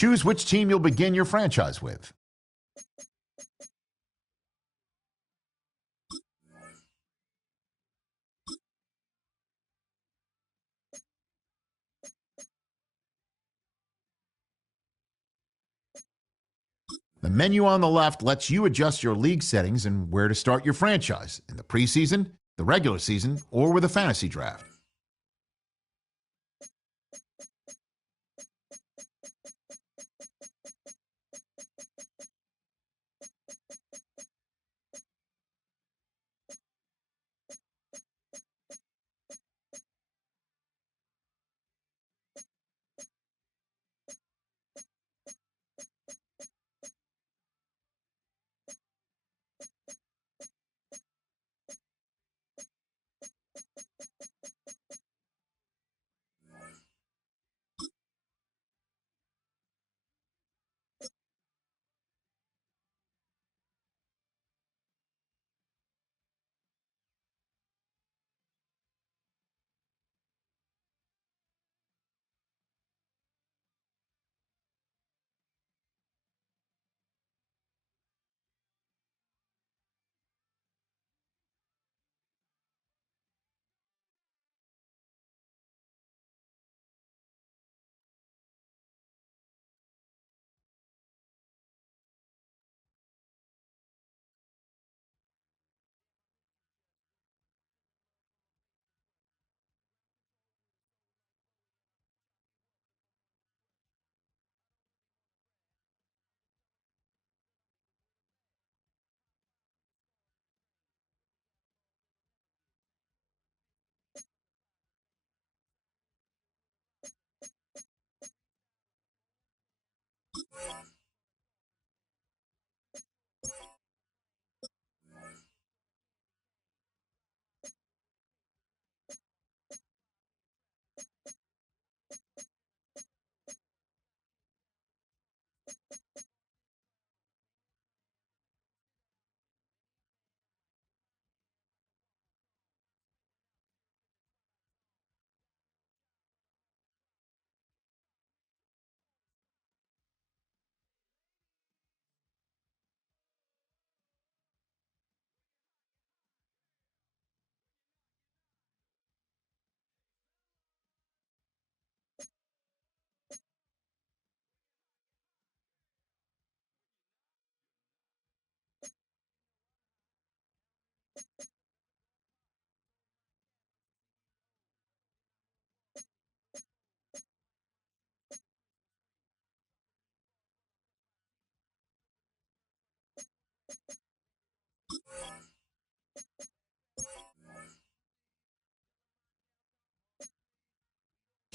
Choose which team you'll begin your franchise with. The menu on the left lets you adjust your league settings and where to start your franchise in the preseason, the regular season, or with a fantasy draft.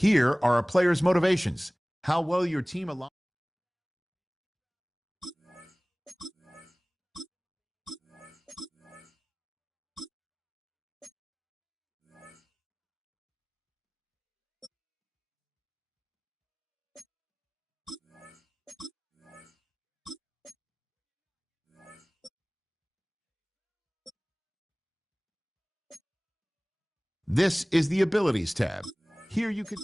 Here are a player's motivations. How well your team aligns. This is the Abilities tab. Here you can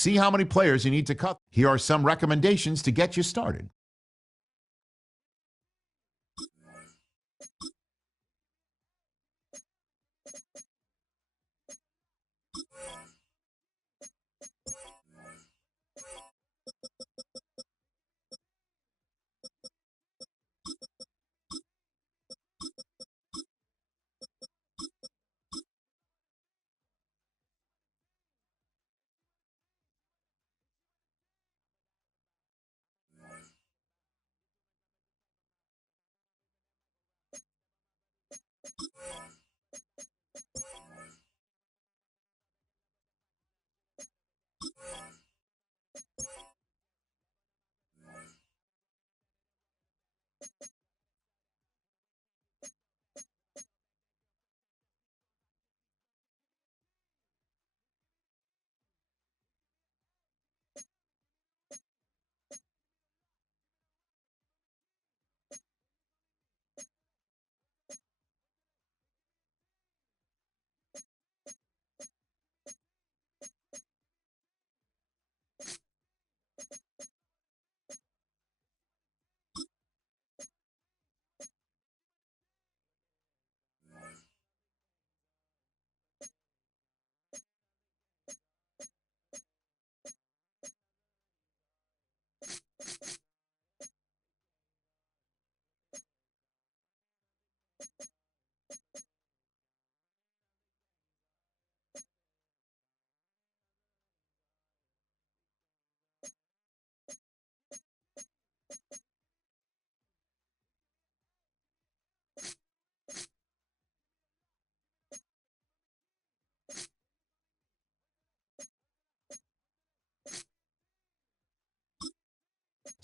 See how many players you need to cut. Here are some recommendations to get you started.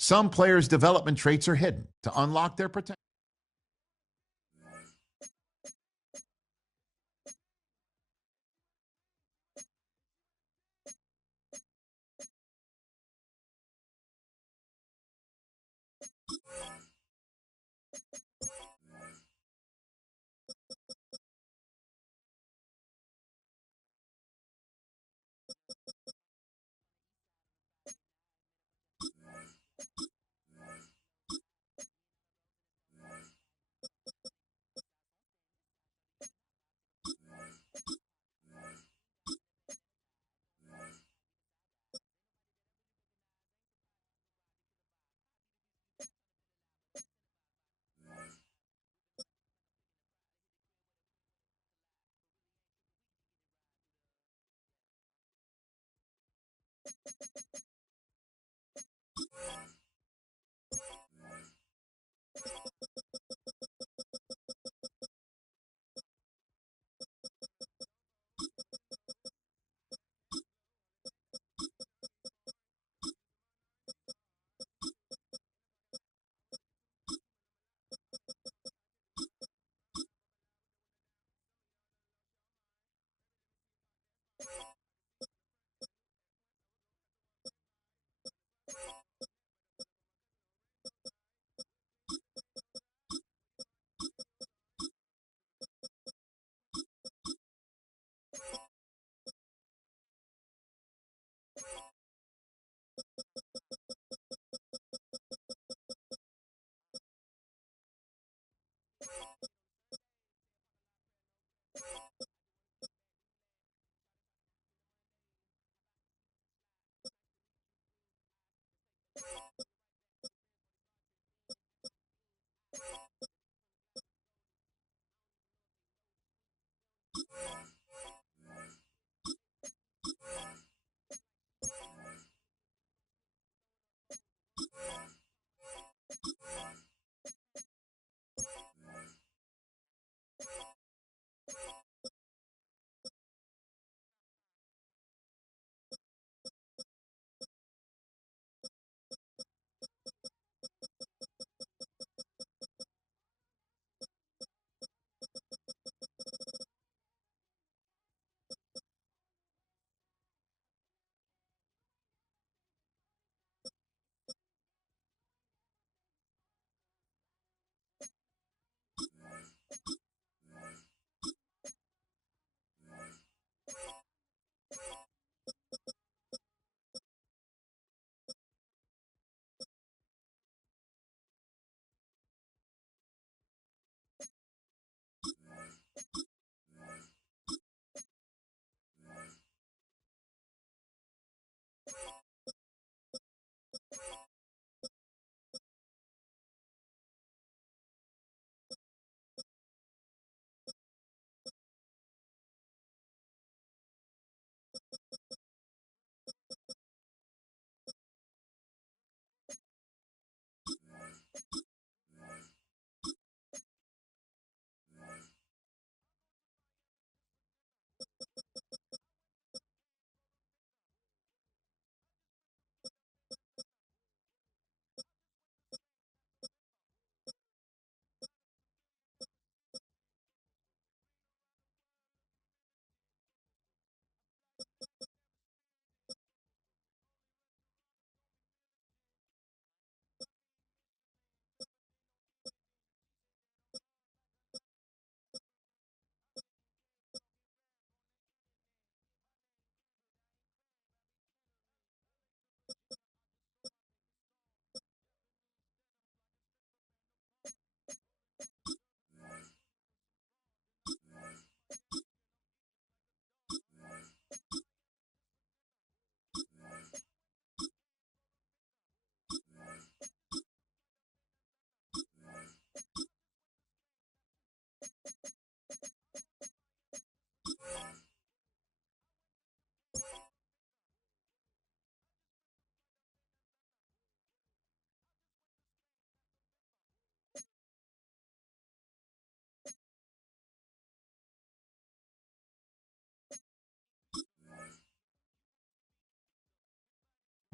Some players' development traits are hidden to unlock their potential.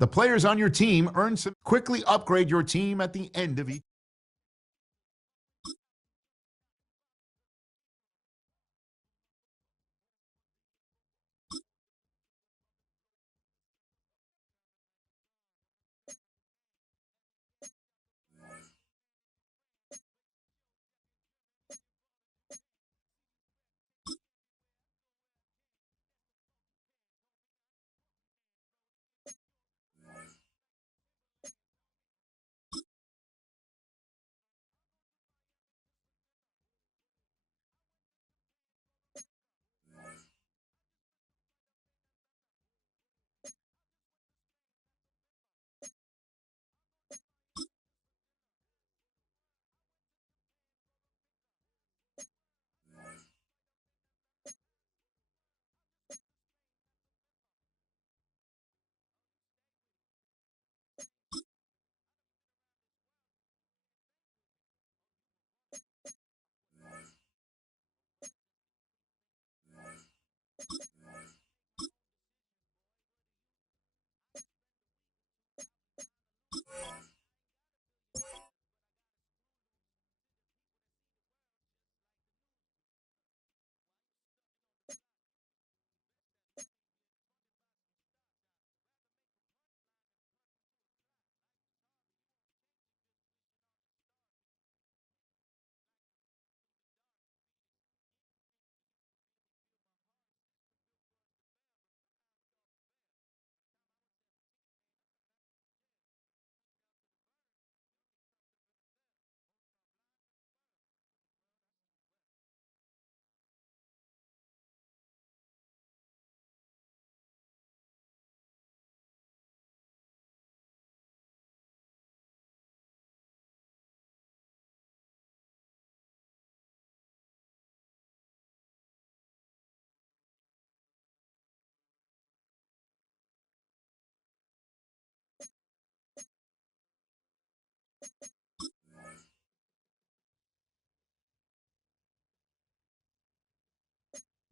The players on your team earn some. Quickly upgrade your team at the end of each.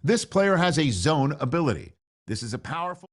This player has a zone ability. This is a powerful.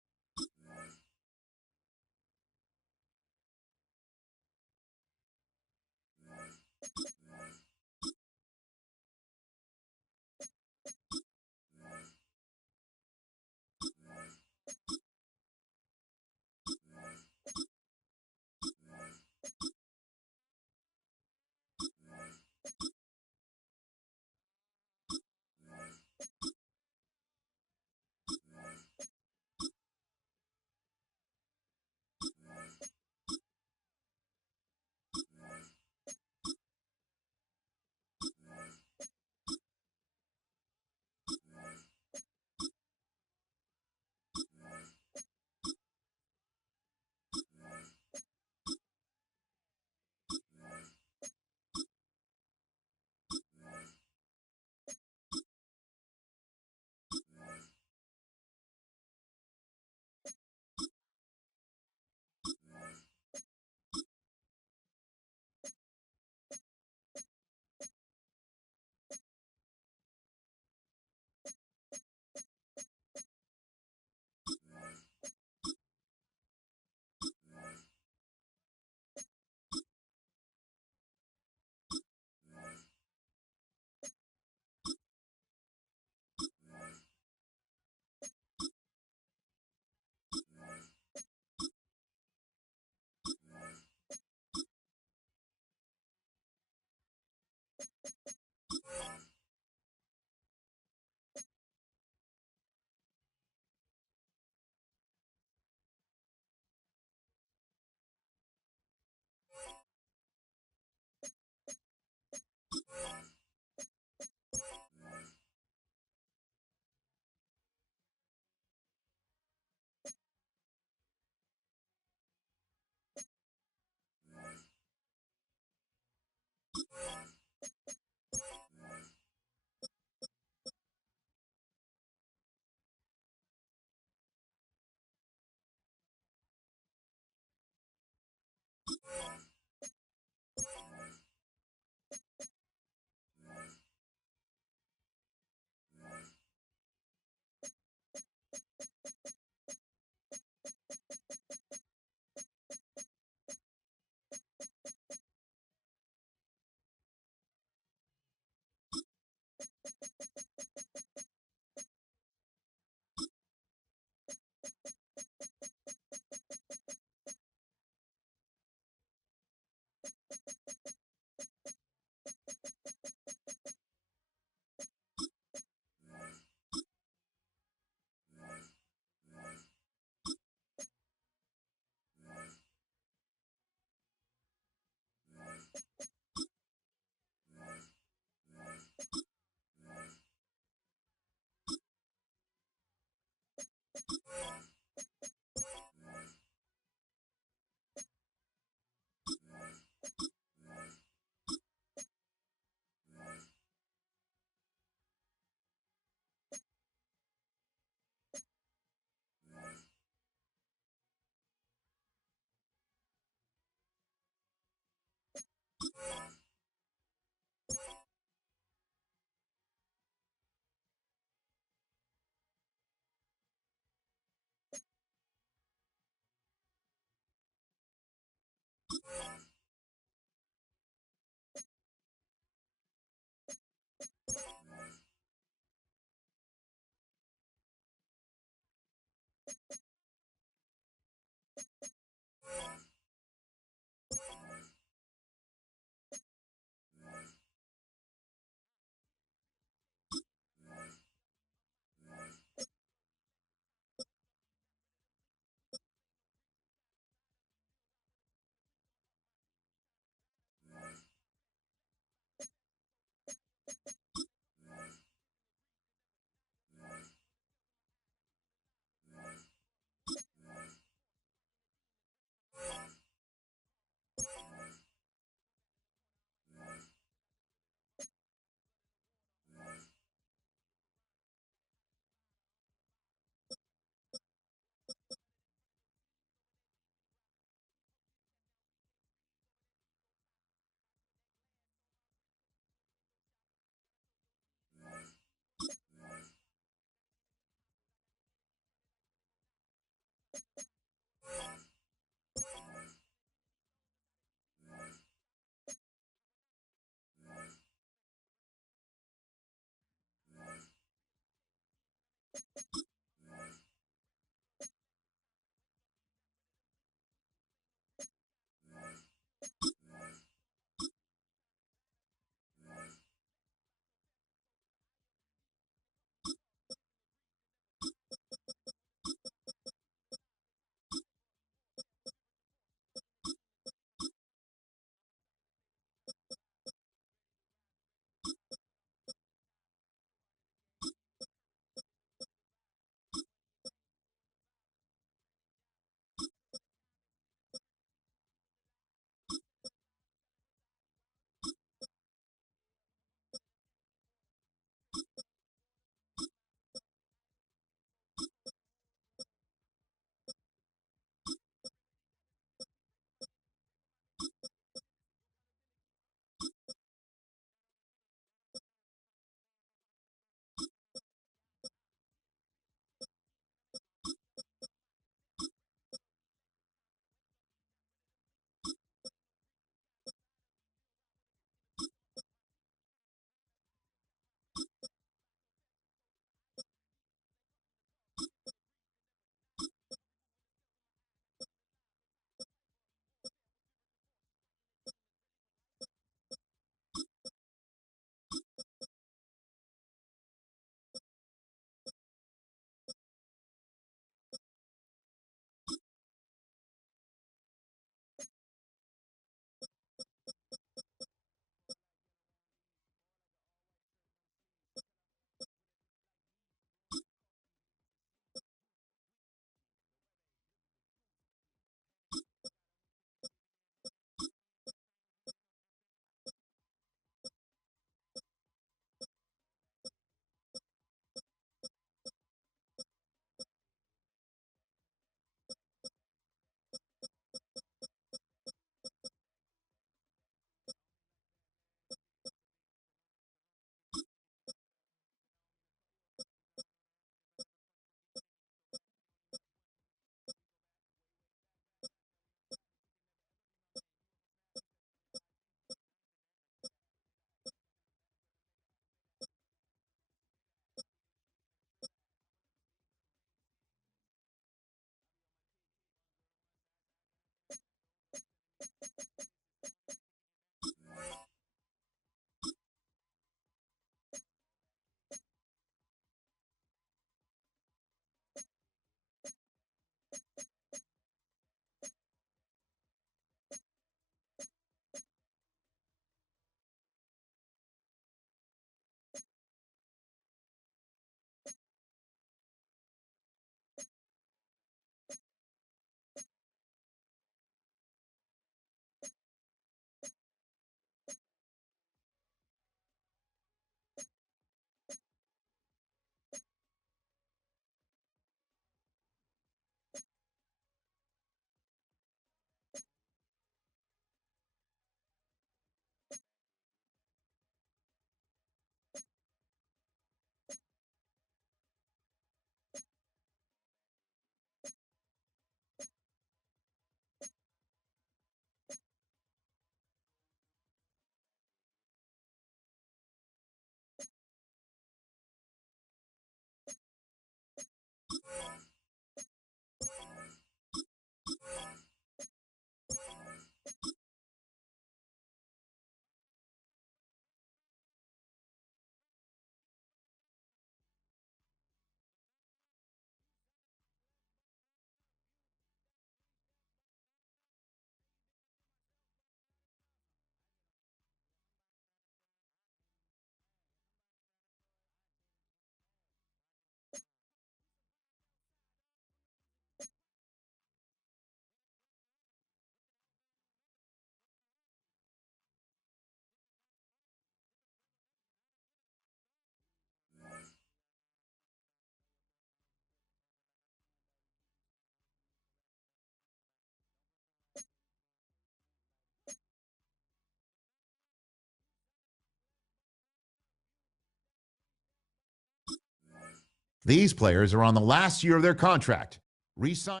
These players are on the last year of their contract. Resign.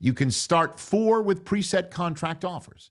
You can start 4 with preset contract offers.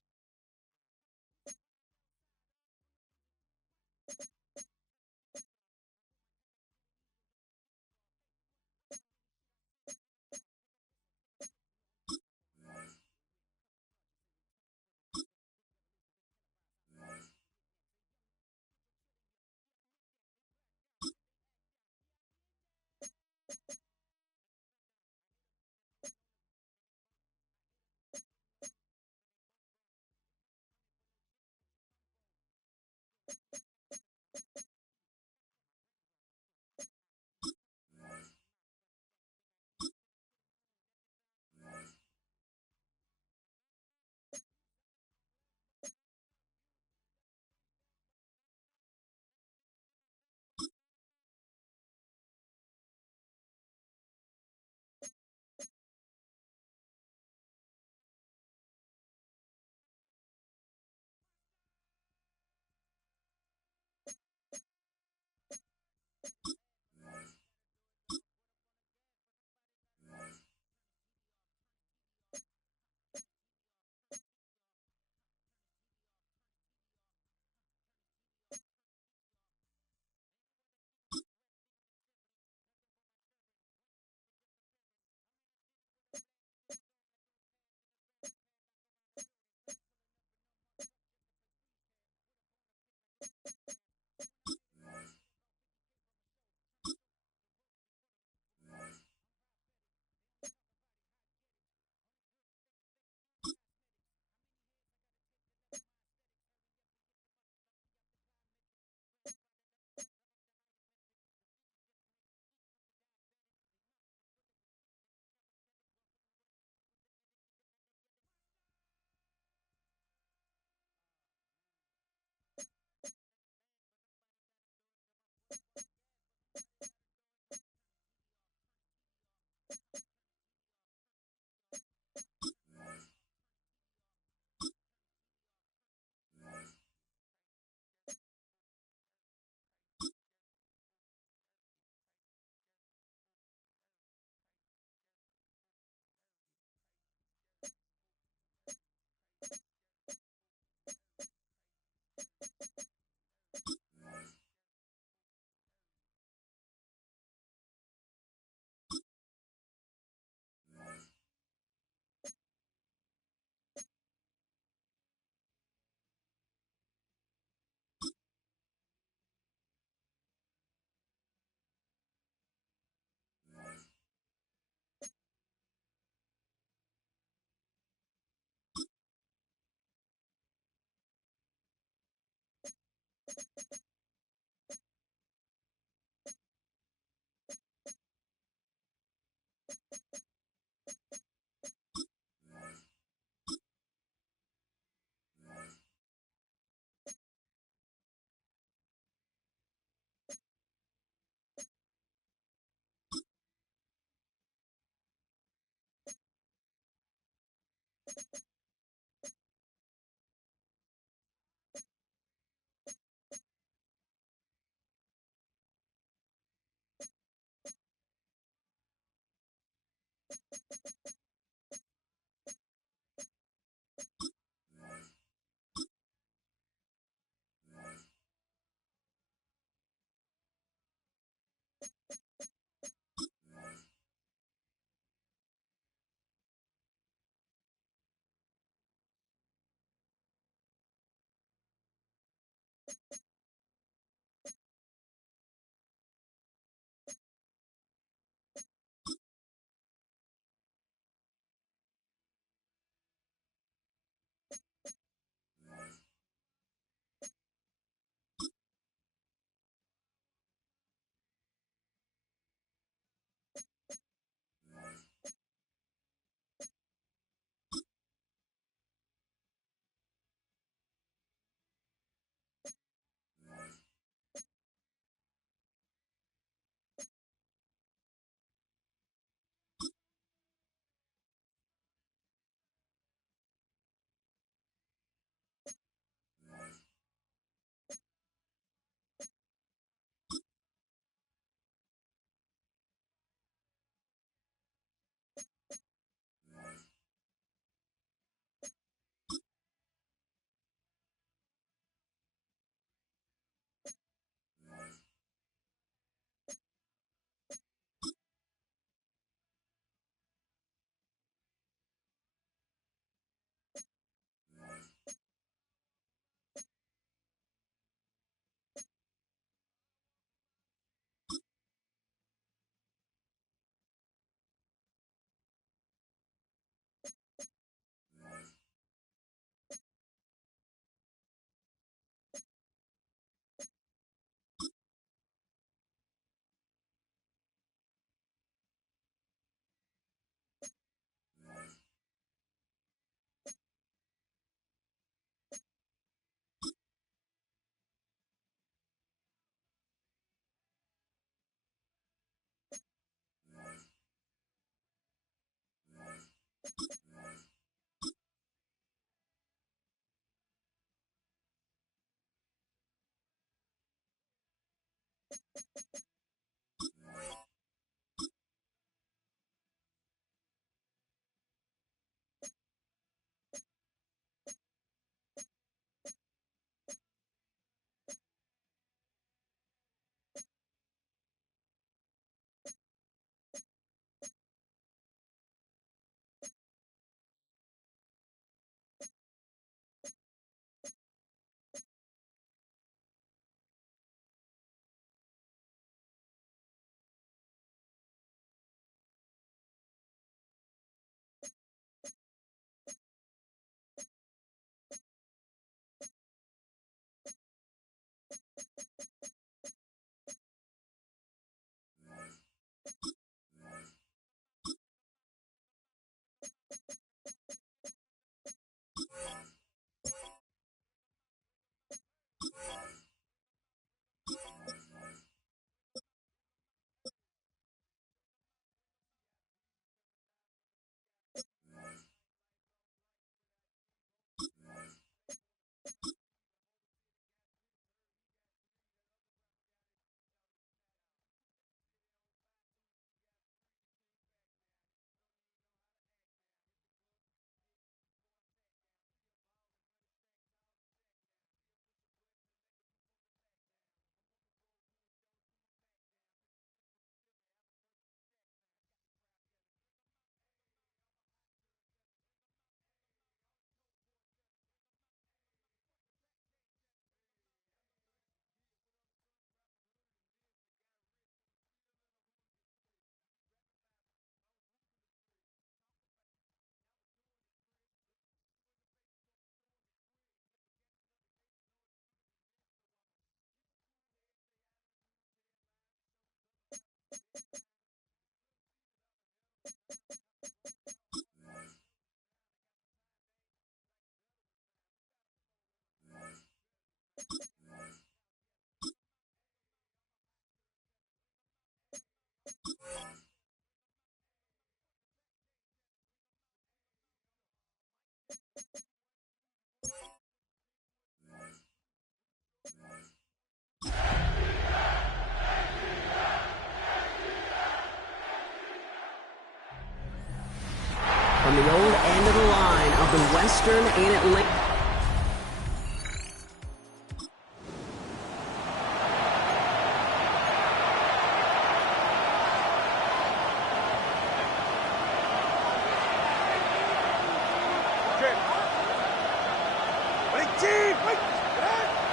From the old end of the line of the Western and Atlantic.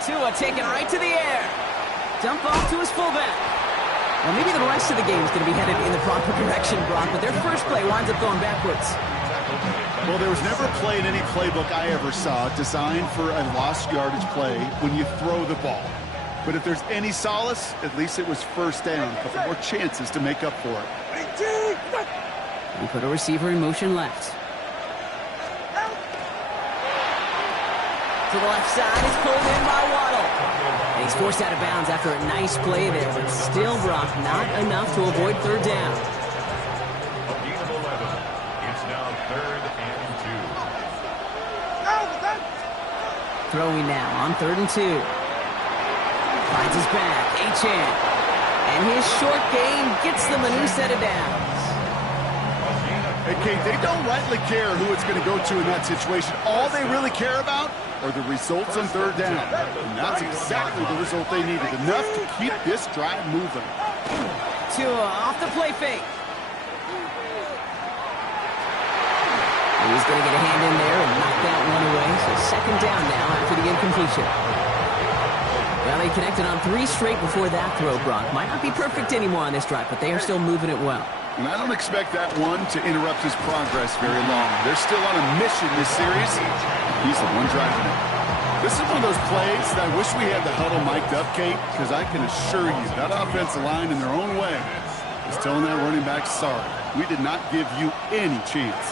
Tua taken right to the air. Dump off to his fullback. Well, maybe the rest of the game is going to be headed in the proper direction, Brock, but their first play winds up going backwards. Well, there was never a play in any playbook I ever saw designed for a lost yardage play when you throw the ball. But if there's any solace, at least it was first down. A couple more chances to make up for it. We put a receiver in motion left. To the left side, it's pulled in by Waddle. And he's forced out of bounds after a nice play there, but still, Brock, not enough to avoid third down. A gain of 11. It's now 3rd and 2. Throwing now on 3rd and 2. Finds his back, Achane. And his short game gets them a new set of downs. Hey, Kate, they don't rightly care who it's going to go to in that situation. All they really care about are the results on third down. And that's exactly the result they needed. Enough to keep this drive moving. Tua off the play fake. He's going to get a hand in there and knock that one away. So second down now after the incompletion. Well, they connected on 3 straight before that throw, Brock. Might not be perfect anymore on this drive, but they are still moving it well. And I don't expect that one to interrupt his progress very long. They're still on a mission this series. He's the one driving it. This is one of those plays that I wish we had the huddle mic'd up, Kate, because I can assure you that offensive line in their own way is telling that running back, sorry, we did not give you any chance.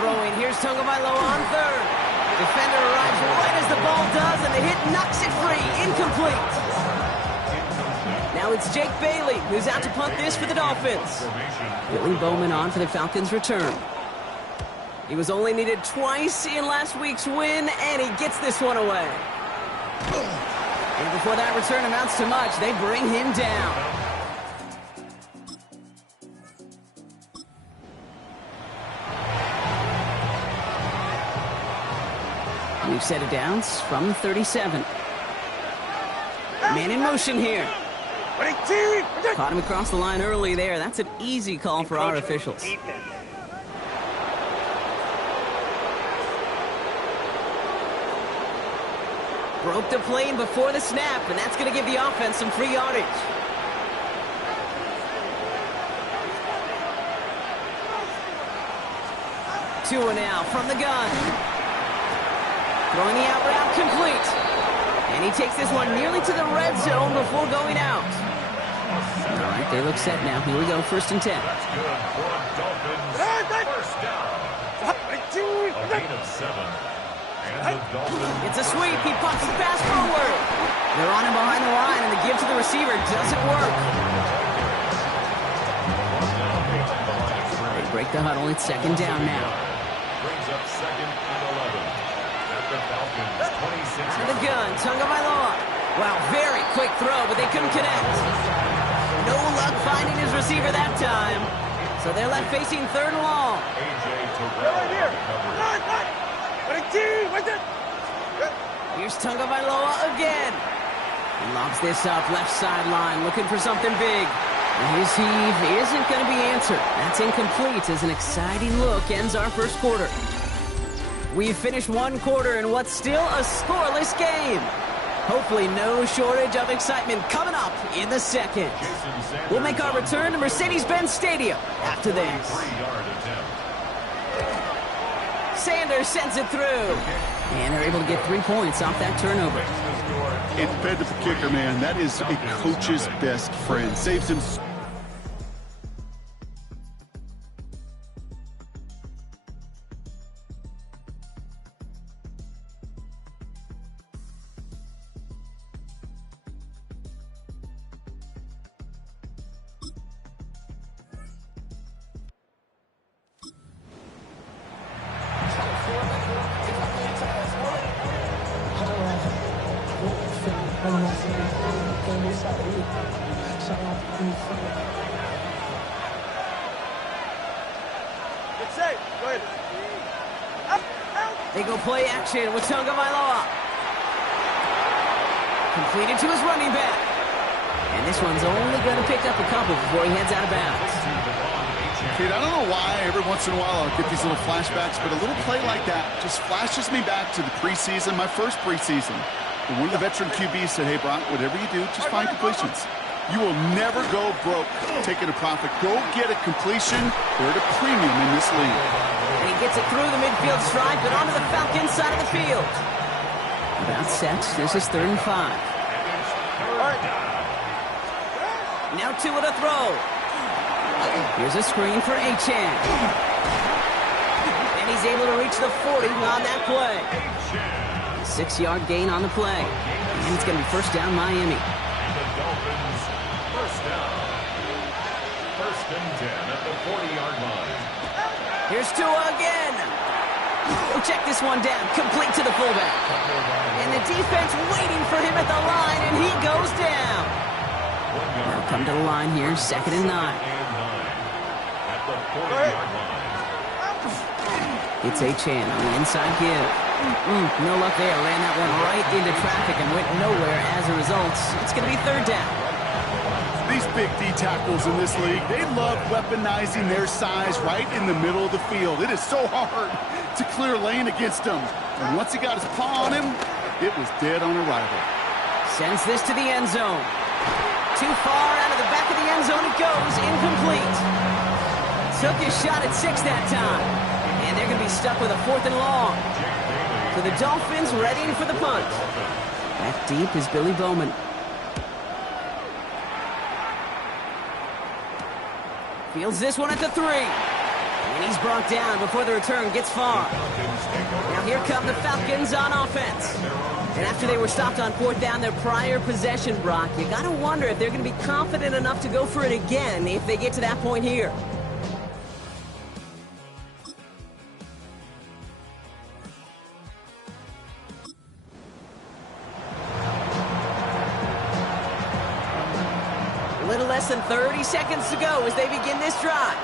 Throwing, here's Tagovailoa on 3rd. Defender arrives right as the ball does, and the hit knocks it free. Incomplete. Now it's Jake Bailey, who's out to punt this for the Dolphins. Billy Bowman on for the Falcons' return. He was only needed twice in last week's win, and he gets this one away. And before that return amounts to much, they bring him down. We've set it downs from 37. Man in motion here. Caught him across the line early there. That's an easy call for our officials. Broke the plane before the snap, and that's going to give the offense some free yardage. Tua now from the gun. Throwing the out route complete. And he takes this one nearly to the red zone before going out. All right, they look set now. Here we go, 1st and 10. That's good for Dolphins. First down. A gain of 7. And the Dolphins. It's a sweep. He pops the pass forward. They're on him behind the line, and the give to the receiver doesn't work. They break the huddle. It's 2nd down now. Brings up 2nd and 11. At the Falcons, 26. To the gun, Tagovailoa. Wow, very quick throw, but they couldn't connect. No luck finding his receiver that time. So they're left facing 3rd and long. A.J. Terrell. Here's Tagovailoa again. He lobs this up, left sideline, looking for something big. And his heave isn't going to be answered. That's incomplete as an exciting look ends our 1st quarter. We've finished 1 quarter in what's still a scoreless game. Hopefully no shortage of excitement coming up in the 2nd. We'll make our return to Mercedes-Benz Stadium after this. 3-yard attempt. Sanders sends it through. And they're able to get 3 points off that turnover. It fed to the kicker, man. That is a coach's best friend. Saves him. They go play action with Tagovailoa. Completed to his running back. And this one's only going to pick up a couple before he heads out of bounds. Dude, I don't know why every once in a while I'll get these little flashbacks, but a little play like that just flashes me back to the preseason, my first preseason. And one of the veteran QBs said, hey, Brock, whatever you do, just find completions. You will never go broke taking a profit. Go get a completion. They're at a premium in this league. And he gets it through the midfield stripe and onto the Falcons side of the field. About set. This is 3rd and 5. Now Tua to throw. Here's a screen for Achane. And he's able to reach the 40 on that play. 6-yard gain on the play. And it's going to be 1st down Miami. And the Dolphins, 1st down. 1st and 10 at the 40-yard line. Here's Tua again. Oh, check this one down. Complete to the fullback. And the defense waiting for him at the line, and he goes down. They'll come to the line here, 2nd and 9. At the 40-yard line. It's Achane on the inside give. No luck there. Ran that one right into traffic and went nowhere as a result. It's going to be 3rd down. These big D tackles in this league, they love weaponizing their size right in the middle of the field. It is so hard to clear lane against them. And once he got his paw on him, it was dead on arrival. Sends this to the end zone. Too far out of the back of the end zone it goes. Incomplete. Took his shot at 6 that time. And they're going to be stuck with a 4th and long. So the Dolphins readying for the punt. Back deep is Billy Bowman. Fields this one at the 3. And he's brought down before the return gets far. Now here come the Falcons on offense. And after they were stopped on 4th down their prior possession, Brock, you got to wonder if they're going to be confident enough to go for it again if they get to that point here. less than 30 seconds to go as they begin this drive.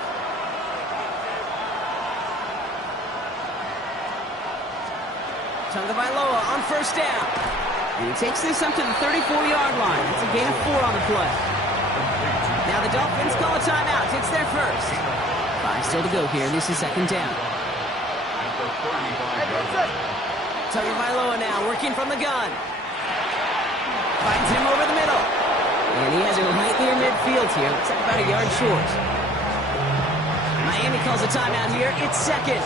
Tagovailoa on first down. And he takes this up to the 34-yard line. That's a gain of 4 on the play. Now the Dolphins call a timeout. It's their first. 5 still to go here. This is second down. Tagovailoa now working from the gun. Finds him over the middle. And he has it right near midfield here. Looks like about a yard short. Miami calls a timeout here. It's second.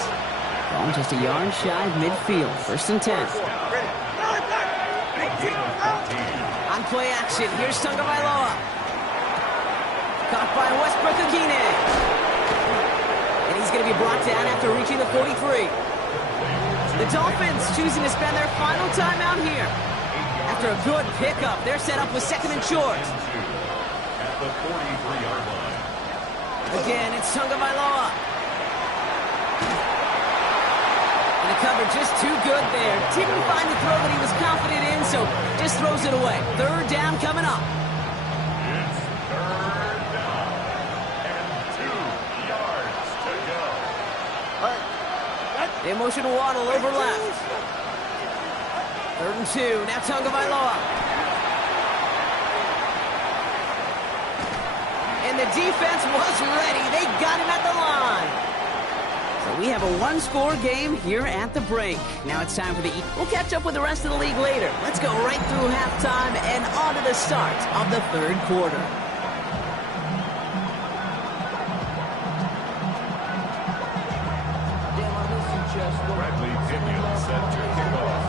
Ball just a yard shy of midfield. First and 10. On play action, here's Tagovailoa. Caught by Westbrook-Ikhine. And he's going to be brought down after reaching the 43. The Dolphins choosing to spend their final timeout here. After a good pickup, they're set up with second and short. At the 43-yard line. Again, it's Tagovailoa. And the cover just too good there. Didn't find the throw that he was confident in, so just throws it away. Third down coming up. It's third down. And 2 yards to go. They motion Waddle over left. Third and 2. Now Tagovailoa. And the defense was ready. They got him at the line. So we have a one-score game here at the break. Now it's time for the... We'll catch up with the rest of the league later. Let's go right through halftime and on to the start of the third quarter. Bradley Pinion set to kick off.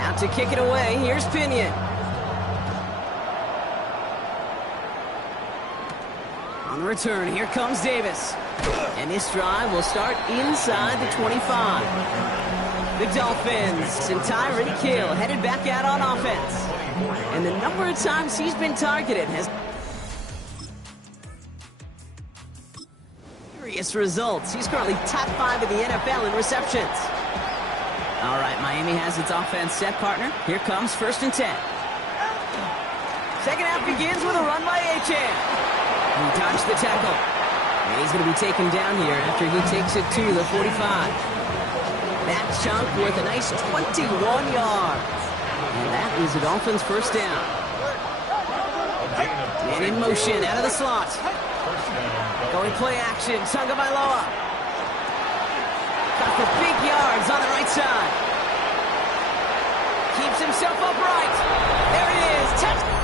Out to kick it away. Here's Pinion. On the return, here comes Davis. And this drive will start inside the 25. The Dolphins and Tyreek Hill headed back out on offense. And the number of times he's been targeted has... Serious results. He's currently top 5 in the NFL in receptions. All right, Miami has its offense set, partner. Here comes first and 10. Second half begins with a run by ATL. He dodged the tackle. And he's going to be taken down here after he takes it to the 45. That chunk worth a nice 21 yards. And that is the Dolphins' first down. And in motion, out of the slot. Going play action, Tagovailoa. Got the big yards on the right side. Keeps himself upright. There it is. Touchdown.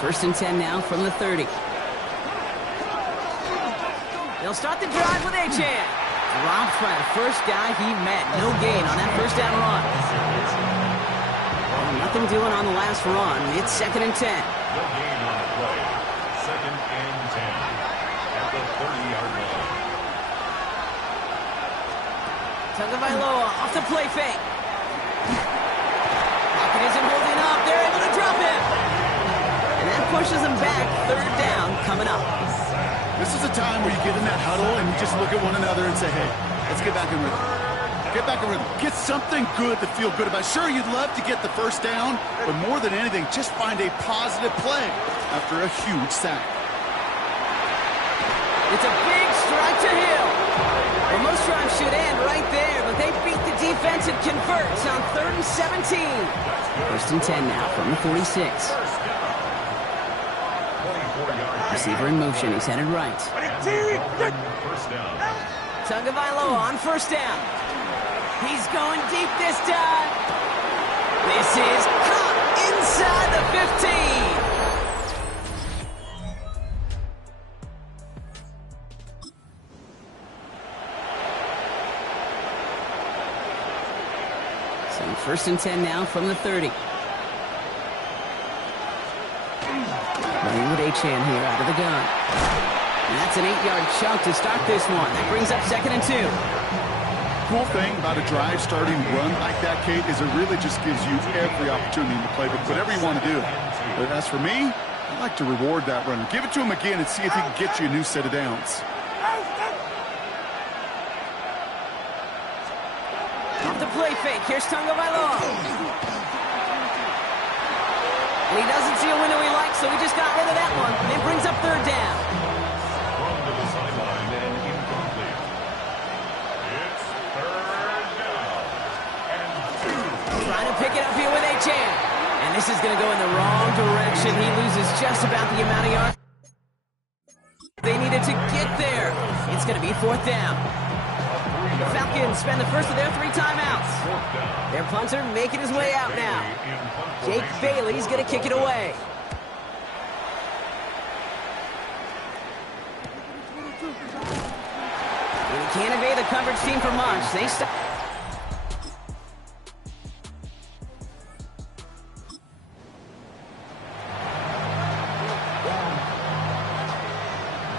First and 10 now from the 30. They'll start the drive with A-Chan. Robbed by the first guy he met. No gain on that first down run. Well, nothing doing on the last run. It's second and 10. No gain on the play. Second and 10. At the 30-yard line. Tagovailoa off the play fake. Pocket isn't holding up. They're able to drop him. And that pushes them back. Third down coming up. This is a time where you get in that huddle and you just look at one another and say, hey, let's get back in rhythm. Get back in rhythm. Get something good to feel good about. Sure, you'd love to get the first down, but more than anything, just find a positive play after a huge sack. It's a big strike to Hill. Well, most drives should end right there, but they beat the defense and converts on 3rd and 17. First and 10 now from the 46. Receiver in motion. He's headed right. Tagovailoa on first down. He's going deep this time. This is caught inside the 15. So first and 10 now from the 30. Running with A-Chan here out of the gun. And that's an 8-yard chunk to start this one. That brings up second and 2. Cool thing about a drive starting run like that, Kate, is it really just gives you every opportunity in the playbook, whatever you want to do. But as for me, I'd like to reward that runner. Give it to him again and see if he can get you a new set of downs. Off the play fake. Here's Tagovailoa. And he doesn't see a window he likes, so he just got rid of that one. It brings up third down. Thrown to the sideline and incomplete. It's third down. And 2. Trying to pick it up here with ATL. And this is going to go in the wrong direction. He loses just about the amount of yards they needed to get there. It's going to be fourth down. The Falcons spend the first of their 3 timeouts. Their punter making his way out now. Jake Bailey's going to kick it away. He can't evade the coverage team for much. They stop.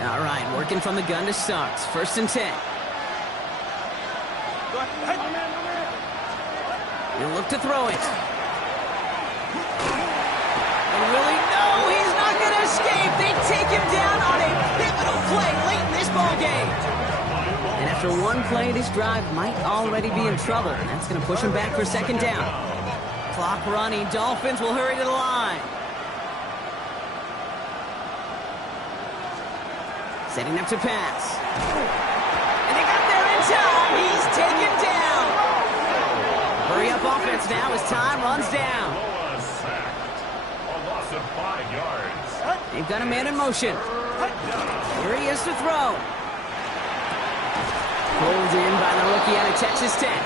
All right, working from the gun to start. First and 10. He'll look to throw it. And Willie, no, he's not going to escape. They take him down on a pivotal play late in this ball game. And after one play, this drive might already be in trouble. And that's going to push him back for second down. Clock running. Dolphins will hurry to the line. Setting up to pass. And they got there in time. He's taken down. Hurry up offense now as time runs down. Loa sacked. A loss of 5 yards. They've got a man in motion. Here he is to throw. Pulled in by the rookie out of Texas Tech.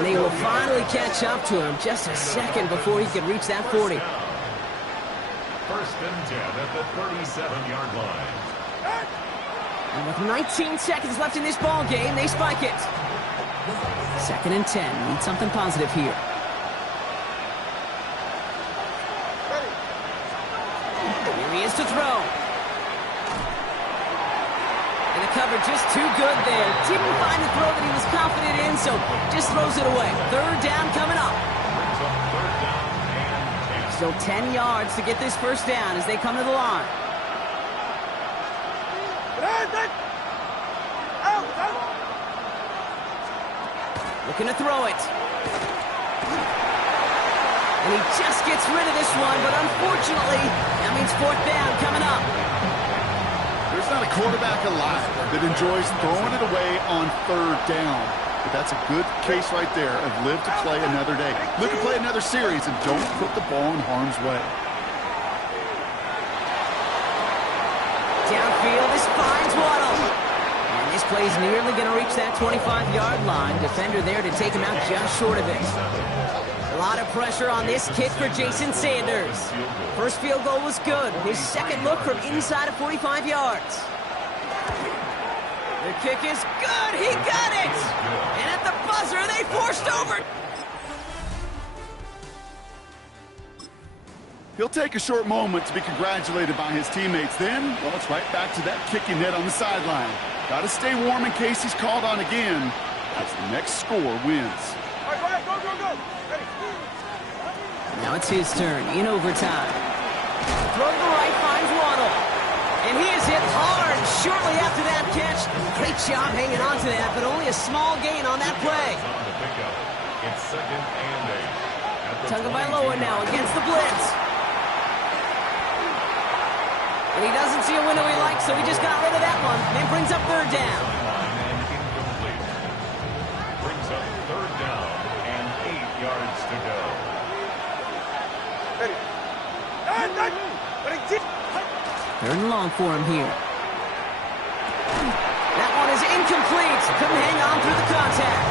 And they will finally catch up to him just a second before he could reach that 40. First and 10 at the 37-yard line. And with 19 seconds left in this ball game, they spike it. Second and 10. Need something positive here. Here he is to throw. And the cover just too good there. Didn't find the throw that he was confident in, so just throws it away. Third down coming up. Still 10 yards to get this first down as they come to the line. Looking to throw it. And he just gets rid of this one, but unfortunately, that means fourth down coming up. There's not a quarterback alive that enjoys throwing it away on third down. But that's a good case right there of live to play another day. Live to play another series and don't put the ball in harm's way. Downfield, this finds Waddle. And this play's nearly going to reach that 25-yard line. Defender there to take him out just short of it. A lot of pressure on this kick for Jason Sanders. First field goal was good. His second look from inside of 45 yards. The kick is good. He got it. And at the buzzer, they forced over. He'll take a short moment to be congratulated by his teammates. Then, well, it's right back to that kicking net on the sideline. Got to stay warm in case he's called on again as the next score wins. All right, go, go, go. Ready. Now it's his turn in overtime. Throw to the right finds Waddle. And he is hit hard shortly after that catch. Great job hanging on to that, but only a small gain on that play. It's second and 8. Tagovailoa now against the blitz. And he doesn't see a window he likes, so he just got rid of that one. And brings up third down. Brings up third down and 8 yards to go. Ready. Third and long for him here. That one is incomplete. Couldn't hang on through the contact.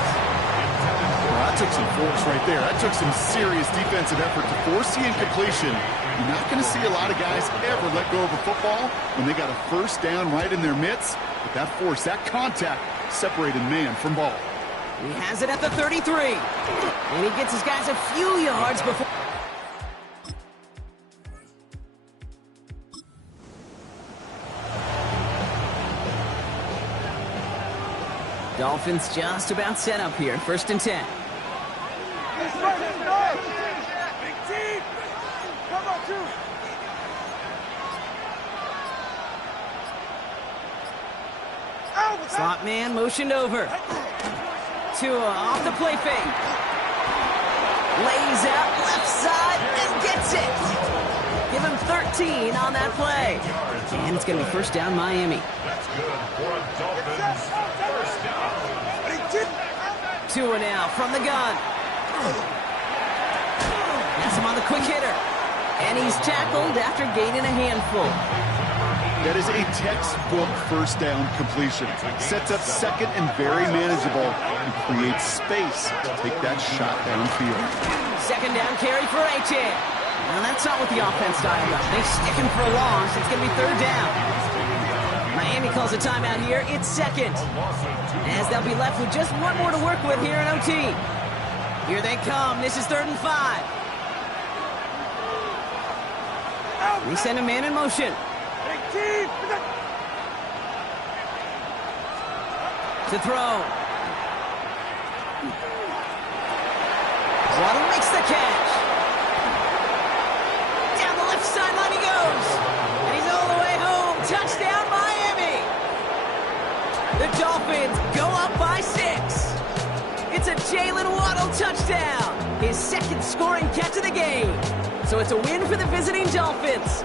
Well, that took some force right there. That took some serious defensive effort to force the incompletion. You're not going to see a lot of guys ever let go of a football when they got a first down right in their midst. But that force, that contact, separated man from ball. He has it at the 33. And he gets his guys a few yards before. Dolphins just about set up here. First and 10. Big team. Come on, two. Slot man motioned over. Tua off the play fake. Lays out left side and gets it. Give him 13 on that play. And it's going to be first down Miami. That's good for a Dolphins first down. Tua now from the gun. That's him on the quick hitter. And he's tackled after gaining a handful. That is a textbook first down completion. Sets up second and very manageable and creates space to take that shot downfield. Second down carry for ATL. Now that's not what the offense dialed up. They stick him for a loss. It's going to be third down. Miami calls a timeout here. It's second. As they'll be left with just one more to work with here in OT. Here they come. This is 3rd and 5. We send a man in motion. To throw. Waddle makes the catch. Down the left sideline he goes. And he's all the way home. Touchdown, Miami. The Dolphins go up by 6. It's a Jalen Waddle touchdown. His second scoring catch of the game. So it's a win for the visiting Dolphins.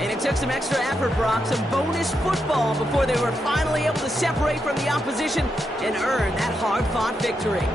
And it took some extra effort, Brock, some bonus football before they were finally able to separate from the opposition and earn that hard-fought victory.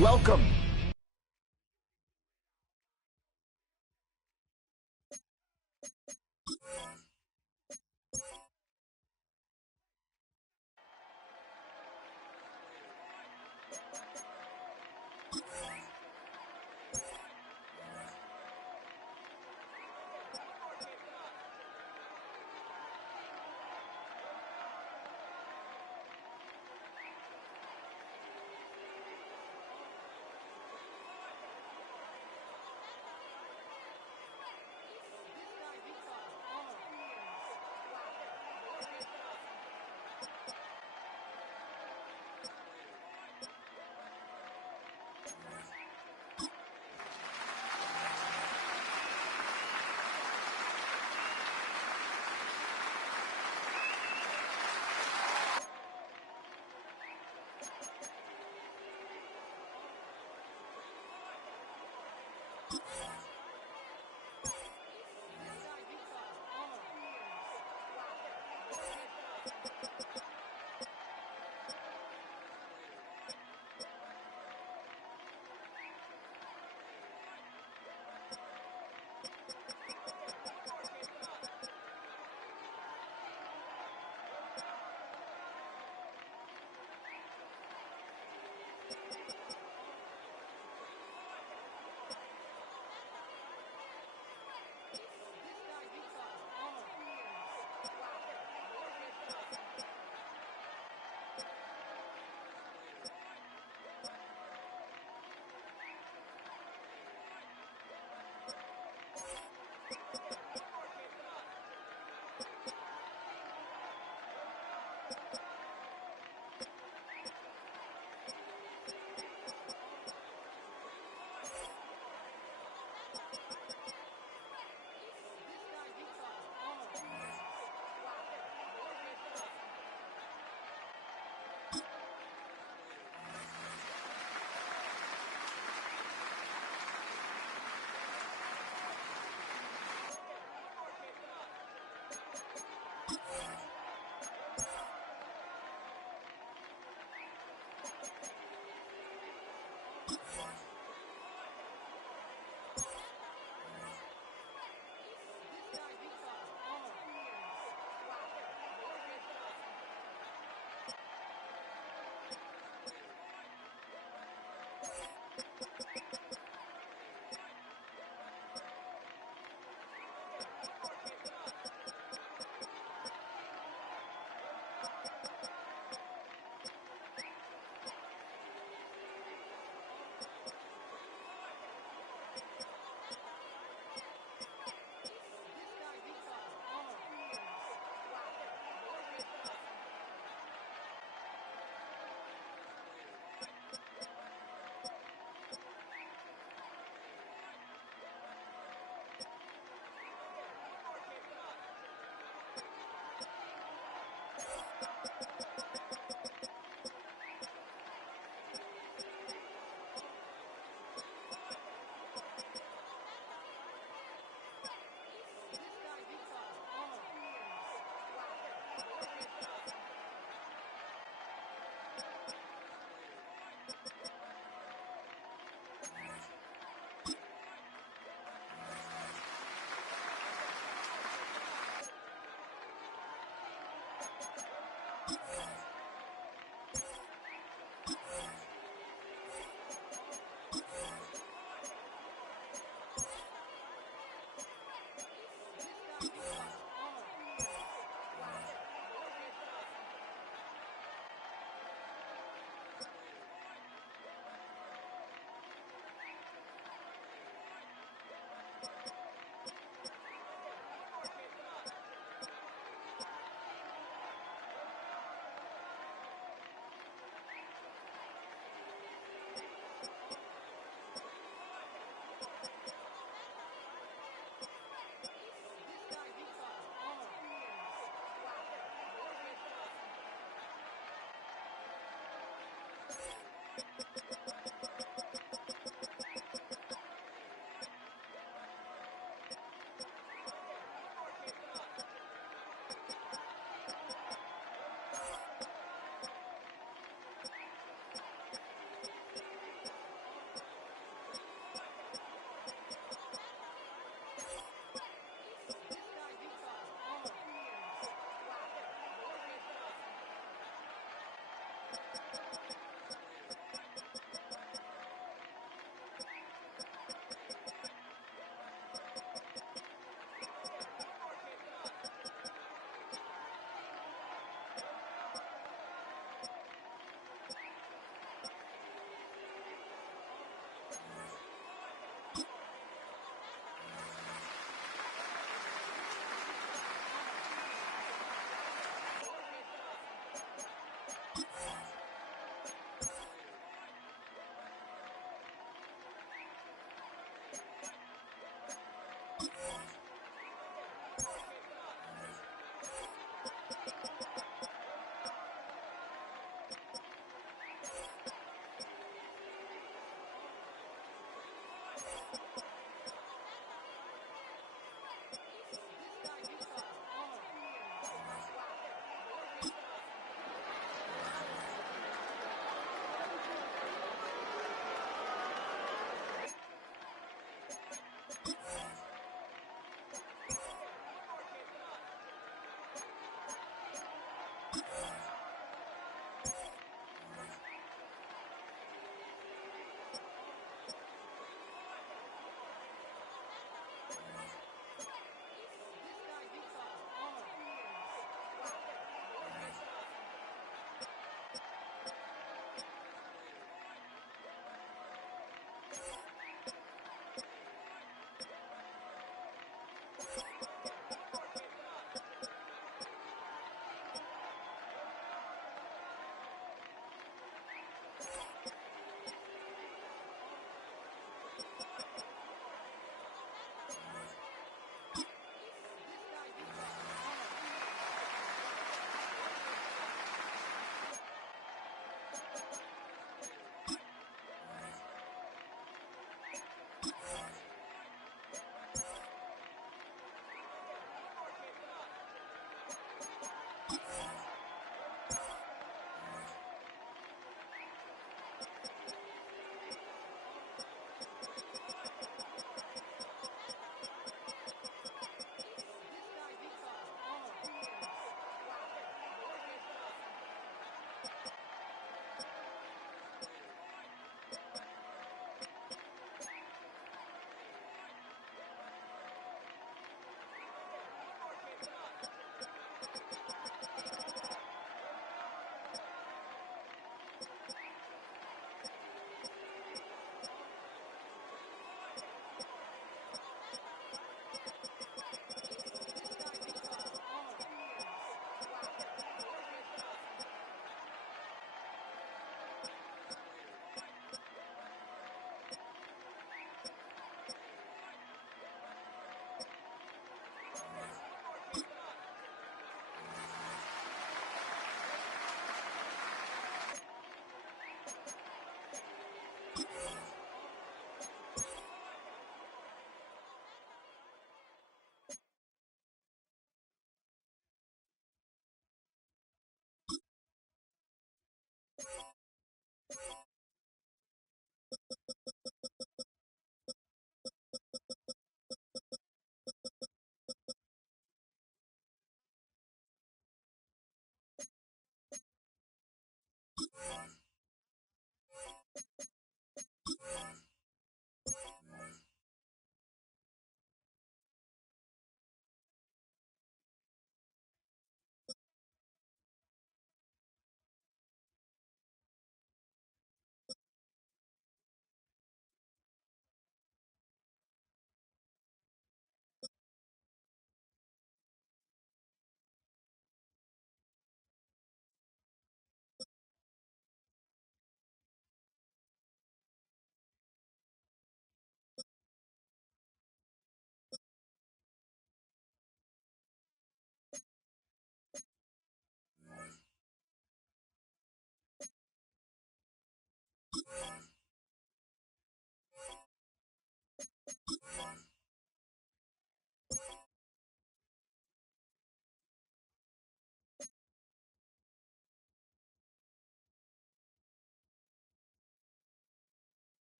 welcome.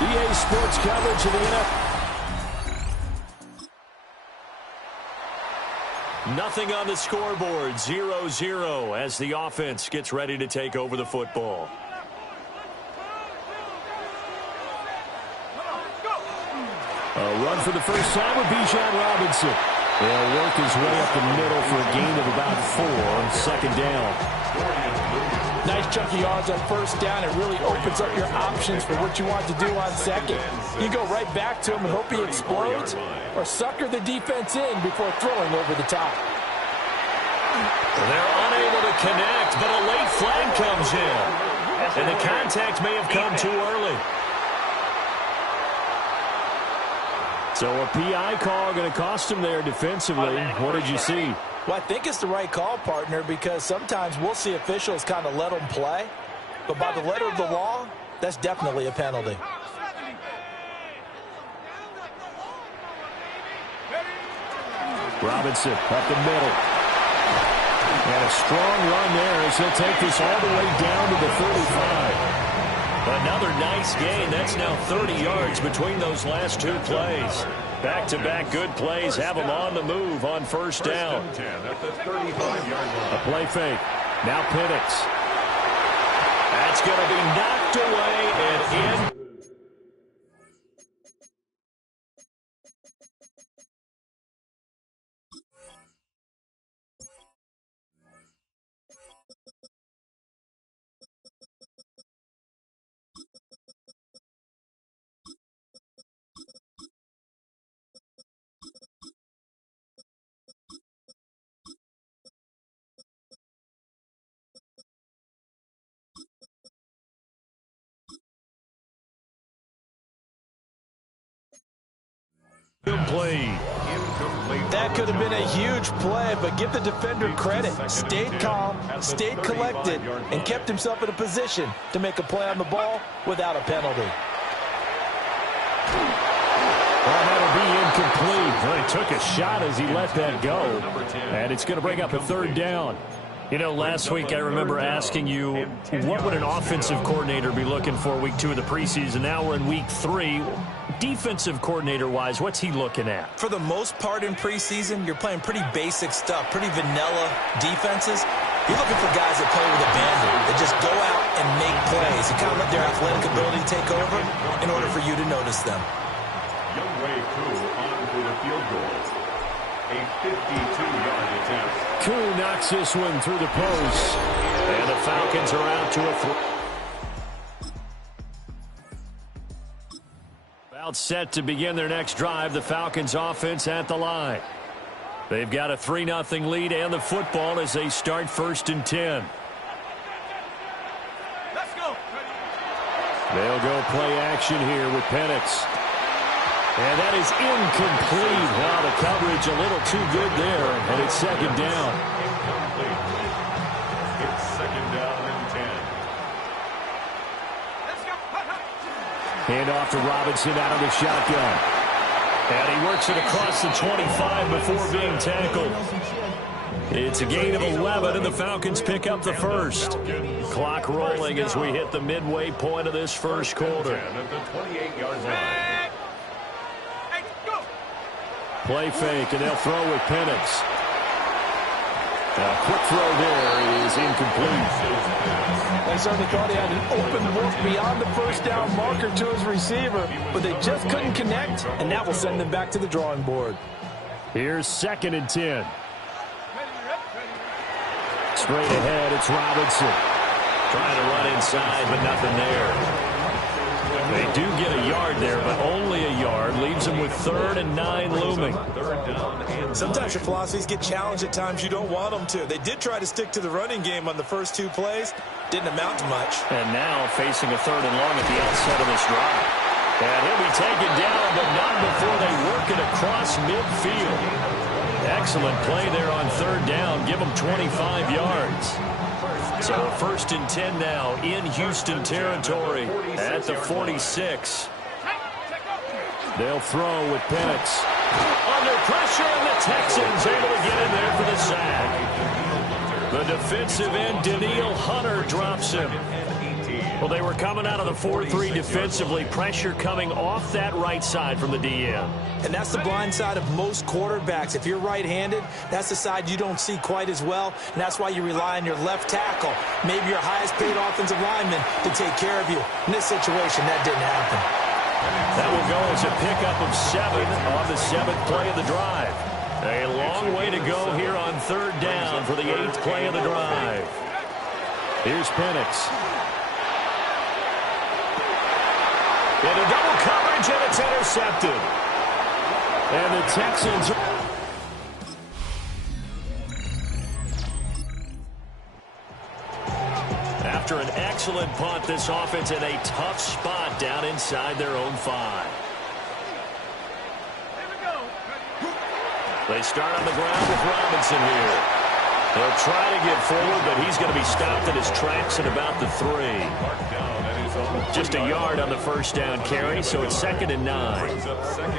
EA Sports coverage of the NFL. Nothing on the scoreboard, 0-0 as the offense gets ready to take over the football. A run for the first time with Bijan Robinson. He'll work his way up the middle for a gain of about 4 on second down. Nice chunky yards on first down. It really opens up your options for what you want to do on second. You go right back to him and hope he explodes, or sucker the defense in before throwing over the top. They're unable to connect, but a late flag comes in. And the contact may have come too early. So a PI call going to cost him there defensively. What did you see? Well, I think it's the right call, partner, because sometimes we'll see officials kind of let them play. But by the letter of the law, that's definitely a penalty. Robinson up the middle. And a strong run there as he'll take this all the way down to the 35. Another nice gain. That's now 30 yards between those last two plays. Back-to-back good plays have them on the move on first down. A play fake. Now Penix. That's going to be knocked away and in. That could have been a huge play, but give the defender credit. Stayed calm, stayed collected, and kept himself in a position to make a play on the ball without a penalty. Well, that'll be incomplete. Well, he took a shot as he let that go, and it's going to bring up a third down. You know, last week I remember asking you, what would an offensive coordinator be looking for week 2 of the preseason? Now we're in week 3. Defensive coordinator-wise, what's he looking at? For the most part in preseason, you're playing pretty basic stuff, pretty vanilla defenses. You're looking for guys that play with abandon, that just go out and make plays and kind of let their athletic ability take over in order for you to notice them. Young Wei Koo on for the field goal. A 52-yard attempt. Koo knocks this one through the post. And the Falcons are out to a about set to begin their next drive. The Falcons offense at the line. They've got a 3-0 lead and the football as they start 1st and 10. Let's go. They'll go play action here with Penix. And that is incomplete. Wow, the coverage a little too good there. And it's 2nd down. It's 2nd down and 10. Let's go. Hand off to Robinson out of the shotgun. And he works it across the 25 before being tackled. It's a gain of 11, and the Falcons pick up the first. Clock rolling as we hit the midway point of this first quarter. At the 28-yard line. Hey, go. Play fake, and they'll throw with Penix. A quick throw there is incomplete. They certainly thought he had an open look beyond the first down marker to his receiver, but they just couldn't connect, and that will send them back to the drawing board. Here's 2nd and 10. Straight ahead, it's Robinson. Trying to run inside, but nothing there. They do get a yard there, but only a yard. Leaves them with 3rd and 9 looming. Sometimes your philosophies get challenged at times you don't want them to. They did try to stick to the running game on the first 2 plays. Didn't amount to much. And now facing a 3rd and long at the outset of this drive. And he'll be taken down, but not before they work it across midfield. Excellent play there on 3rd down. Give them 25 yards. So 1st and 10 now in Houston territory at the 46. They'll throw with Penix. Under pressure, and the Texans able to get in there for the sack. The defensive end, Daniil Hunter, drops him. Well, they were coming out of the 4-3 defensively. Pressure coming off that right side from the DM. And that's the blind side of most quarterbacks. If you're right-handed, that's the side you don't see quite as well, and that's why you rely on your left tackle, maybe your highest-paid offensive lineman, to take care of you. In this situation, that didn't happen. That will go as a pickup of 7 on the 7th play of the drive. A long way to go here on 3rd down for the 8th play of the drive. Here's Penix. Into double coverage, and it's intercepted. And the Texans... After an excellent punt, this offense in a tough spot down inside their own 5. They start on the ground with Robinson here. They'll try to get forward, but he's going to be stopped in his tracks at about the 3. Just a yard on the first down carry, so it's 2nd and 9.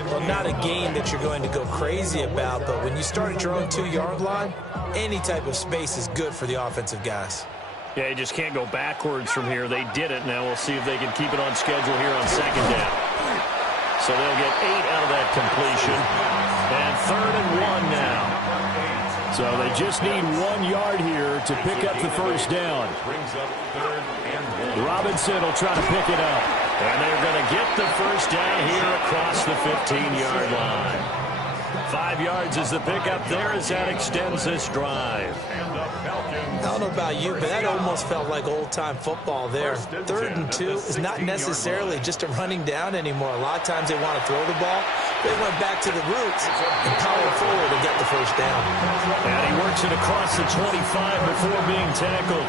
Well, not a game that you're going to go crazy about, but when you start at your own 2-yard line, any type of space is good for the offensive guys. Yeah, you just can't go backwards from here. They did it. Now we'll see if they can keep it on schedule here on 2nd down. So they'll get 8 out of that completion. And 3rd and 1 now. So they just need 1 yard here to pick up the first down. Robinson will try to pick it up. And they're going to get the first down here across the 15-yard line. 5 yards is the pickup there as that extends this drive. I don't know about you, but that almost felt like old-time football there. 3rd and 2 is not necessarily just a running down anymore. A lot of times they want to throw the ball. They went back to the roots and powered forward to get the first down. And he works it across the 25 before being tackled.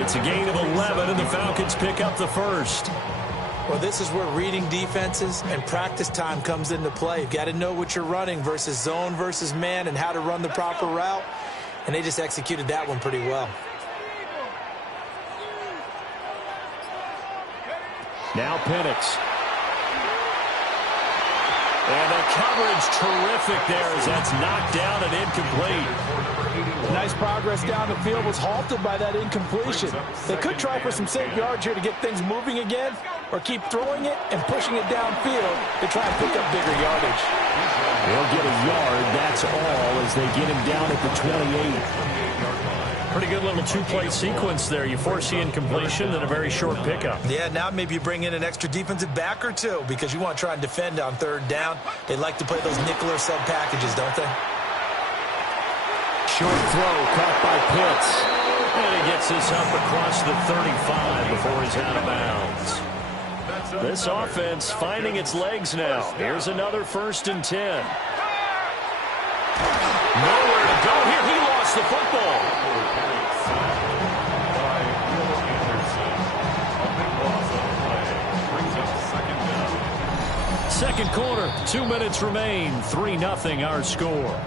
It's a gain of 11, and the Falcons pick up the first. Well, this is where reading defenses and practice time comes into play. You've got to know what you're running versus zone versus man and how to run the proper route. And they just executed that one pretty well. Now Penix. And the coverage terrific there as that's knocked down and incomplete. Nice progress down the field was halted by that incompletion. They could try for some safe yards here to get things moving again, or keep throwing it and pushing it downfield to try and pick up bigger yardage. They'll get a yard, that's all, as they get him down at the 28. Pretty good little two-play sequence there. You force the incompletion, then a very short pickup. Yeah, now maybe you bring in an extra defensive back or two because you want to try and defend on third down. They like to play those nickel or sub packages, don't they? Short throw caught by Pitts. And he gets this up across the 35 before he's out of bounds. This offense finding its legs now. Here's another 1st and 10. Nowhere to go here. He lost the football. Second quarter, 2 minutes remain. 3-0 our score.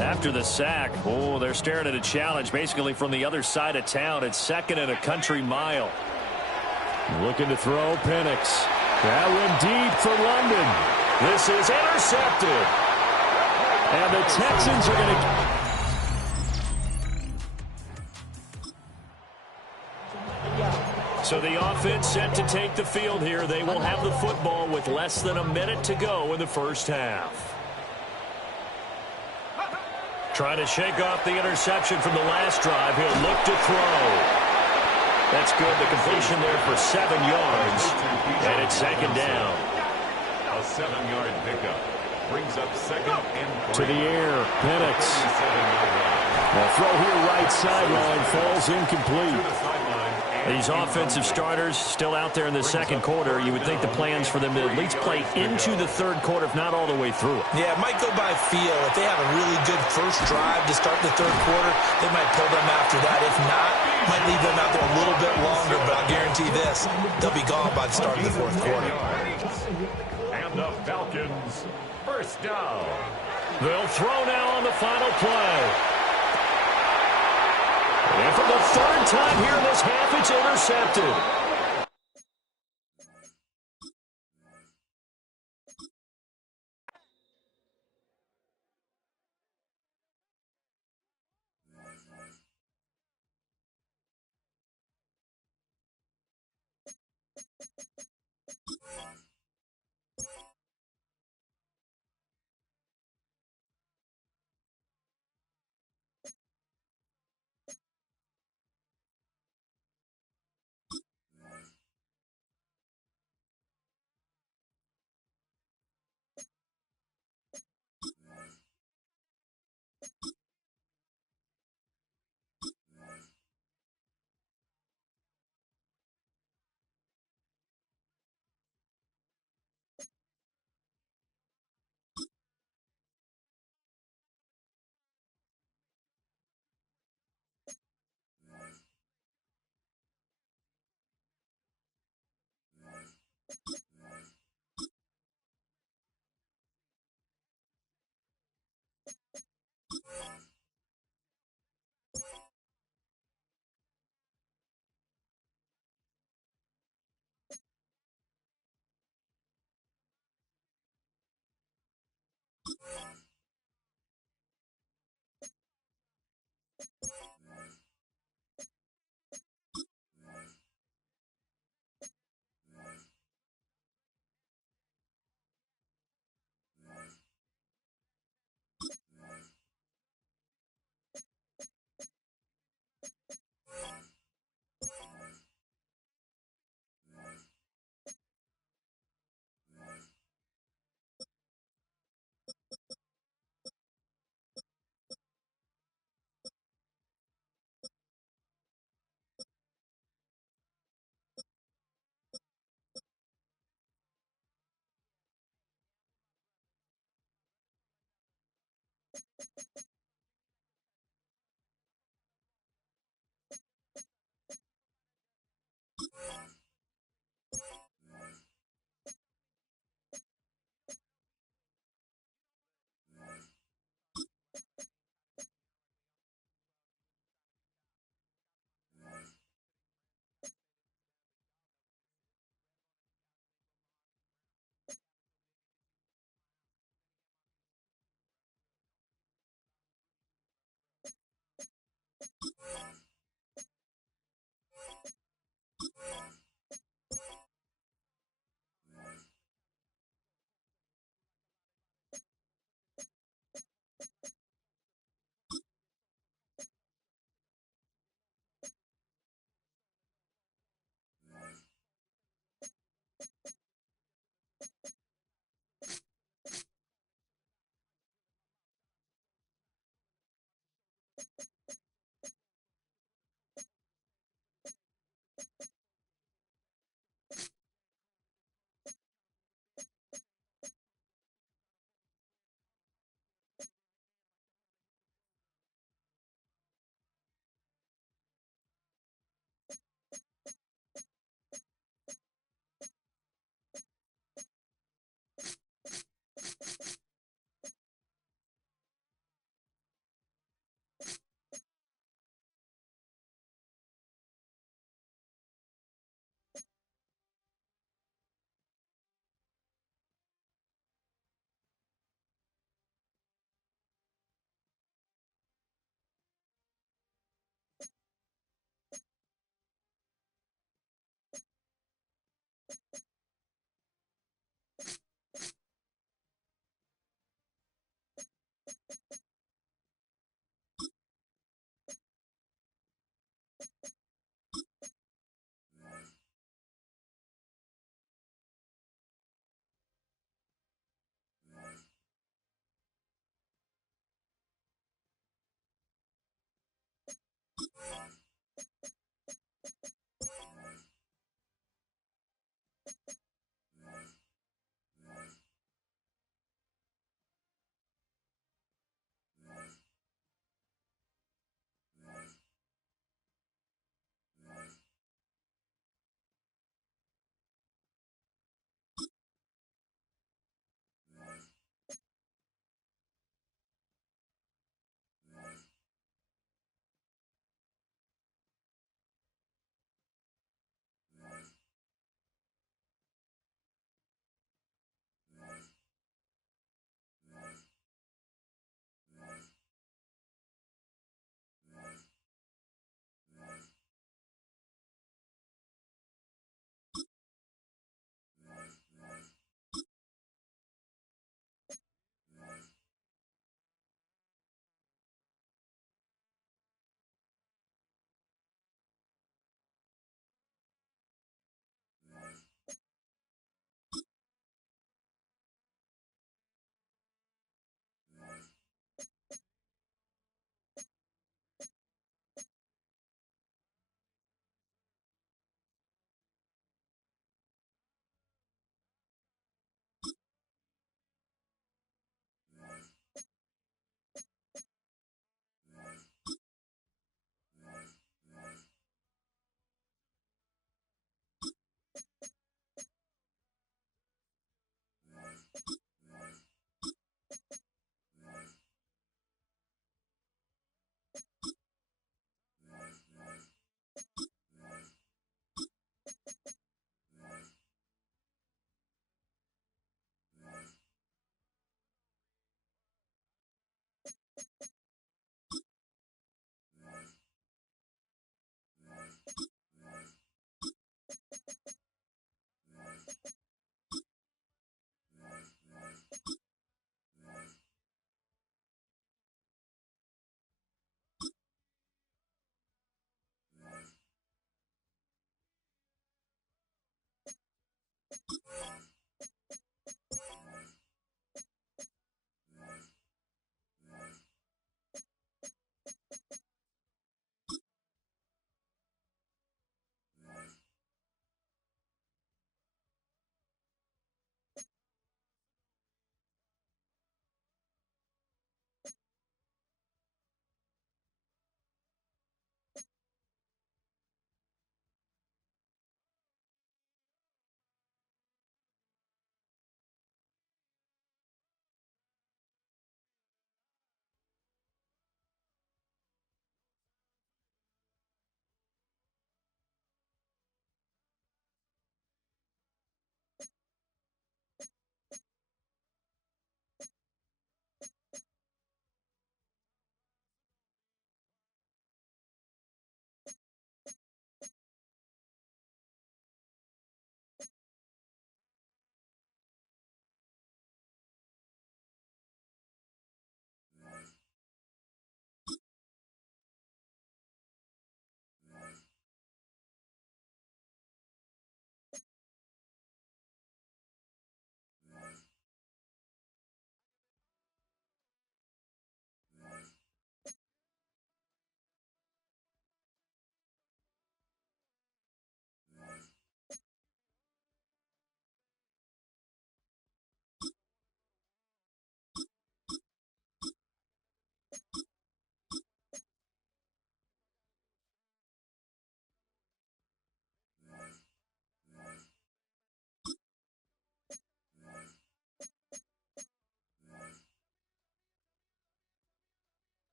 After the sack, they're staring at a challenge basically from the other side of town. It's 2nd and a country mile. Looking to throw, Penix. That one deep for London. This is intercepted. And the Texans are going to... So the offense set to take the field here. They will have the football with less than a minute to go in the first half. Trying to shake off the interception from the last drive. He'll look to throw. That's good. The completion there for 7 yards. And it's 2nd down. A 7-yard pickup. Brings up 2nd and 3. To the air. Penix. The throw here right sideline falls incomplete. These offensive starters still out there in the second quarter. You would think the plans for them to at least play into the third quarter, if not all the way through it. Yeah, it might go by feel. If they have a really good first drive to start the third quarter, they might pull them after that. If not, might leave them out there a little bit longer, but I'll guarantee this, they'll be gone by the start of the fourth quarter. And the Falcons, 1st down. They'll throw now on the final play. And for the 3rd time here in this half, it's intercepted.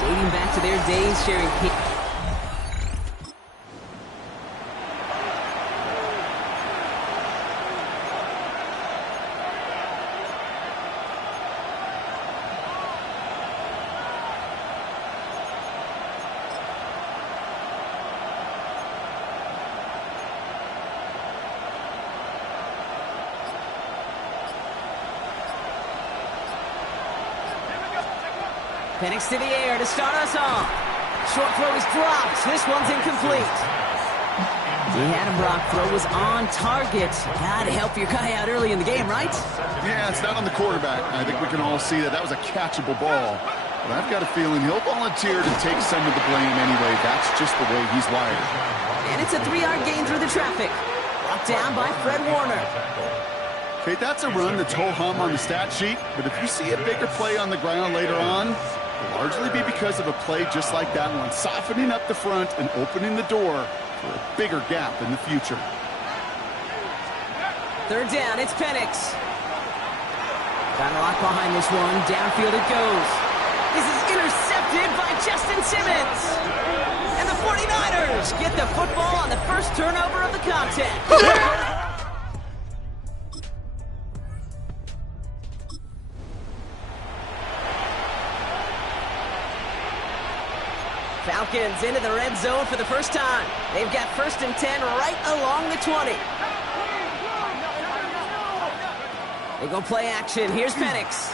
Dating back to their days sharing Penix to the air to start us off. Short throw is dropped. This one's incomplete. He had him, Brock. Throw was on target. Gotta help your guy out early in the game, right? Yeah, it's not on the quarterback. I think we can all see that was a catchable ball. But I've got a feeling he'll volunteer to take some of the blame anyway. That's just the way he's wired. And it's a 3-yard gain through the traffic. Brought down by Fred Warner. Okay, that's a run that's ho-hum on the stat sheet. But if you see a bigger play on the ground later on, it'll largely be because of a play just like that one, softening up the front and opening the door for a bigger gap in the future. Third down, it's Penix. Got a lot behind this one. Downfield it goes. This is intercepted by Justin Simmons. And the 49ers get the football on the first turnover of the contest. Falcons into the red zone for the first time. They've got 1st and 10 right along the 20. They go play action. Here's Penix.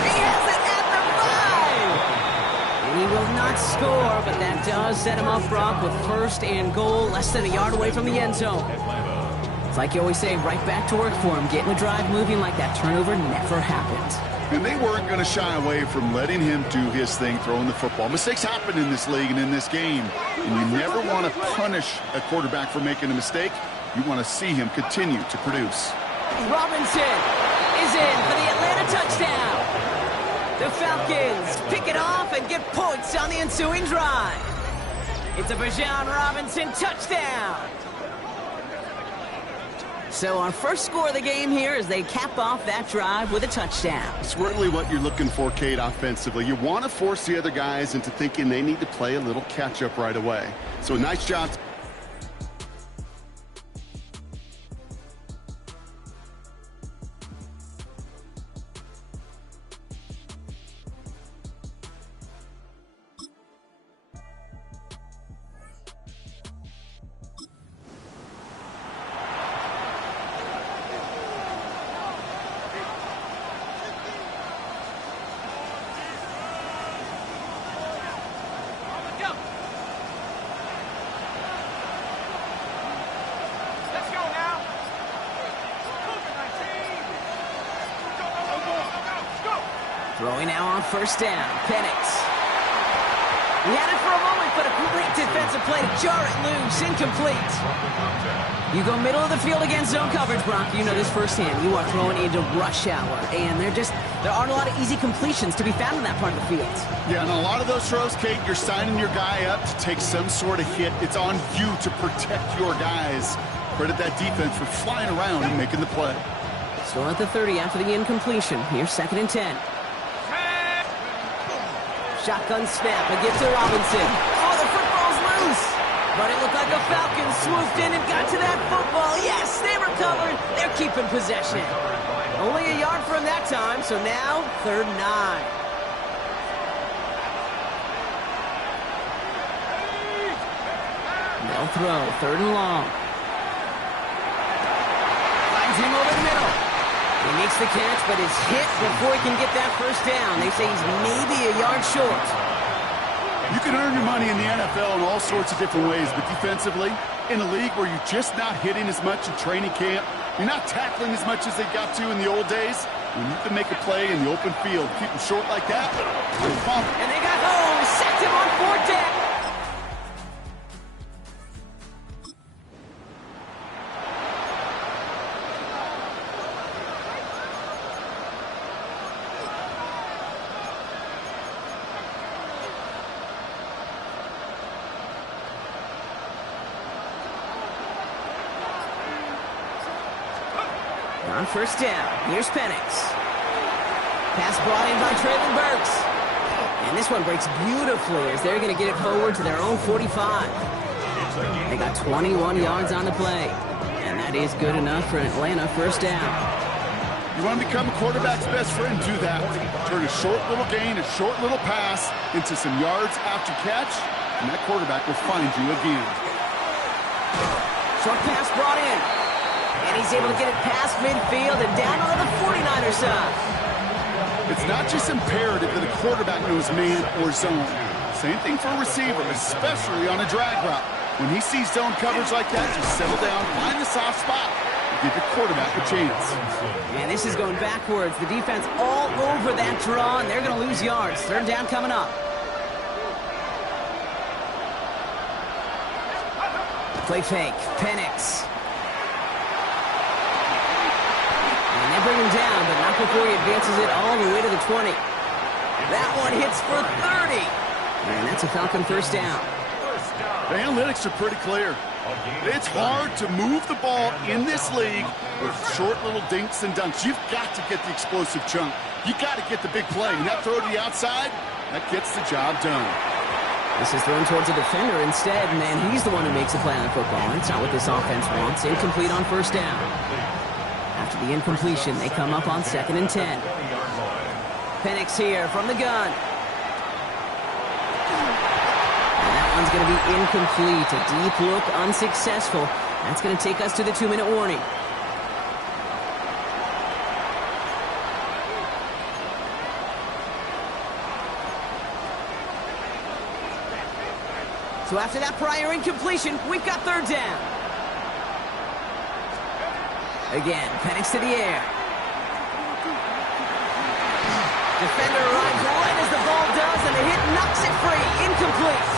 He has it at the 5! And he will not score, but that does set him up, Brock, with 1st and goal, less than a yard away from the end zone. It's like you always say, right back to work for him. Getting the drive moving like that turnover never happened. And they weren't going to shy away from letting him do his thing, throwing the football. Mistakes happen in this league and in this game. And you never want to punish a quarterback for making a mistake. You want to see him continue to produce. Robinson is in for the Atlanta touchdown. The Falcons pick it off and get points on the ensuing drive. It's a Bijan Robinson touchdown. So our first score of the game here as they cap off that drive with a touchdown. It's really what you're looking for, Kate, offensively. You want to force the other guys into thinking they need to play a little catch-up right away. So a nice job. Throwing now on 1st down. Penix. He had it for a moment, but a great defensive play to jar it loose. Incomplete. You go middle of the field against zone coverage, Brock. You know this firsthand. You are throwing into rush hour, and there aren't a lot of easy completions to be found in that part of the field. Yeah, and a lot of those throws, Kate, you're signing your guy up to take some sort of hit. It's on you to protect your guys. Credit that defense for flying around and making the play. Still at the 30 after the incompletion. Here's 2nd and 10. Shotgun snap, a gift to Robinson. Oh, the football's loose. But it looked like the Falcons swooped in and got to that football. Yes, they recovered. They're keeping possession. Only a yard from that time, so now 3rd and 9. They'll throw, 3rd and long. Finds him over the middle. He makes the catch, but is hit before he can get that 1st down. They say he's maybe a yard short. You can earn your money in the NFL in all sorts of different ways, but defensively, in a league where you're just not hitting as much in training camp, you're not tackling as much as they got to in the old days, when you can make a play in the open field, keep them short like that, and they got home, sacked him on 4th down. On first down, here's Penix. Pass brought in by Traylon Burks. And this one breaks beautifully as they're going to get it forward to their own 45. They got 21 yards on the play. And that is good enough for an Atlanta first down. You want to become a quarterback's best friend, do that. Turn a short little gain, a short little pass into some yards after catch, and that quarterback will find you again. Short pass brought in. And he's able to get it past midfield and down on the 49er side. It's not just imperative that a quarterback knows man or zone. Same thing for a receiver, especially on a drag route. When he sees zone coverage like that, just settle down, find the soft spot, and give your quarterback a chance. And this is going backwards. The defense all over that draw, and they're going to lose yards. Third down coming up. Play fake. Penix. And they bring him down, but not before he advances it all the way to the 20. That one hits for 30. And that's a Falcon first down. The analytics are pretty clear. It's hard to move the ball in this league with short little dinks and dunks. You've got to get the explosive chunk. You've got to get the big play. And that throw to the outside, that gets the job done. This is thrown towards a defender instead, and he's the one who makes the play on football. That's not what this offense wants. Incomplete on first down. After the incompletion, they come up on 2nd and 10. Penix here from the gun. And that one's going to be incomplete. A deep look, unsuccessful. That's going to take us to the 2-minute warning. So after that prior incompletion, we've got third down. Again, Penix to the air. Defender arrives right as the ball does, and the hit knocks it free. Incomplete.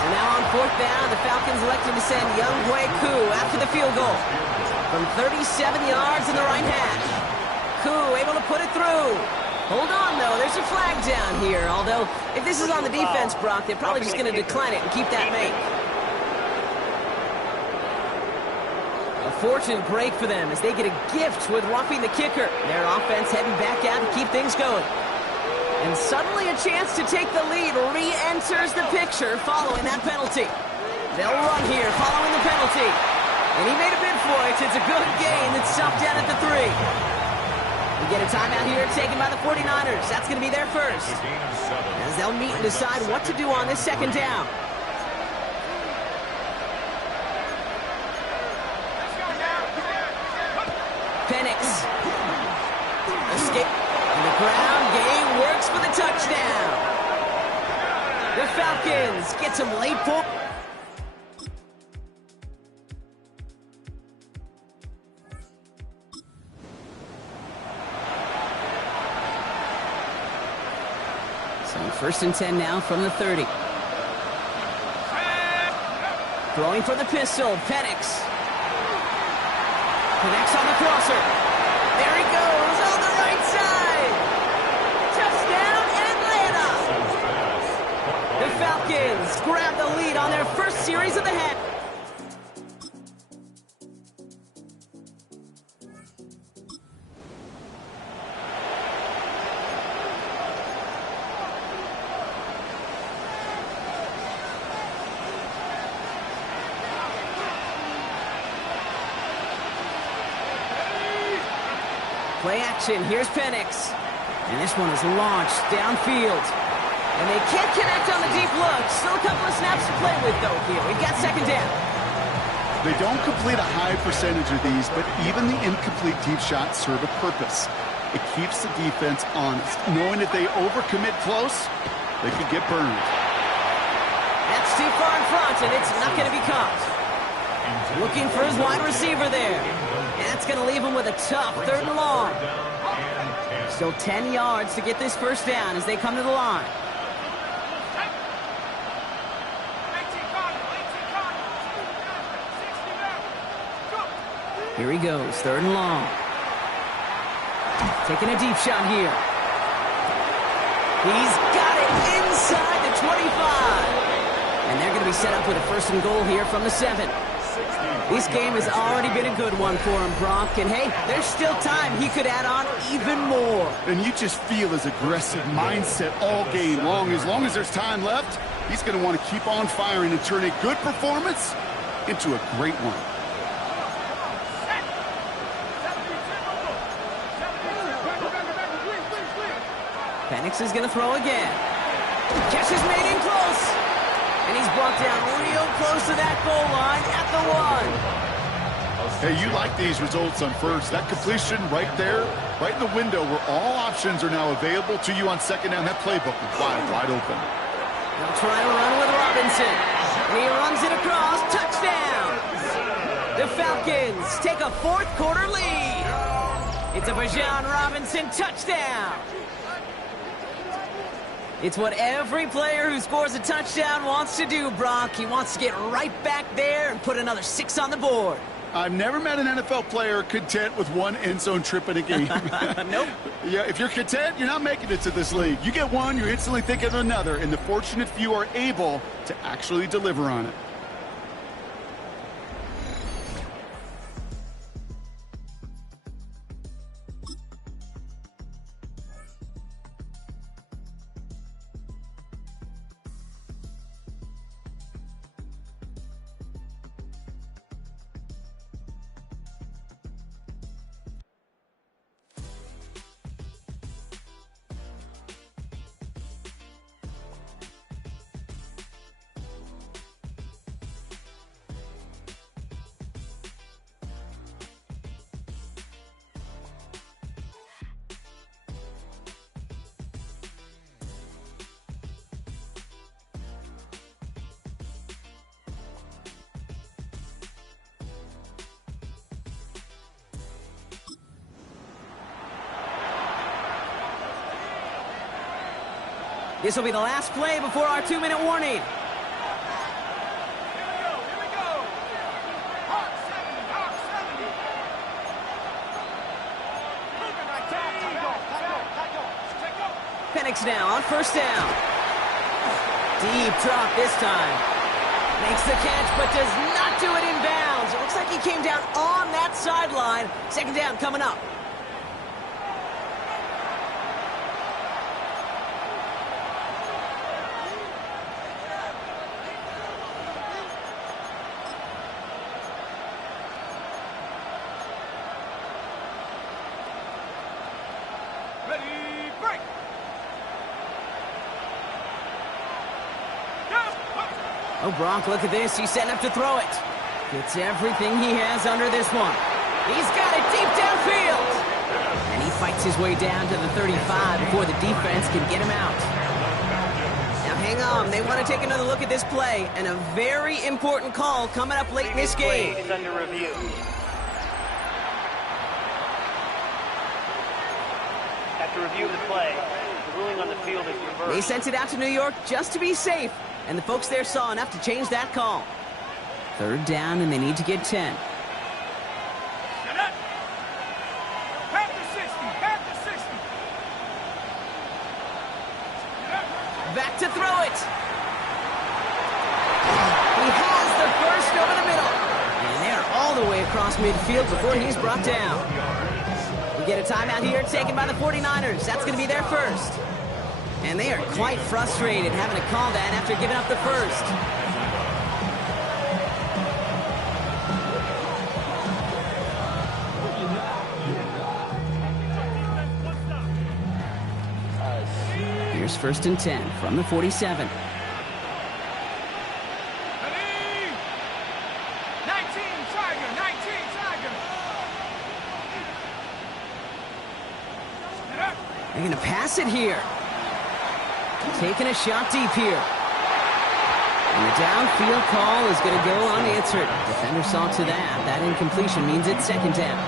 So now on fourth down, the Falcons elected to send Younghoe Koo after the field goal. From 37 yards in the right hash. Koo able to put it through. Hold on, though. There's a flag down here. Although, if this is on the defense, Brock, they're probably just going to decline it and keep that make. A fortunate break for them as they get a gift with roughing the kicker. Their offense heading back out to keep things going. And suddenly a chance to take the lead re-enters the picture following that penalty. They'll run here following the penalty. And he made a bid for it. It's a good gain that's stopped down at the 3. We get a timeout here taken by the 49ers. That's going to be their first. As they'll meet and decide what to do on this second down. Penix. Escape. And the ground game works for the touchdown. The Falcons get some late point. First and 10 now from the 30. Throwing for the pistol, Penix. Connects on the crosser. There he goes on the right side. Touchdown, Atlanta. The Falcons grab the lead on their first series of the half. Play action, here's Penix. And this one is launched downfield. And they can't connect on the deep look. Still a couple of snaps to play with, though, here. We've got second down. They don't complete a high percentage of these, but even the incomplete deep shots serve a purpose. It keeps the defense honest, knowing if they overcommit close, they could get burned. That's too far in front, and it's not going to be caught. Looking for his wide receiver there. And that's going to leave him with a tough 3rd and long. Still 10 yards to get this first down as they come to the line. Here he goes, 3rd and long. Taking a deep shot here. He's got it inside the 25. And they're going to be set up with a 1st and goal here from the 7. This game has already been a good one for him, Brock. And hey, there's still time. He could add on even more. And you just feel his aggressive mindset all game long. As long as there's time left, he's going to want to keep on firing and turn a good performance into a great one. Penix is going to throw again. Catch is made in close. And he's brought down real close to that goal line at the 1. Hey, you like these results on first. That completion right there, right in the window where all options are now available to you on second down. That playbook is wide open. They'll try to run with Robinson. And he runs it across. Touchdown. The Falcons take a fourth quarter lead. It's a Bijan Robinson touchdown. It's what every player who scores a touchdown wants to do, Brock. He wants to get right back there and put another 6 on the board. I've never met an NFL player content with one end zone trip in a game. Nope. Yeah, if you're content, you're not making it to this league. You get one, you're instantly thinking of another, and the fortunate few are able to actually deliver on it. This will be the last play before our 2-minute warning. Penix now on first down. Deep drop this time. Makes the catch, but does not do it in bounds. It looks like he came down on that sideline. Second down coming up. Oh, Brock, look at this. He's setting up to throw it. Gets everything he has under this one. He's got it deep downfield. And he fights his way down to the 35 before the defense can get him out. Now, hang on. They want to take another look at this play. And a very important call coming up late in this game. Is under review. After review of the play, the ruling on the field is reversed. They sent it out to New York just to be safe. And the folks there saw enough to change that call. Third down, and they need to get 10. Back to 60. Back to 60. Back to throw it. He has the first over the middle. And they're all the way across midfield before he's brought down. We get a timeout here taken by the 49ers. That's going to be their first. And they are quite frustrated having to call that after giving up the first. Here's first and 10 from the 47. 19, Tiger. 19, Tiger. They're going to pass it here. Taking a shot deep here. And the downfield call is going to go unanswered. Defender saw to that. That incompletion means it's second down.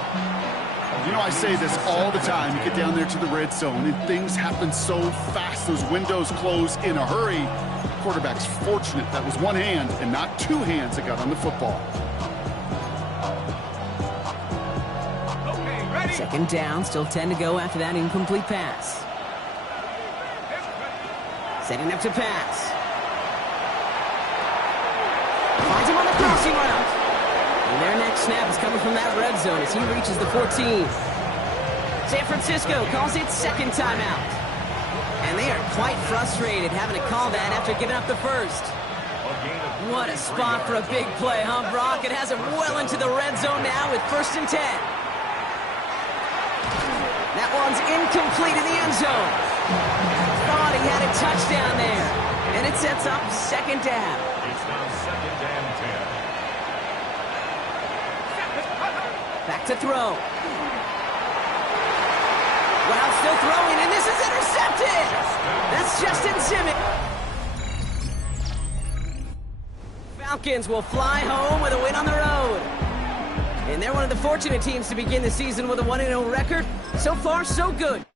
You know, I say this all the time. You get down there to the red zone, and things happen so fast. Those windows close in a hurry. The quarterback's fortunate that was one hand and not two hands that got on the football. Okay, ready? Second down, still 10 to go after that incomplete pass. Setting up to pass. Finds him on the crossing route. And their next snap is coming from that red zone as he reaches the 14. San Francisco calls it second timeout. And they are quite frustrated having to call that after giving up the first. What a spot for a big play, huh, Brock? It has him well into the red zone now with 1st and 10. That one's incomplete in the end zone. Thought he had a touchdown there. And it sets up second down. It's now second and 10. Back to throw. Wow, still throwing, and this is intercepted. That's Justin Simmons. Falcons will fly home with a win on the road. And they're one of the fortunate teams to begin the season with a 1-0 record. So far, so good.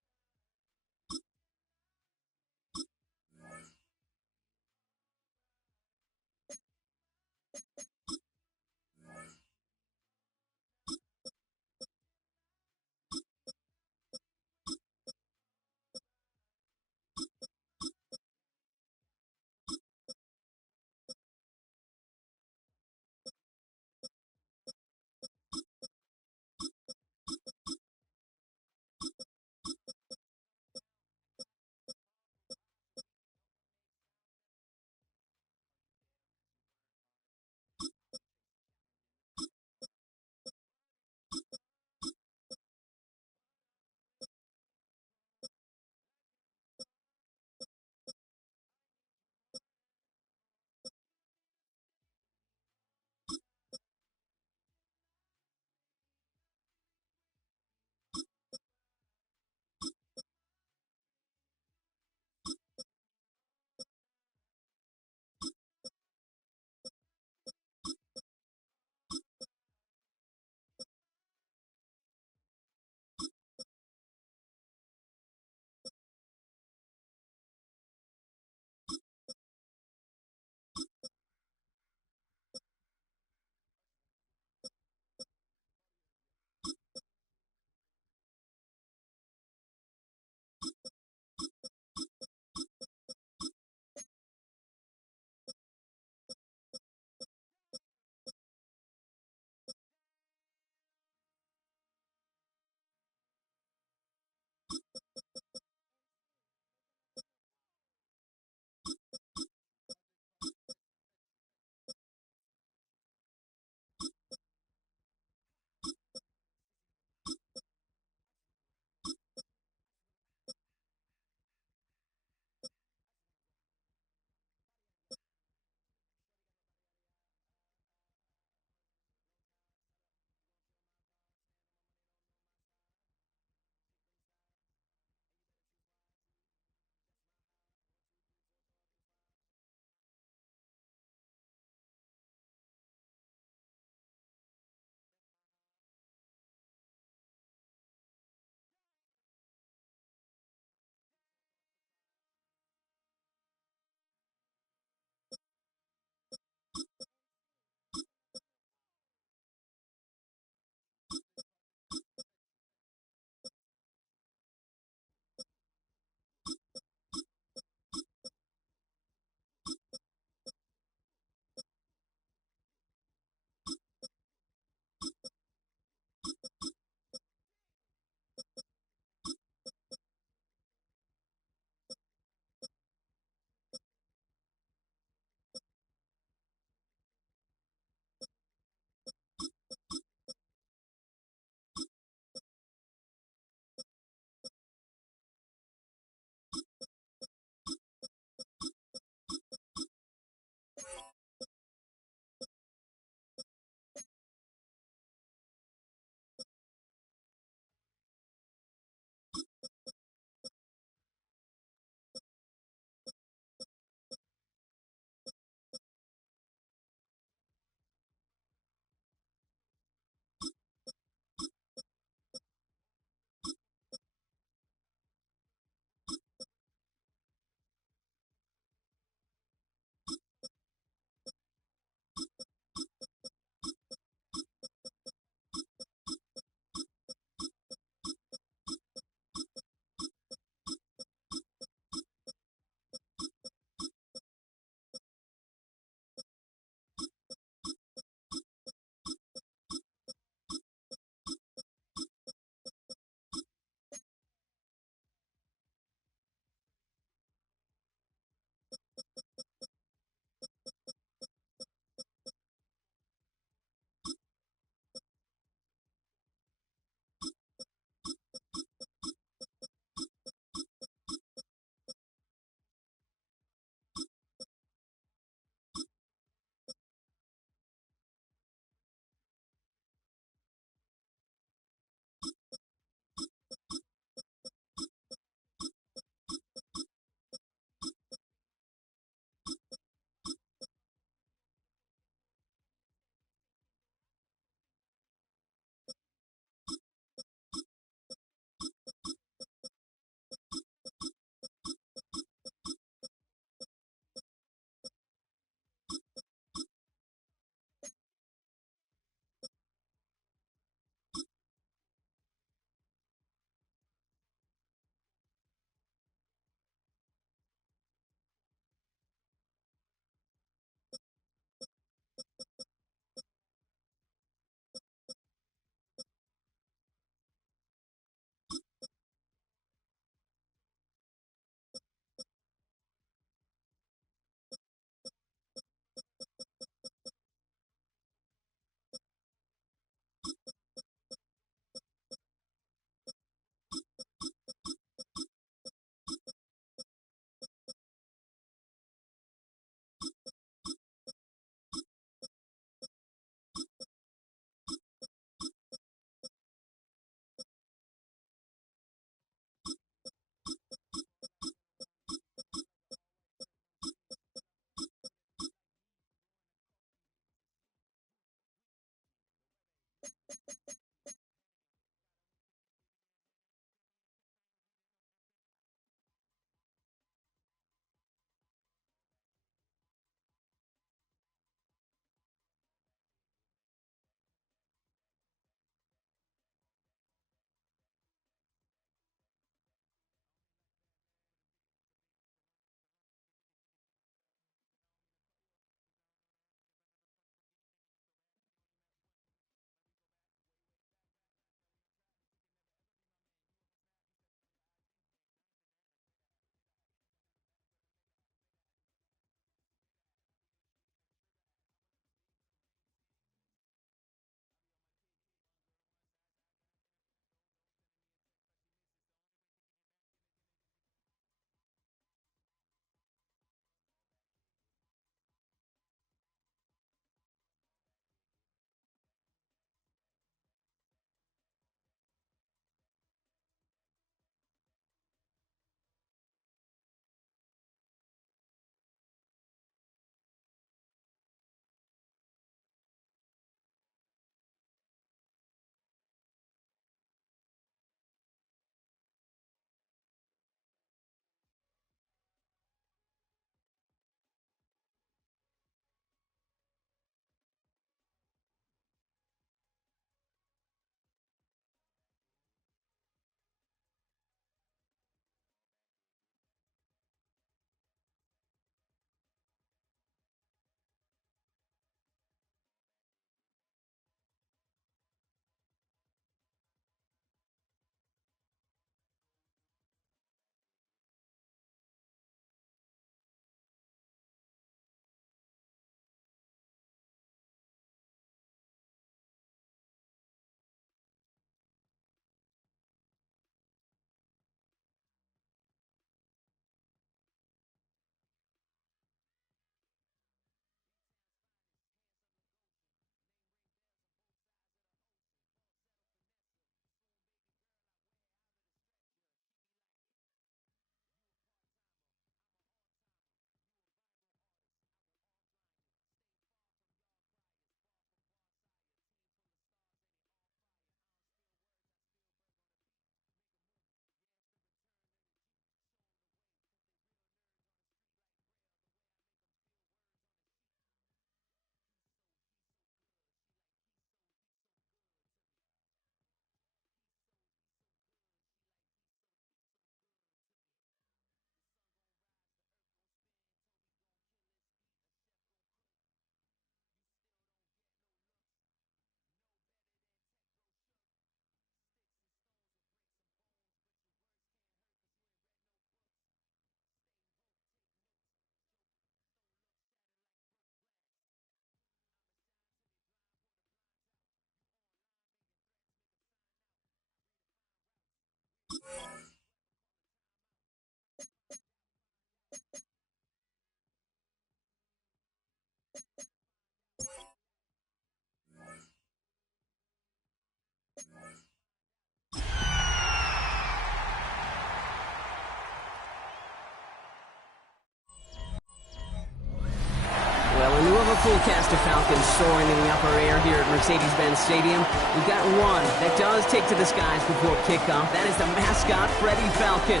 full cast of Falcons soaring in the upper air here at Mercedes-Benz Stadium. We've got one that does take to the skies before kickoff. That is the mascot, Freddie Falcon.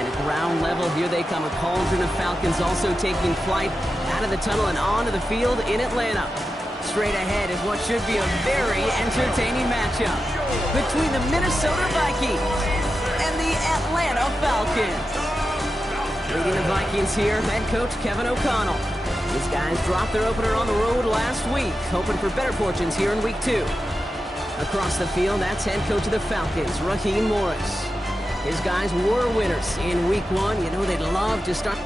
And at ground level, here they come. A cauldron of Falcons also taking flight out of the tunnel and onto the field in Atlanta. Straight ahead is what should be a very entertaining matchup between the Minnesota Vikings and the Atlanta Falcons. Leading the Vikings here, head coach Kevin O'Connell. These guys dropped their opener on the road last week, hoping for better fortunes here in week 2. Across the field, that's head coach of the Falcons, Raheem Morris. His guys were winners in week 1. You know they'd love to start.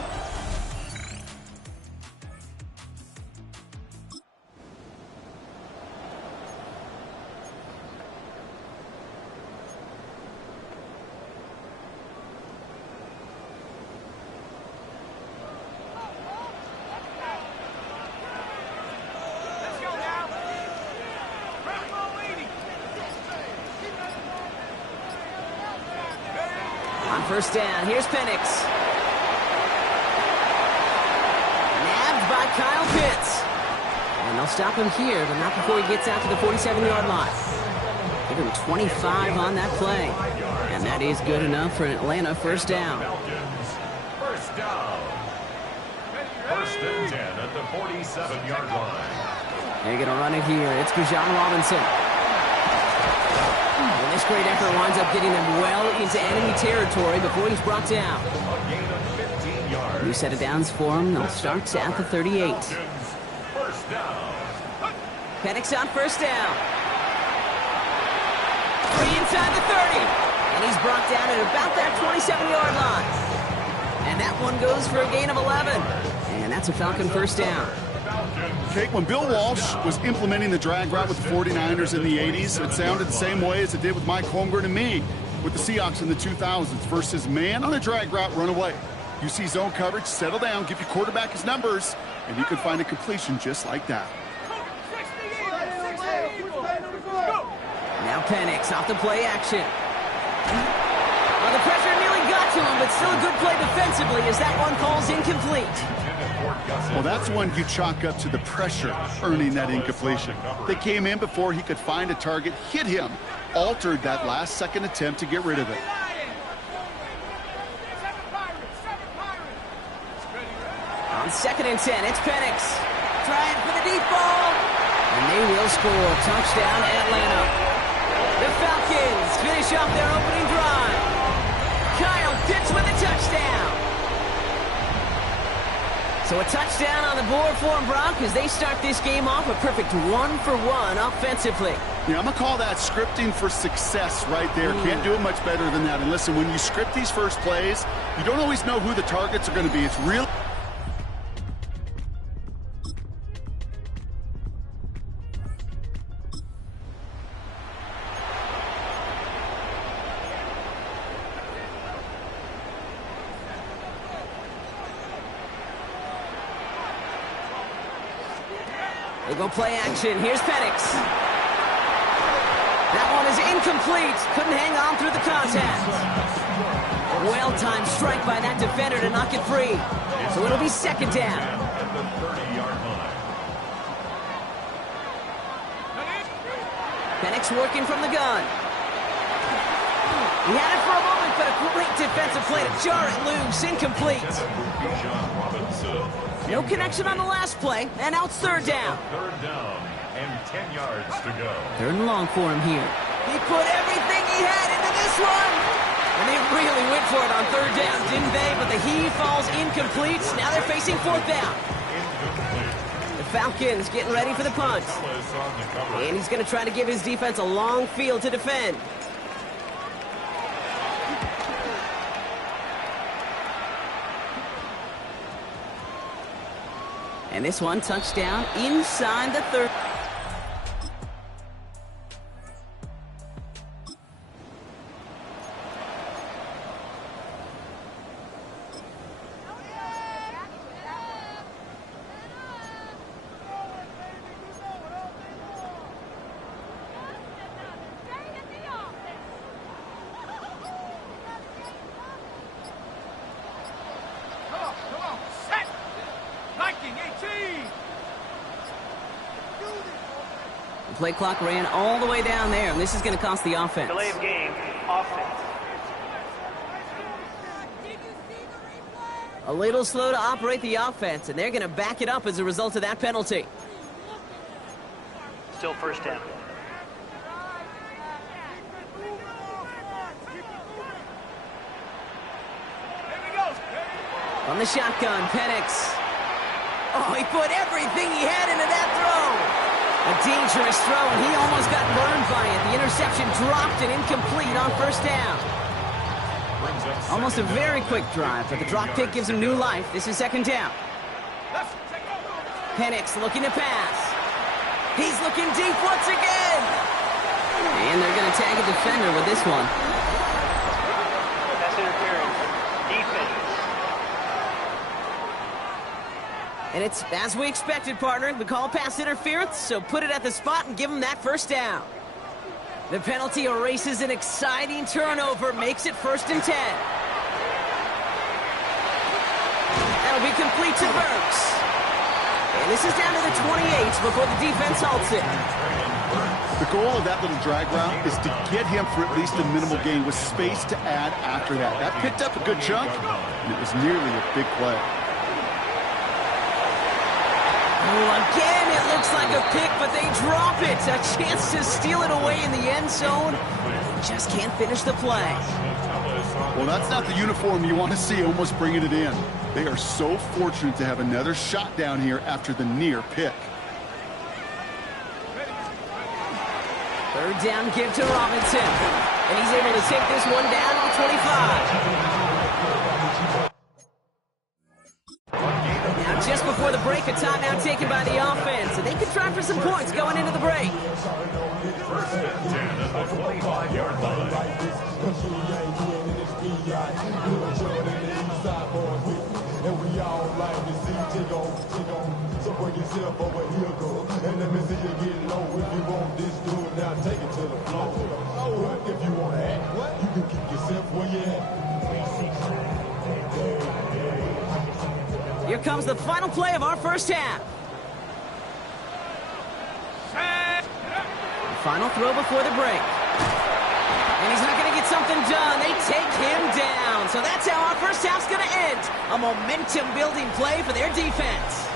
First down, here's Penix. Nabbed by Kyle Pitts. And they'll stop him here, but not before he gets out to the 47-yard line. Give him 25 on that play. And that is good enough for an Atlanta first down. First down. First and 10 at the 47-yard line. They're going to run it here. It's Bijan Robinson. And this great effort winds up getting them well into enemy territory before he's brought down. New set of downs for him. They'll start at the 38. First down. Penix on first down. 3 inside the 30. And he's brought down at about that 27-yard line. And that one goes for a gain of 11. And that's a Falcon first down. Kate, when Bill Walsh was implementing the drag route with the 49ers in the 80s, it sounded the same way as it did with Mike Holmgren and me with the Seahawks in the 2000s versus man on a drag route, run away. You see zone coverage, settle down, give your quarterback his numbers, and you can find a completion just like that. Now Penix off the play action. Well, the pressure nearly got to him, but still a good play defensively as that one falls incomplete. Well, that's one you chalk up to the pressure earning that incompletion. They came in before he could find a target, hit him, altered that last-second attempt to get rid of it. On 2nd and 10, it's Penix. Trying for the deep ball. And they will score. Touchdown, Atlanta. The Falcons finish off their opening drive. Kyle Pitts with a touchdown. So a touchdown on the board for them, Brock, as they start this game off a perfect 1-for-1 offensively. Yeah, I'm going to call that scripting for success right there. Can't do it much better than that. And listen, when you script these first plays, you don't always know who the targets are going to be. It's real. They go play action. Here's Penix. That one is incomplete. Couldn't hang on through the contact. Well-timed strike by that defender to knock it free. So it'll be 2nd down. At the 30-yard line. Penix working from the gun. He had it for a moment, but a great defensive play to jar it loose. Incomplete. Bijan Robinson. No connection on the last play, and now it's 3rd down. 3rd down and 10 yards to go. 3rd and long for him here. He put everything he had into this one. And they really went for it on 3rd down, didn't they? But the heave falls incomplete. Now they're facing 4th down. The Falcons getting ready for the punt. And he's going to try to give his defense a long field to defend. And this one, touchdown inside the 30. play clock ran all the way down there, and this is going to cost the offense. Delay of game, offense. A little slow to operate the offense, and they're going to back it up as a result of that penalty. Still first down. On the shotgun, Penix. Oh, he put everything he had into that throw. A dangerous throw, and he almost got burned by it. The interception dropped and incomplete on first down. Almost a very quick drive, but the drop kick gives him new life. This is second down. Penix looking to pass. He's looking deep once again. And they're going to tag a defender with this one. Pass interference. Defense. And it's as we expected, partner. We call pass interference, so put it at the spot and give him that first down. The penalty erases an exciting turnover, makes it 1st and 10. That'll be complete to Burks. And this is down to the 28 before the defense halts it. The goal of that little drag route is to get him for at least a minimal gain with space to add after that. That picked up a good chunk, and it was nearly a big play. Oh, again, it looks like a pick, but they drop it. A chance to steal it away in the end zone. Just can't finish the play. Well, that's not the uniform you want to see almost bringing it in. They are so fortunate to have another shot down here after the near pick. Third down give to Robinson. And he's able to take this one down to the 25. Now, just before the break, a timeout taken by the offense. And they could try for some points going into the break. First and 10 at the 25-yard line. And we all like to see tick on. So bring yourself over here, go. And let me see you get low. If you want this, do it now. Take it to the floor. But if you want to act, you can keep yourself where you at. Here comes the final play of our first half. Final throw before the break. And he's not going to get something done. They take him down. So that's how our first half's going to end. A momentum-building play for their defense.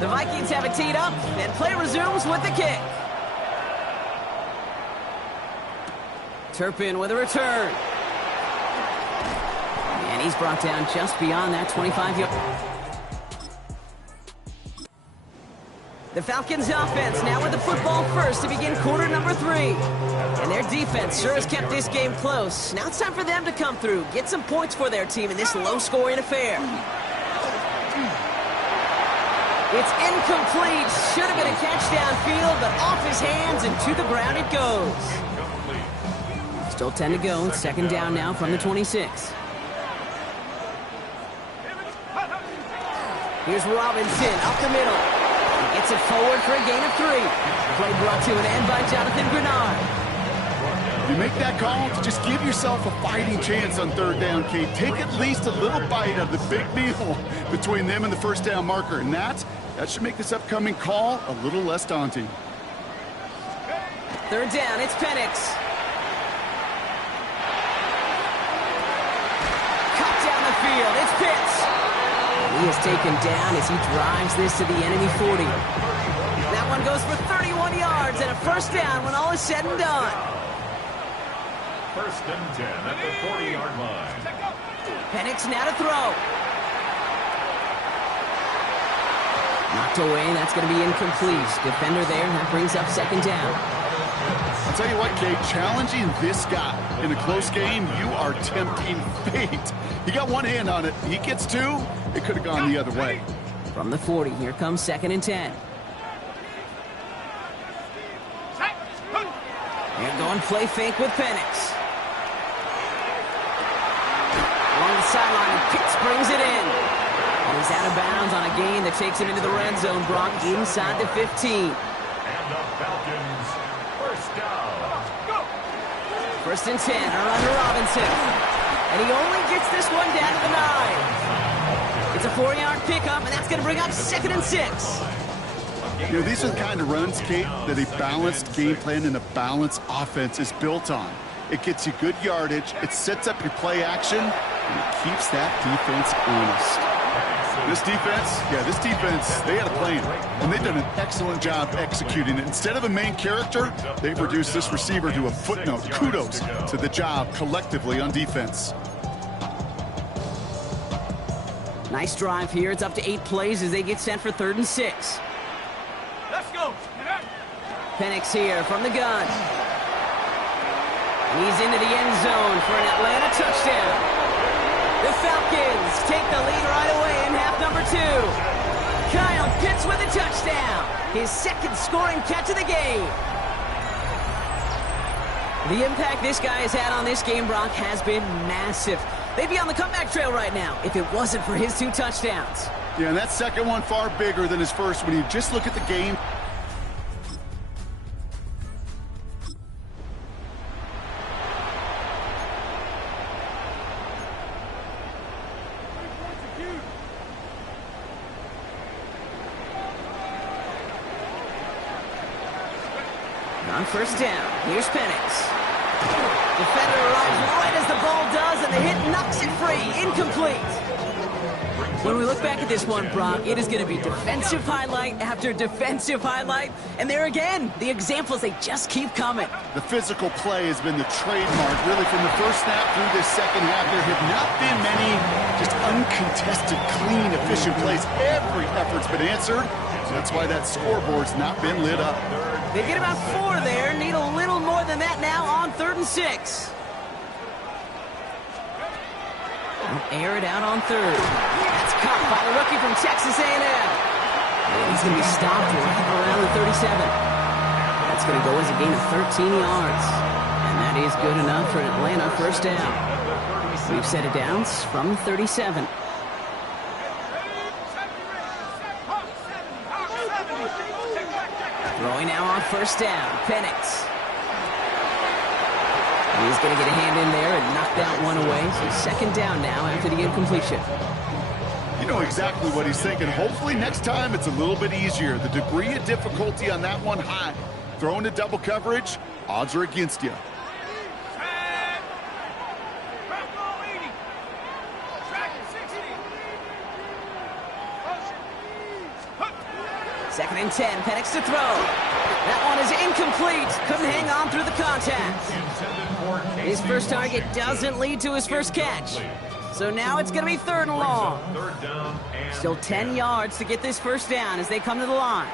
The Vikings have it teed up, and play resumes with the kick. Turpin with a return. And he's brought down just beyond that 25-yard. The Falcons offense now with the football first to begin quarter number 3. And their defense sure has kept this game close. Now it's time for them to come through, get some points for their team in this low-scoring affair. It's incomplete. Should have been a catch downfield, but off his hands and to the ground it goes. Still 10 to go. Second down now from the 26. Here's Robinson up the middle. He gets it forward for a gain of 3. Play brought to an end by Jonathan Grenard. You make that call to just give yourself a fighting chance on third down, Kate. Take at least a little bite of the big meal between them and the first down marker. And that should make this upcoming call a little less daunting. Third down, it's Penix. Cut down the field, it's Pitts. He is taken down as he drives this to the enemy 40. That one goes for 31 yards and a first down when all is said and done. First and 10 at the 40-yard line. Penix now to throw. Knocked away, that's going to be incomplete. Defender there, that brings up second down. I'll tell you what, Kate, challenging this guy in a close game, you are tempting fate. He got one hand on it. He gets 2. It could have gone the other way. From the 40, here comes second and 10. They're going play fake with Penix. Along the sideline, and Pitts brings it in. And he's out of bounds on a gain that takes him into the red zone. Brock inside the 15. And the Falcons, first down. First and 10, are under Robinson. And he only gets this one down to the 9. It's a 4-yard pickup, and that's going to bring up 2nd and 6. You know, these are the kind of runs, Kate, that a balanced game plan and a balanced offense is built on. It gets you good yardage, it sets up your play action, and it keeps that defense honest. This defense, they had a plan, and they've done an excellent job executing it. Instead of a main character, they've reduced this receiver to a footnote. Kudos to the job collectively on defense. Nice drive here. It's up to 8 plays as they get sent for 3rd and 6. Let's go. Penix here from the gun. He's into the end zone for an Atlanta touchdown. The Falcons take the lead right away in half number 2. Kyle Pitts with a touchdown. His 2nd scoring catch of the game. The impact this guy has had on this game, Brock, has been massive. They'd be on the comeback trail right now if it wasn't for his 2 touchdowns. Yeah, and that second one far bigger than his first when you just look at the game. On 1st down, here's Penix. Defender arrives right as the ball does, and the hit knocks it free. Incomplete. When we look back at this one, Brock, it is going to be defensive highlight after defensive highlight. And there again, the examples, they just keep coming. The physical play has been the trademark, really, from the first snap through this second half. There have not been many just uncontested, clean, efficient plays. Every effort's been answered. So that's why that scoreboard's not been lit up. They get about 4 there. Need a little more than that now on 3rd and 6. Air it out on 3rd. That's caught by the rookie from Texas A&M. And he's going to be stopped right around the 37. That's going to go as a gain of 13 yards. And that is good enough for an Atlanta 1st down. We've set it down from 37. Throwing now on 1st down. Penix. He's going to get a hand in there and knock that one away. So 2nd down now after the incompletion. You know exactly what he's thinking. Hopefully next time it's a little bit easier. The degree of difficulty on that one high. Throwing to double coverage, odds are against you. 2nd and 10. Penix to throw. That one is incomplete. Couldn't hang on through the contact. His first target doesn't lead to his first catch. So now it's going to be 3rd and long. Still 10 yards to get this 1st down as they come to the line.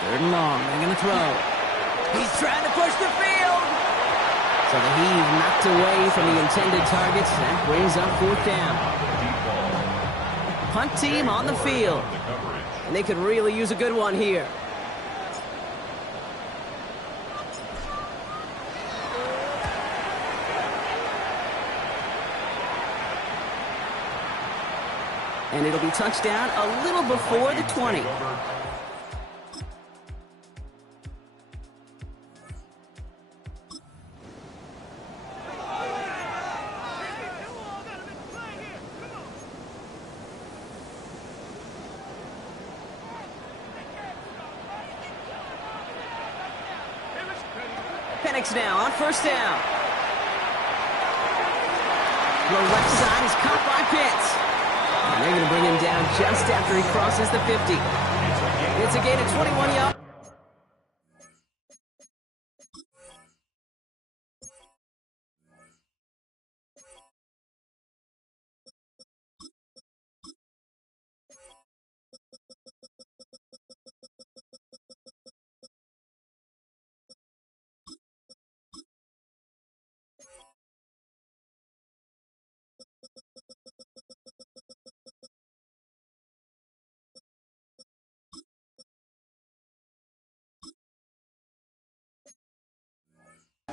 3rd and long. They're going to throw. He's trying to push the field. So the heave knocked away from the intended targets. That brings up 4th down. Punt team on the field. And they could really use a good one here. And it'll be touchdown a little before the 20. Penix now on 1st down. The left side is caught by Pitts. And they're going to bring him down just after he crosses the 50. It's a gain of 21 yards.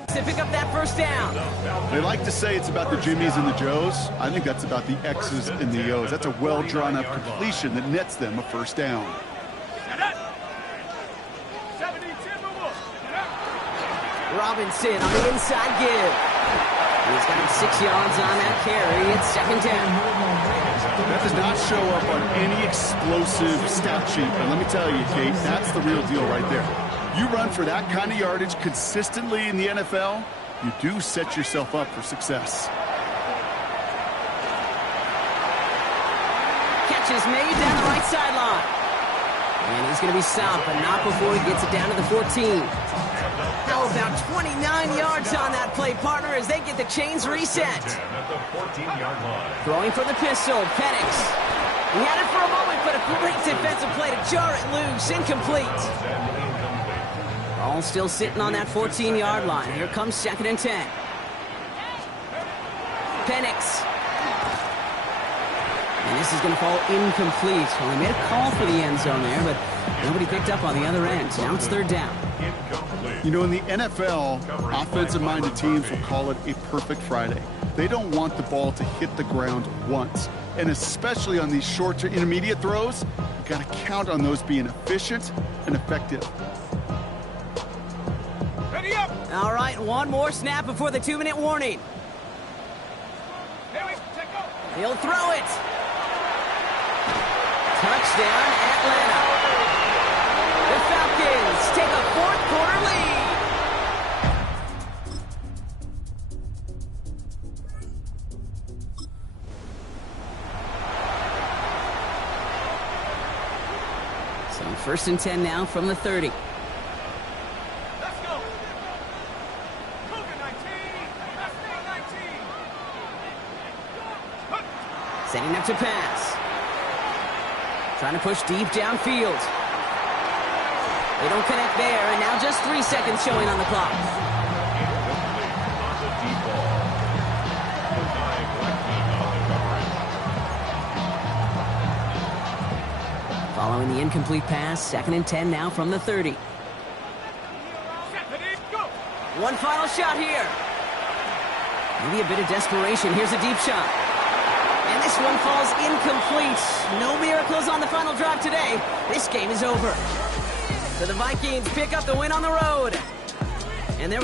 To pick up that 1st down. They like to say it's about the Jimmies and the Joes. I think that's about the X's and the O's. That's a well-drawn-up completion that nets them a 1st down. Robinson on the inside give. He's got him 6 yards on that carry. It's second down. That does not show up on any explosive stat sheet. But let me tell you, Kate, that's the real deal right there. You run for that kind of yardage consistently in the NFL, you do set yourself up for success. Catch is made down the right sideline. And he's going to be stopped, but not before he gets it down to the 14. How about 29 yards on that play, partner, as they get the chains reset. Throwing for the pistol, Penix. He had it for a moment, but a great defensive play to jar it loose. Incomplete. All still sitting on that 14-yard line. Here comes second and 10. Penix. And this is going to fall incomplete. Well, he made a call for the end zone there, but nobody picked up on the other end. Now it's third down. You know, in the NFL, offensive-minded teams will call it a perfect Friday. They don't want the ball to hit the ground once. And especially on these short to intermediate throws, you got to count on those being efficient and effective. Ready up! All right, one more snap before the 2-minute warning. Here we take go. He'll throw it. Touchdown, Atlanta. The Falcons take a fourth-quarter lead. So first and 10 now from the 30. Let's go. Cougar 19. That's 19. Setting up to pass. Trying to push deep downfield. They don't connect there, and now just 3 seconds showing on the clock. Following the incomplete pass, second and 10 now from the 30. One final shot here. Maybe a bit of desperation. Here's a deep shot. And this one falls incomplete. No miracles on the final drive today. This game is over. So the Vikings pick up the win on the road. And there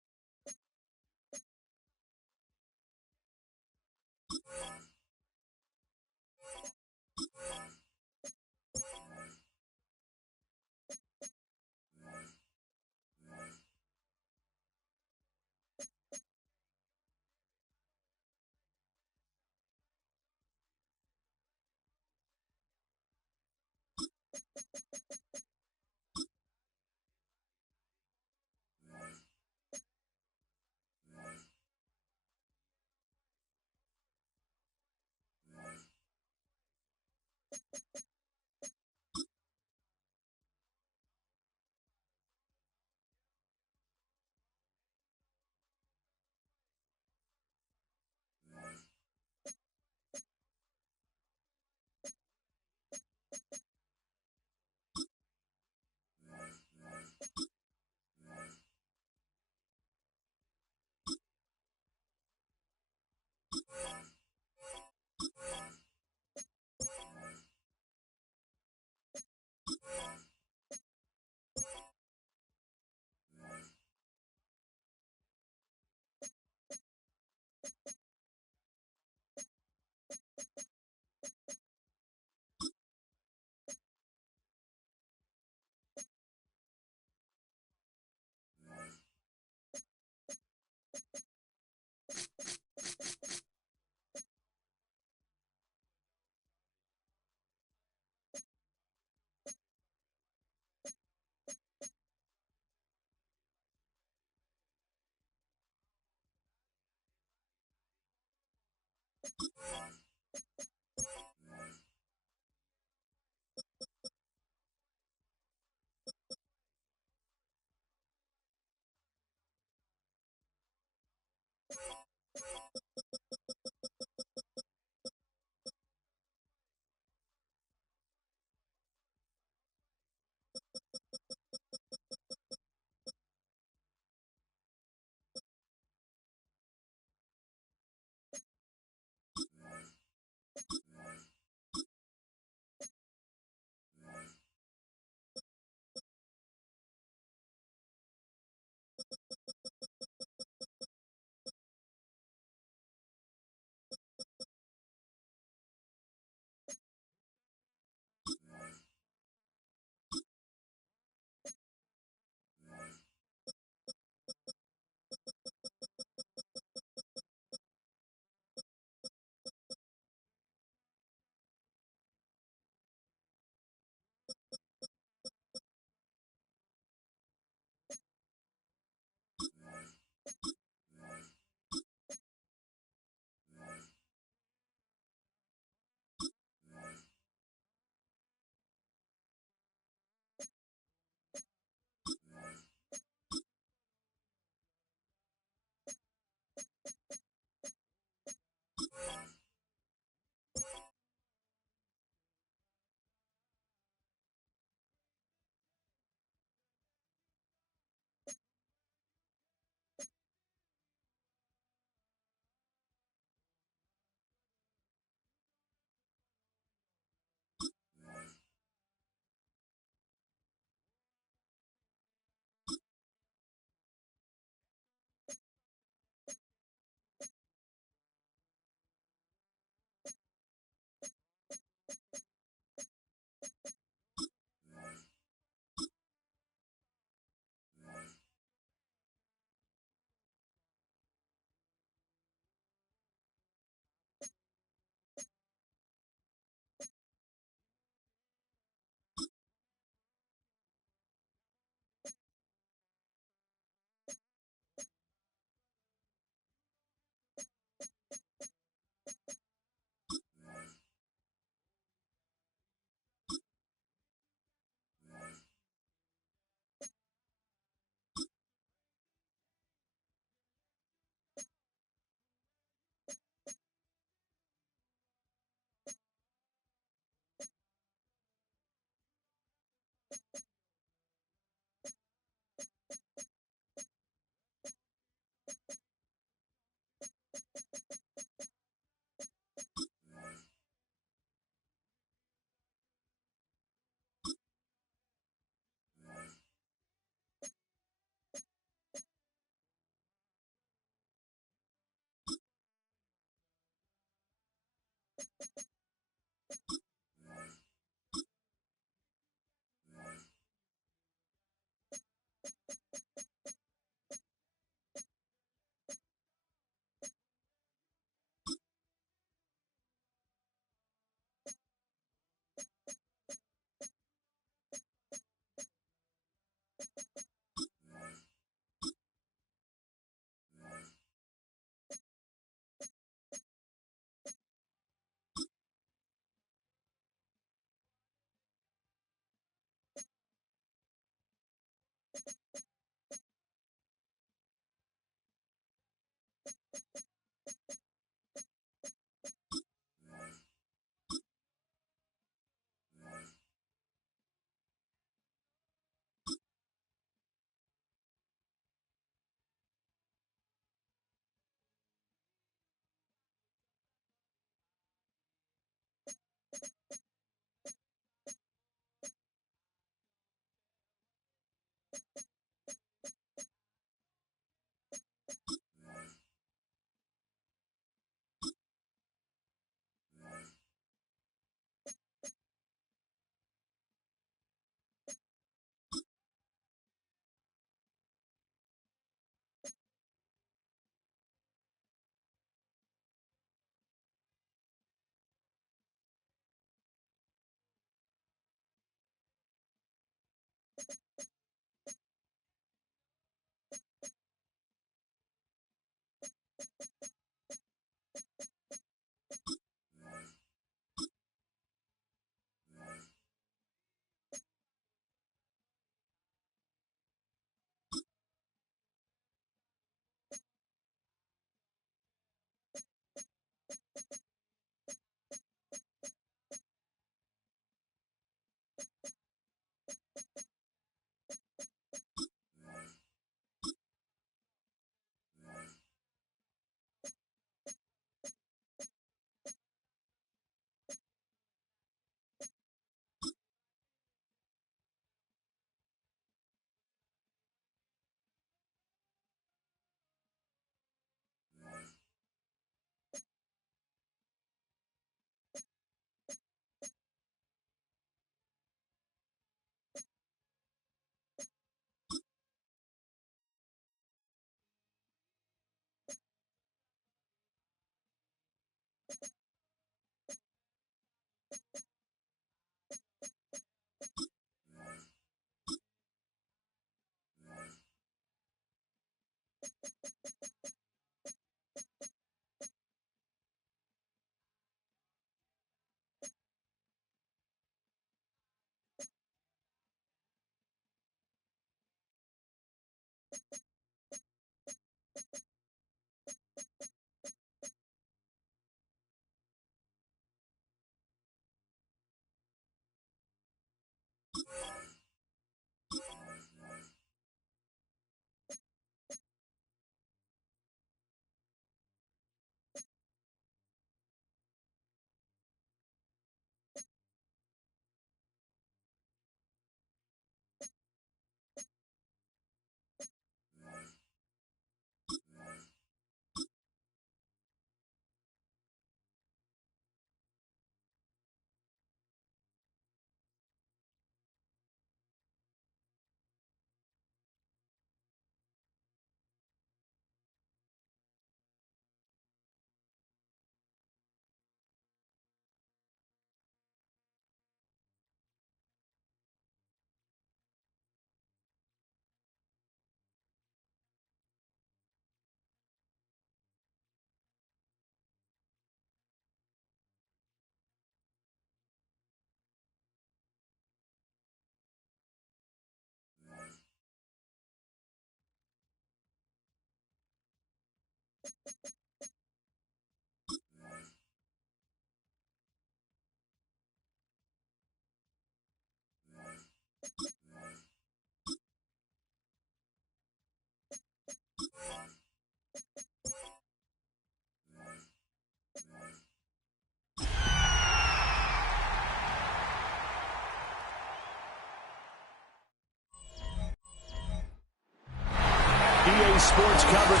EA Sports coverage.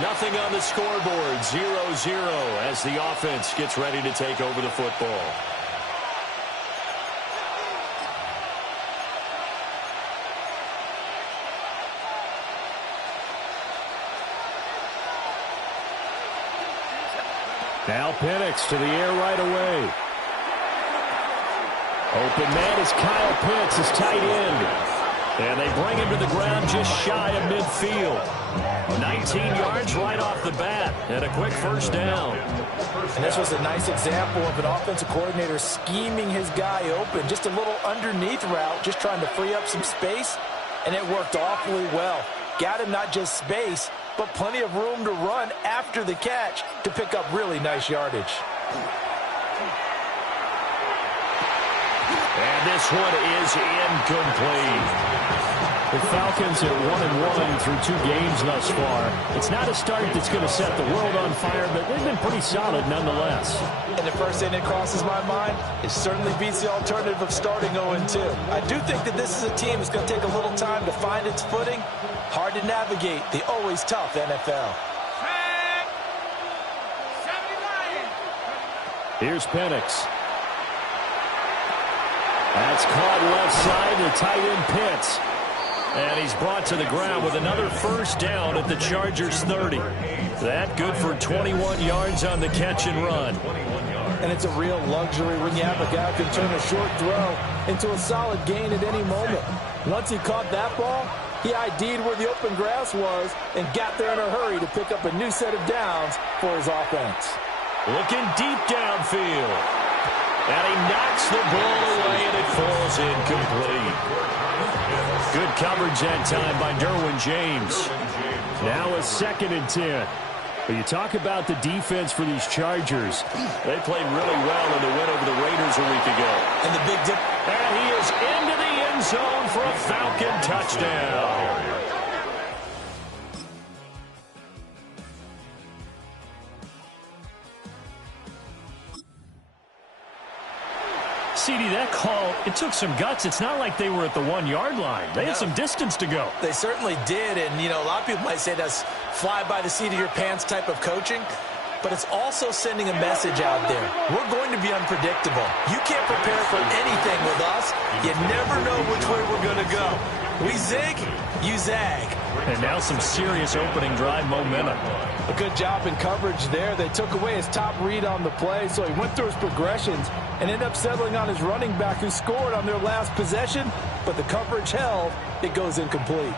Nothing on the scoreboard, 0-0 as the offense gets ready to take over the football. Now Penix to the air right away. Open man is Kyle Pitts, his tight end. And they bring him to the ground just shy of midfield. 19 yards right off the bat, and a quick first down. And this was a nice example of an offensive coordinator scheming his guy open. Just a little underneath route, just trying to free up some space, and it worked awfully well. Got him not just space, but plenty of room to run after the catch to pick up really nice yardage. And this one is incomplete. The Falcons are 1-1 through 2 games thus far. It's not a start that's going to set the world on fire, but they've been pretty solid nonetheless. And the first thing that crosses my mind, it certainly beats the alternative of starting 0-2. I do think that this is a team that's going to take a little time to find its footing. Hard to navigate the always tough NFL. Here's Penix. That's caught left side to tight end Pitts. And he's brought to the ground with another first down at the Chargers 30. That good for 21 yards on the catch and run. And it's a real luxury when you have a guy who can turn a short throw into a solid gain at any moment. Once he caught that ball, he ID'd where the open grass was and got there in a hurry to pick up a new set of downs for his offense. Looking deep downfield. And he knocks the ball away, and it falls incomplete. Good coverage that time by Derwin James. Now a 2nd and 10. But you talk about the defense for these Chargers. They played really well in the win over the Raiders a week ago. And the big dip. And he is into the end zone for a Falcon touchdown. CD, that call, it took some guts. It's not like they were at the 1-yard line. They had some distance to go. They certainly did, and, you know, a lot of people might say that's fly by the seat of your pants type of coaching, but it's also sending a message out there. We're going to be unpredictable. You can't prepare for anything with us. You never know which way we're going to go. We zig, you zag. And now some serious opening drive momentum. A good job in coverage there. They took away his top read on the play, so he went through his progressions and ended up settling on his running back who scored on their last possession, but the coverage held. It goes incomplete.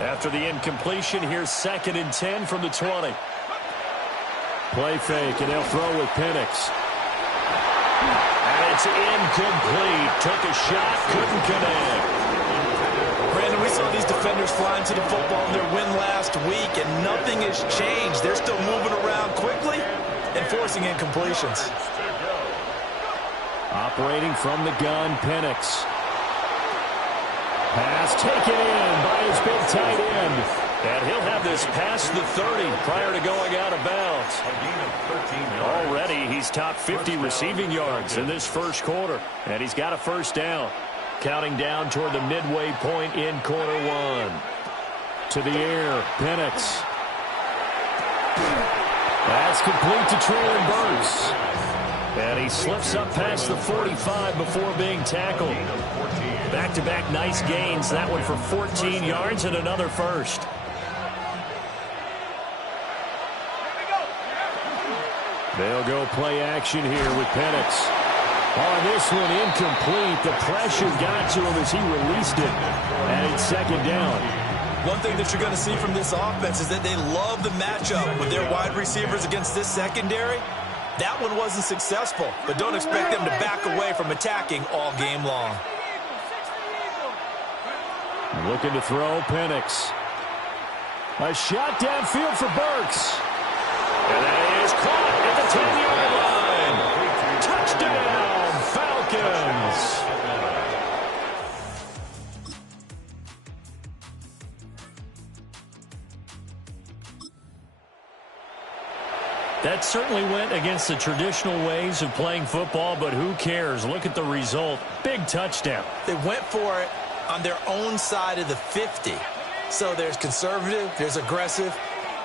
After the incompletion, here's 2nd and 10 from the 20. Play fake, and they'll throw with Penix. And it's incomplete. Took a shot, couldn't connect. Brandon, we saw these defenders flying to the football in their win last week, and nothing has changed. They're still moving around quickly and forcing incompletions. Operating from the gun, Penix. Pass taken in by his big tight end. And he'll have this past the 30 prior to going out of bounds. Already, he's top 50 receiving yards in this first quarter. And he's got a first down. Counting down toward the midway point in quarter 1. To the air, Penix. That's complete to Traylon Burks. And he slips up past the 45 before being tackled. Back-to-back nice gains. That one for 14 yards and another first. They'll go play action here with Penix. On this one, incomplete. The pressure got to him as he released it. And it's 2nd down. One thing that you're going to see from this offense is that they love the matchup with their wide receivers against this secondary. That one wasn't successful, but don't expect them to back away from attacking all game long. Looking to throw, Penix. A shot downfield for Burks. And that is caught at the 10-yard line. Touchdown, Falcons. That certainly went against the traditional ways of playing football, but who cares? Look at the result. Big touchdown. They went for it on their own side of the 50. So there's conservative, there's aggressive,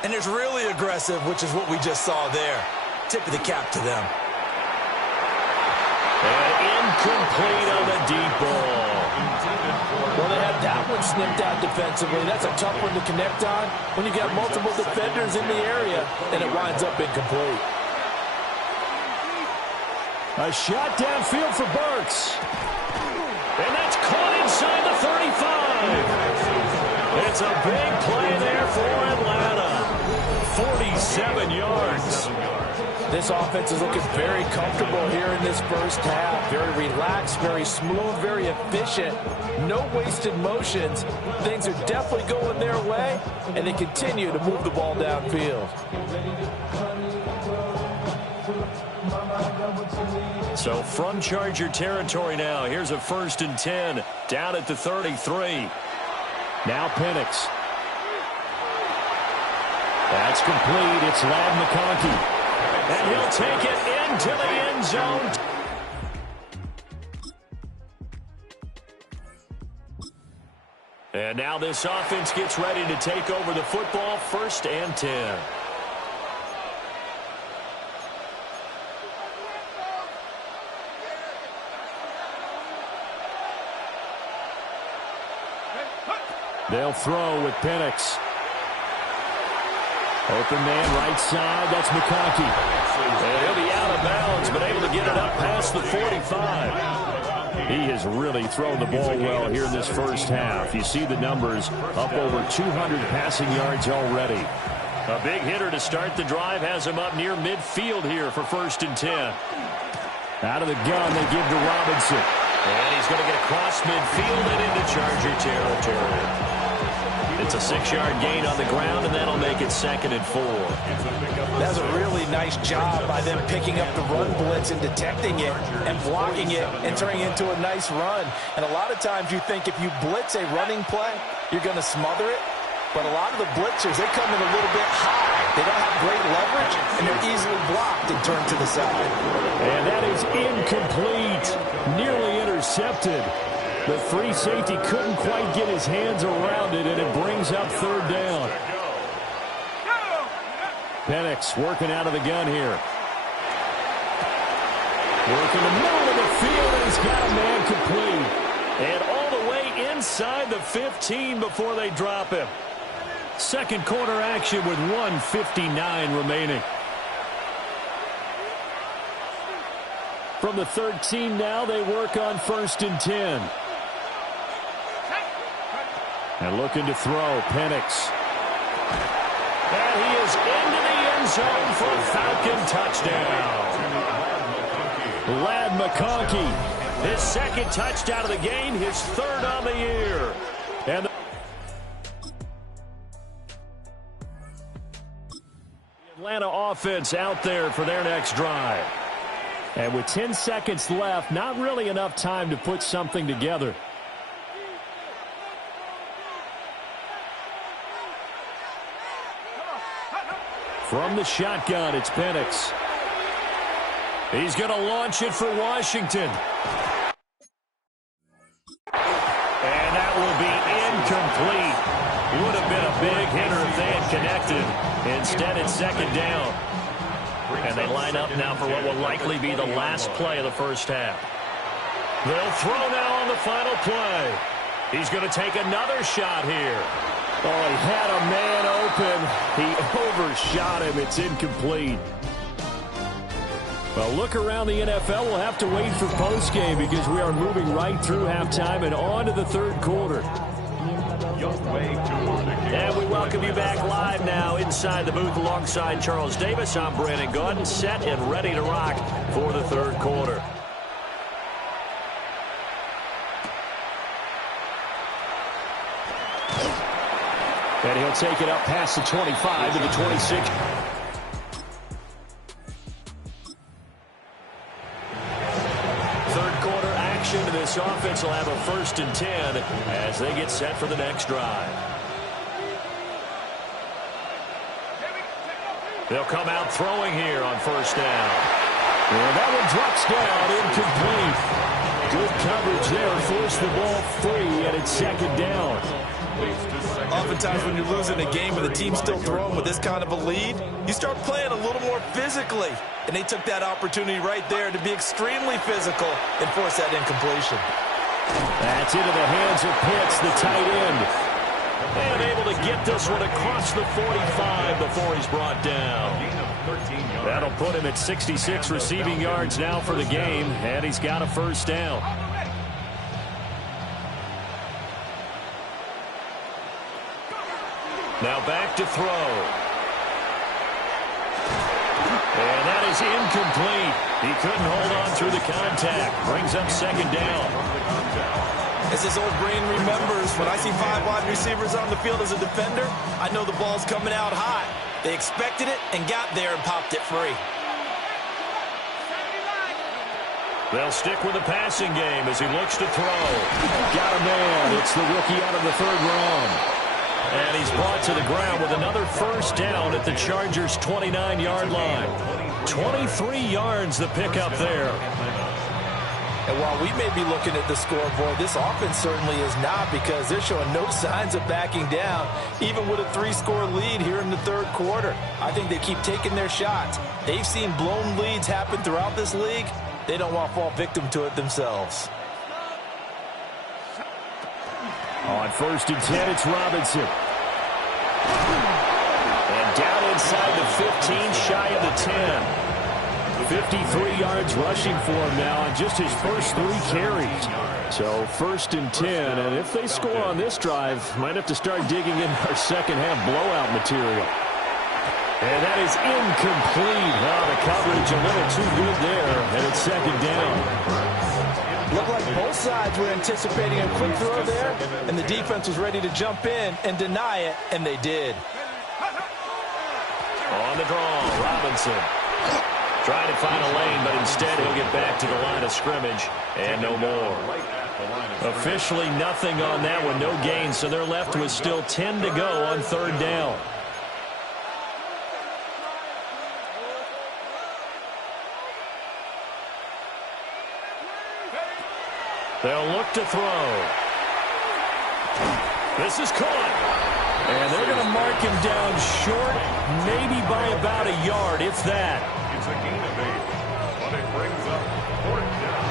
and there's really aggressive, which is what we just saw there. Tip of the cap to them. And incomplete on the deep ball. Well, they had that one snipped out defensively. That's a tough one to connect on when you got multiple defenders in the area, and it winds up incomplete. A shot downfield for Burks. And that's caught inside the 35. It's a big play there for Atlanta. 47 yards. This offense is looking very comfortable here in this first half. Very relaxed, very smooth, very efficient. No wasted motions. Things are definitely going their way, and they continue to move the ball downfield. So from Charger territory now, here's a 1st and 10 down at the 33. Now Penix. That's complete. It's Ladd McConkey. And he'll take it into the end zone. And now this offense gets ready to take over the football. 1st and 10. They'll throw with Penix. Open man, right side. That's McConkey. And he'll be out of bounds, but able to get it up past the 45. He has really thrown the ball well here in this first half. You see the numbers, up over 200 passing yards already. A big hitter to start the drive has him up near midfield here for 1st and 10. Out of the gun, they give to Robinson. And he's going to get across midfield and into Charger territory. It's a 6-yard gain on the ground, and that'll make it 2nd and 4. That's a really nice job by them picking up the run blitz and detecting it and blocking it and turning it into a nice run. And a lot of times you think if you blitz a running play, you're going to smother it. But a lot of the blitzers, they come in a little bit high. They don't have great leverage, and they're easily blocked and turned to the side. And that is incomplete. Nearly intercepted. The free safety couldn't quite get his hands around it, and it brings up 3rd down. Penix working out of the gun here. Working the middle of the field, and he's got a man complete. And all the way inside the 15 before they drop him. 2nd quarter action with 1:59 remaining. From the 13 now, they work on 1st and 10. And looking to throw, Penix. And he is into the end zone for a Falcon touchdown. Ladd McConkey, his 2nd touchdown of the game, his 3rd on the year. And the Atlanta offense out there for their next drive. And with 10 seconds left, not really enough time to put something together. From the shotgun, it's Penix. He's going to launch it for Washington. And that will be incomplete. Would have been a big hitter if they had connected. Instead, it's 2nd down. And they line up now for what will likely be the last play of the first half. They'll throw now on the final play. He's going to take another shot here. Oh, he had a man open. He overshot him. It's incomplete. Well, look around the NFL. We'll have to wait for postgame because we are moving right through halftime and on to the 3rd quarter. And we welcome you back live now inside the booth alongside Charles Davis. I'm Brandon Gaudin, set and ready to rock for the 3rd quarter. And he'll take it up past the 25 to the 26. Third quarter action. This offense will have a 1st and 10 as they get set for the next drive. They'll come out throwing here on 1st down. And that one drops down, incomplete. Good coverage there. Force the ball free, and it's 2nd down. Oftentimes when you're losing a game and the team's still throwing with this kind of a lead, you start playing a little more physically. And they took that opportunity right there to be extremely physical and force that incompletion. That's into the hands of Pitts, the tight end. And able to get this one across the 45 before he's brought down. That'll put him at 66 receiving yards now for the game, and he's got a 1st down. Now back to throw. And that is incomplete. He couldn't hold on through the contact. Brings up 2nd down. As his old brain remembers, when I see 5 wide receivers on the field as a defender, I know the ball's coming out hot. They expected it and got there and popped it free. They'll stick with the passing game as he looks to throw. Got a man. It's the rookie out of the 3rd round. And he's brought to the ground with another 1st down at the Chargers' 29-yard line. 23 yards the pickup there. And while we may be looking at the scoreboard, this offense certainly is not, because they're showing no signs of backing down, even with a 3-score lead here in the 3rd quarter. I think they keep taking their shots. They've seen blown leads happen throughout this league. They don't want to fall victim to it themselves. On 1st and 10, it's Robinson. And down inside the 15, shy of the 10. 53 yards rushing for him now on just his first 3 carries. So 1st and 10, and if they score on this drive, might have to start digging in our second-half blowout material. And that is incomplete. Wow, the coverage a little too good there, and it's 2nd down. Looked like both sides were anticipating a quick throw there, and the defense was ready to jump in and deny it, and they did. On the draw, Robinson. Trying to find a lane, but instead he'll get back to the line of scrimmage, and no more. Officially nothing on that one, no gain, so they're left with still 10 to go on 3rd down. They'll look to throw. This is caught. And they're going to mark him down short, maybe by about a yard, if that. It's a gain of 8, but it brings up 4th down.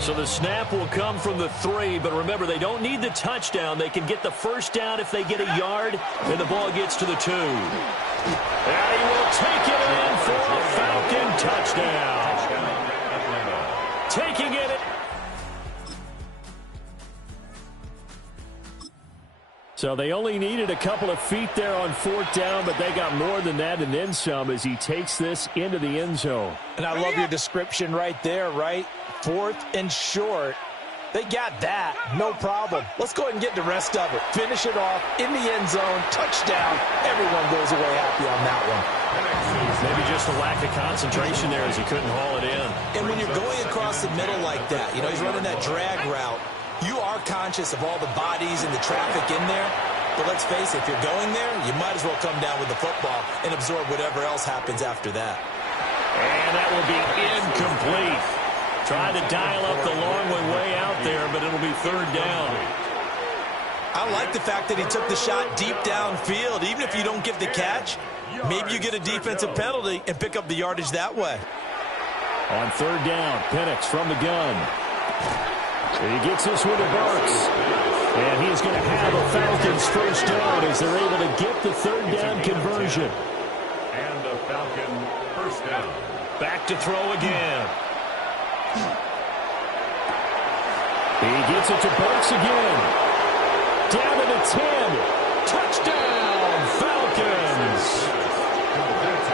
So the snap will come from the 3, but remember, they don't need the touchdown. They can get the 1st down if they get a yard, and the ball gets to the 2. And he will take it in for a Falcon touchdown. Taking it. So they only needed a couple of feet there on 4th down, but they got more than that and then some as he takes this into the end zone. And I love your description right there, right? 4th and short. They got that. No problem. Let's go ahead and get the rest of it. Finish it off in the end zone. Touchdown. Everyone goes away happy on that one. Maybe just a lack of concentration there as he couldn't haul it in. And when you're going across the middle like that, you know, he's running that drag route, you are conscious of all the bodies and the traffic in there. But let's face it, if you're going there, you might as well come down with the football and absorb whatever else happens after that. And that will be incomplete. Trying to dial up the long way out there, but it'll be 3rd down. I like the fact that he took the shot deep downfield. Even if you don't get the catch, maybe you get a defensive penalty and pick up the yardage that way. On 3rd down, Penix from the gun. He gets this one to Burks. And he's going to have a Falcons 1st down as they're able to get the 3rd down conversion. And a Falcon 1st down. Back to throw again. He gets it to Burks again. Down to the 10. Touchdown, Falcons.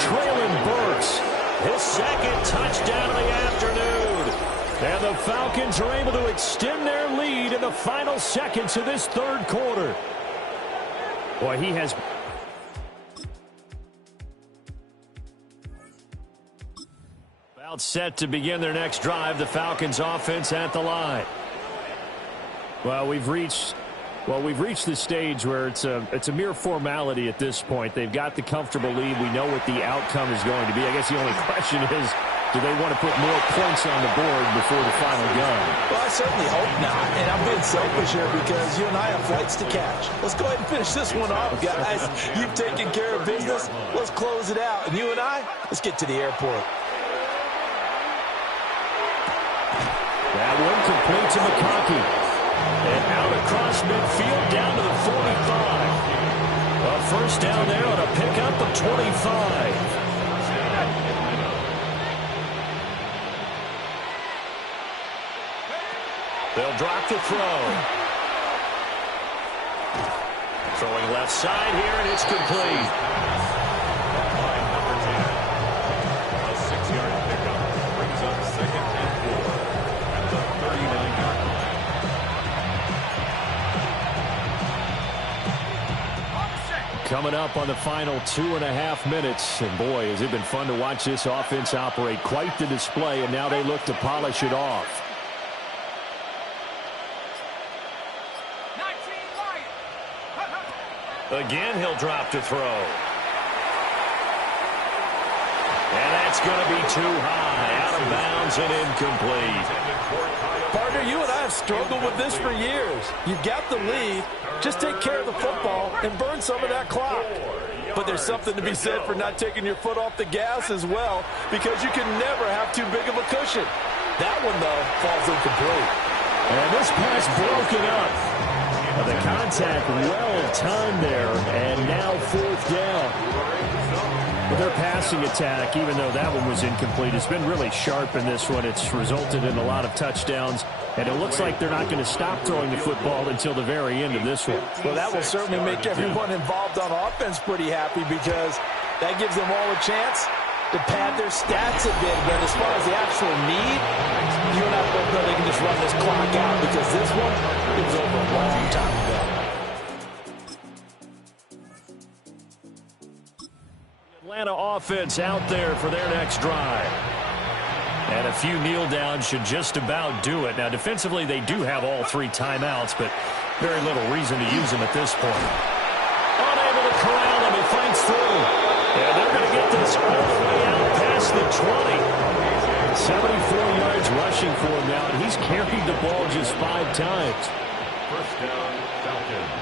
Traylon Burks His second touchdown of the afternoon. And the Falcons are able to extend their lead in the final seconds of this third quarter. Boy, he has... About set to begin their next drive, the Falcons offense at the line. Well, we've reached the stage where it's a mere formality at this point. They've got the comfortable lead. We know what the outcome is going to be. I guess the only question is, do they want to put more points on the board before the final gun? Well, I certainly hope not. And I'm being selfish here because you and I have flights to catch. Let's go ahead and finish this one off, guys. You've taken care of business. Let's close it out. And you and I, let's get to the airport. That one complete to McConkey. And out across midfield down to the 45. A first down there on a pickup of 25. They'll drop the throw. Throwing left side here, and it's complete. Number 10. A 6-yard pickup brings up 2nd and 4 at the 39-yard line. Coming up on the final 2.5 minutes. And boy, has it been fun to watch this offense operate. Quite the display, and now they look to polish it off. Again, he'll drop to throw. And that's going to be too high. Out of bounds and incomplete. Partner, you and I have struggled with this for years. You've got the lead. Just take care of the football and burn some of that clock. But there's something to be said for not taking your foot off the gas as well, because you can never have too big of a cushion. That one, though, falls incomplete. And this pass broken up. The contact well timed there, and now 4th down. But their passing attack, even though that one was incomplete, has been really sharp in this one. It's resulted in a lot of touchdowns, and it looks like they're not going to stop throwing the football until the very end of this one. Well, that will certainly make everyone involved on offense pretty happy, because that gives them all a chance to pad their stats a bit. But as far as the actual need, you and I both know they can just run this clock out, because this one, it was over a long time ago. Atlanta offense out there for their next drive. And a few kneel downs should just about do it. Now, defensively, they do have all 3 timeouts, but very little reason to use them at this point. Unable to corral him. He fights through. And they're going to get this all the way out past the 20. 74 yards rushing for him now, and he's carried the ball just 5 times. First down, Falcons.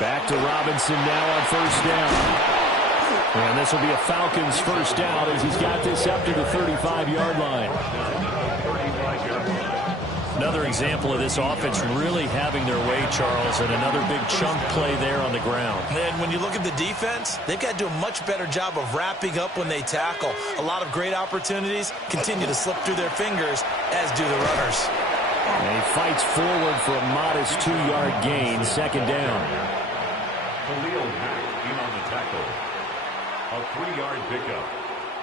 Back to Robinson now on first down. And this will be a Falcons first down as he's got this up to the 35-yard line. Another example of this offense really having their way, Charles, and another big chunk play there on the ground. And when you look at the defense, they've got to do a much better job of wrapping up when they tackle. A lot of great opportunities continue to slip through their fingers, as do the runners. And he fights forward for a modest 2-yard gain, second down. Khalil Mack in on the tackle. A 3-yard pickup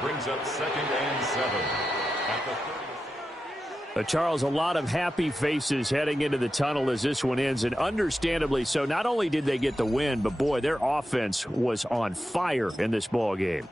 brings up 2nd and 7 at the 30. Charles, a lot of happy faces heading into the tunnel as this one ends, and understandably so. Not only did they get the win, but boy, their offense was on fire in this ball game.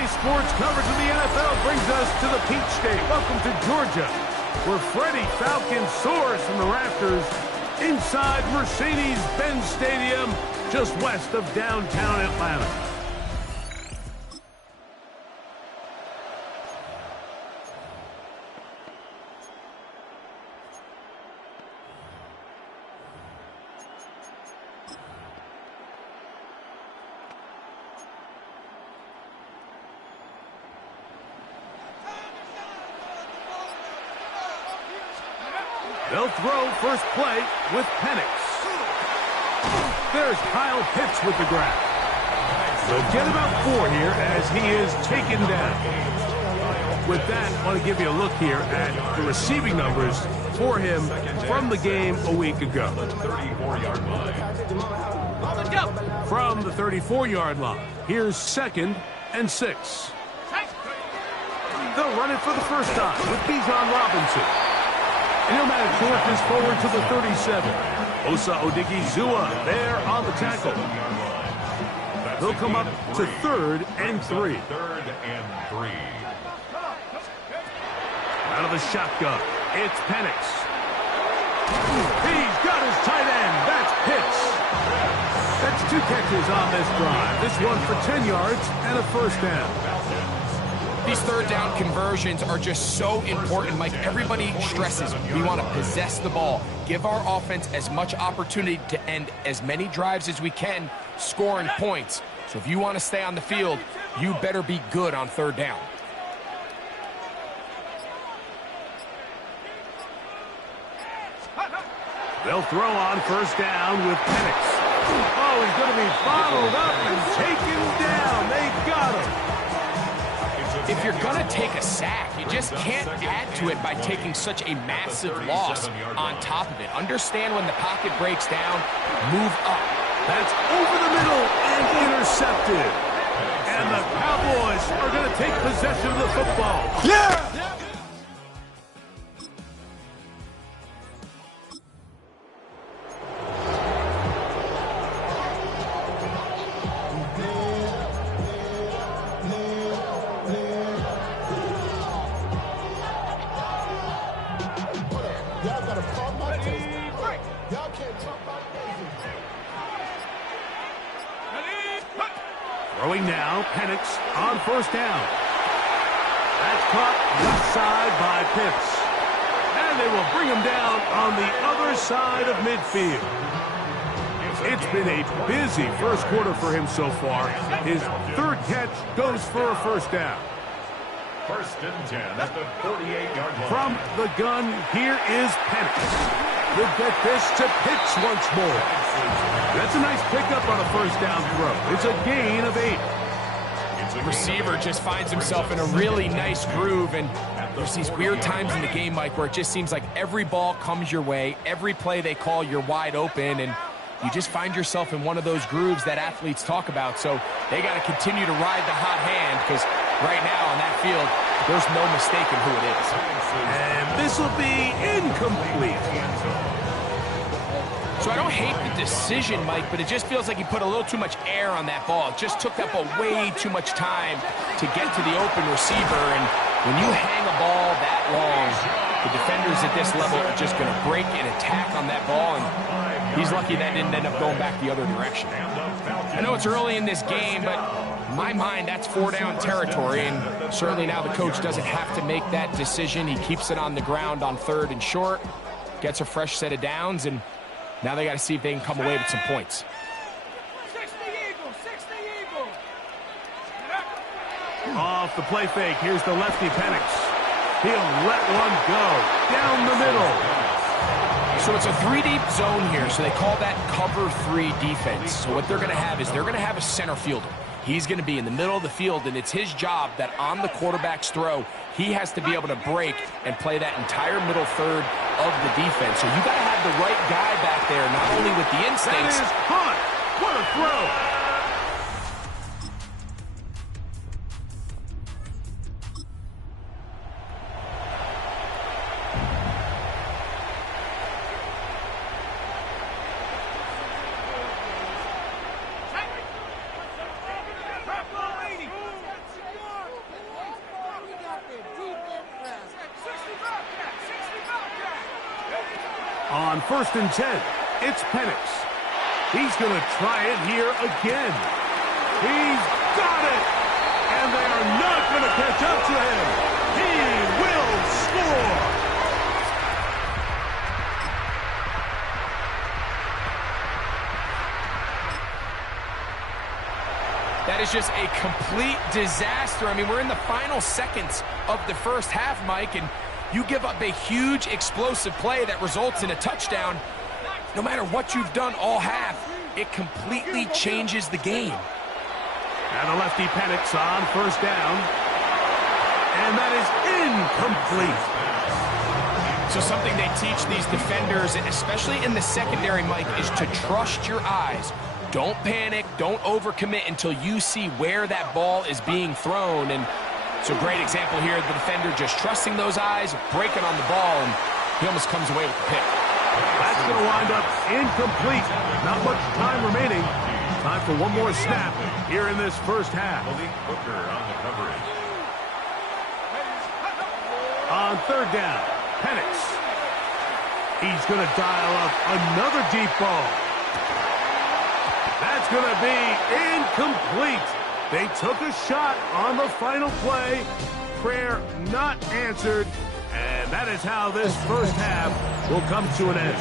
Today's sports coverage of the NFL brings us to the Peach State. Welcome to Georgia, where Freddie Falcon soars from the rafters inside Mercedes-Benz Stadium, just west of downtown Atlanta. They'll throw first play with Penix. There's Kyle Pitts with the grab. They'll get about 4 here as he is taken down. With that, I want to give you a look here at the receiving numbers for him from the game a week ago. From the 34-yard line, here's 2nd and 6. They'll run it for the first time with Bijan Robinson. And he'll manage to work this forward to the 37. Osa Odigizua there on the tackle. They'll come up to 3rd and 3. Out of the shotgun, it's Penix. He's got his tight end. That's Pitts. That's 2 catches on this drive. This one for 10 yards and a first down. These third down conversions are just so important, Mike. Everybody stresses we want to possess the ball, give our offense as much opportunity to end as many drives as we can, scoring points. So if you want to stay on the field, you better be good on third down. They'll throw on first down with Penix. Oh, he's going to be bottled up and taken down. They got him. If you're going to take a sack, you just can't add to it by taking such a massive loss on top of it. Understand when the pocket breaks down, move up. That's over the middle and intercepted. And the Cowboys are going to take possession of the football. Yeah! Throwing now, Penix on first down. That's caught left side by Pitts. And they will bring him down on the other side of midfield. It's been a busy first quarter for him so far. His 3rd catch goes for a first down. 1st and 10 at the 48-yard line. From the gun, here is Penix. We'll get this to Pitts once more. That's a nice pickup on a first down throw. It's a gain of 8. The receiver just finds himself in a really nice groove, and there's these weird times in the game, Mike, where it just seems like every ball comes your way, every play they call, you're wide open, and you just find yourself in one of those grooves that athletes talk about. So they got to continue to ride the hot hand, because right now on that field, there's no mistaking who it is. And this will be incomplete. So I don't hate the decision, Mike, but it just feels like he put a little too much air on that ball. It just took up way too much time to get to the open receiver. And when you hang a ball that long, the defenders at this level are just going to break and attack on that ball. And he's lucky that didn't end up going back the other direction. I know it's early in this game, but in my mind, that's 4-down territory. And certainly now the coach doesn't have to make that decision. He keeps it on the ground on 3rd and short, gets a fresh set of downs, and now they got to see if they can come away with some points. 60 Eagle. Off the play fake, here's the lefty Penix. He'll let one go down the middle. So it's a 3-deep zone here, so they call that cover 3 defense. So what they're going to have is they're going to have a center fielder. He's going to be in the middle of the field, and it's his job that on the quarterback's throw, he has to be able to break and play that entire middle third of the defense. So you got to have the right guy back there, not only with the instincts. That is hot. What a throw. On 1st and 10, it's Penix. He's going to try it here again. He's got it! And they are not going to catch up to him. He will score! That is just a complete disaster. I mean, we're in the final seconds of the first half, Mike, and you give up a huge explosive play that results in a touchdown. No matter what you've done all half, it completely changes the game. And the lefty Penix on 1st down. And that is incomplete. So something they teach these defenders, especially in the secondary, Mike, is to trust your eyes. Don't panic, don't overcommit until you see where that ball is being thrown. And it's a great example here, the defender just trusting those eyes, breaking on the ball, and he almost comes away with the pick. That's going to wind up incomplete. Not much time remaining. Time for one more snap here in this first half. On 3rd down, Penix. He's going to dial up another deep ball. That's going to be incomplete. They took a shot on the final play. Prayer not answered. And that is how this first half will come to an end.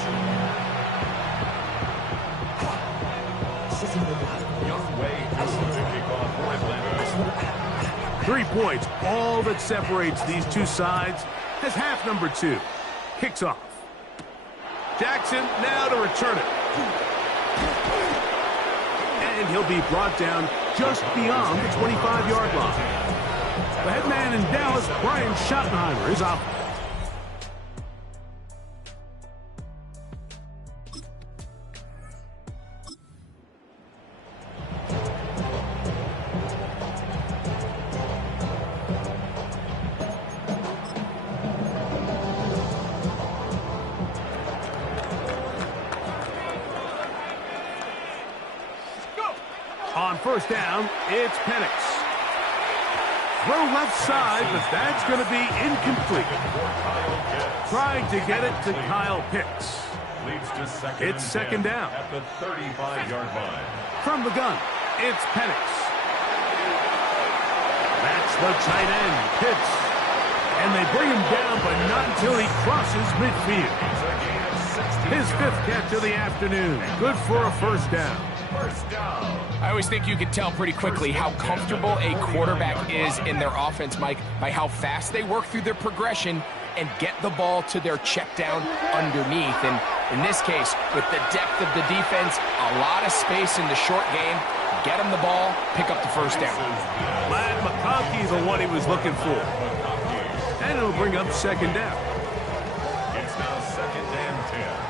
3 points, all that separates these two sides, as half number 2 kicks off. Jackson now to return it. And he'll be brought down just beyond the 25-yard line. The head man in Dallas, Brian Schottenheimer, is out. On 1st down, it's Penix. Throw left side, but that's going to be incomplete. Trying to get it to Kyle Pitts. It's 2nd down. At the 35-yard line. From the gun, it's Penix. That's the tight end, Pitts. And they bring him down, but not until he crosses midfield. His 5th catch of the afternoon. Good for a 1st down. I always think you can tell pretty quickly how comfortable a quarterback is in their offense, Mike, by how fast they work through their progression and get the ball to their check down underneath. And in this case, with the depth of the defense, a lot of space in the short game, get him the ball, pick up the 1st down. Glad McConkey's the one he was looking for. And it'll bring up 2nd down. It's now 2nd and 10.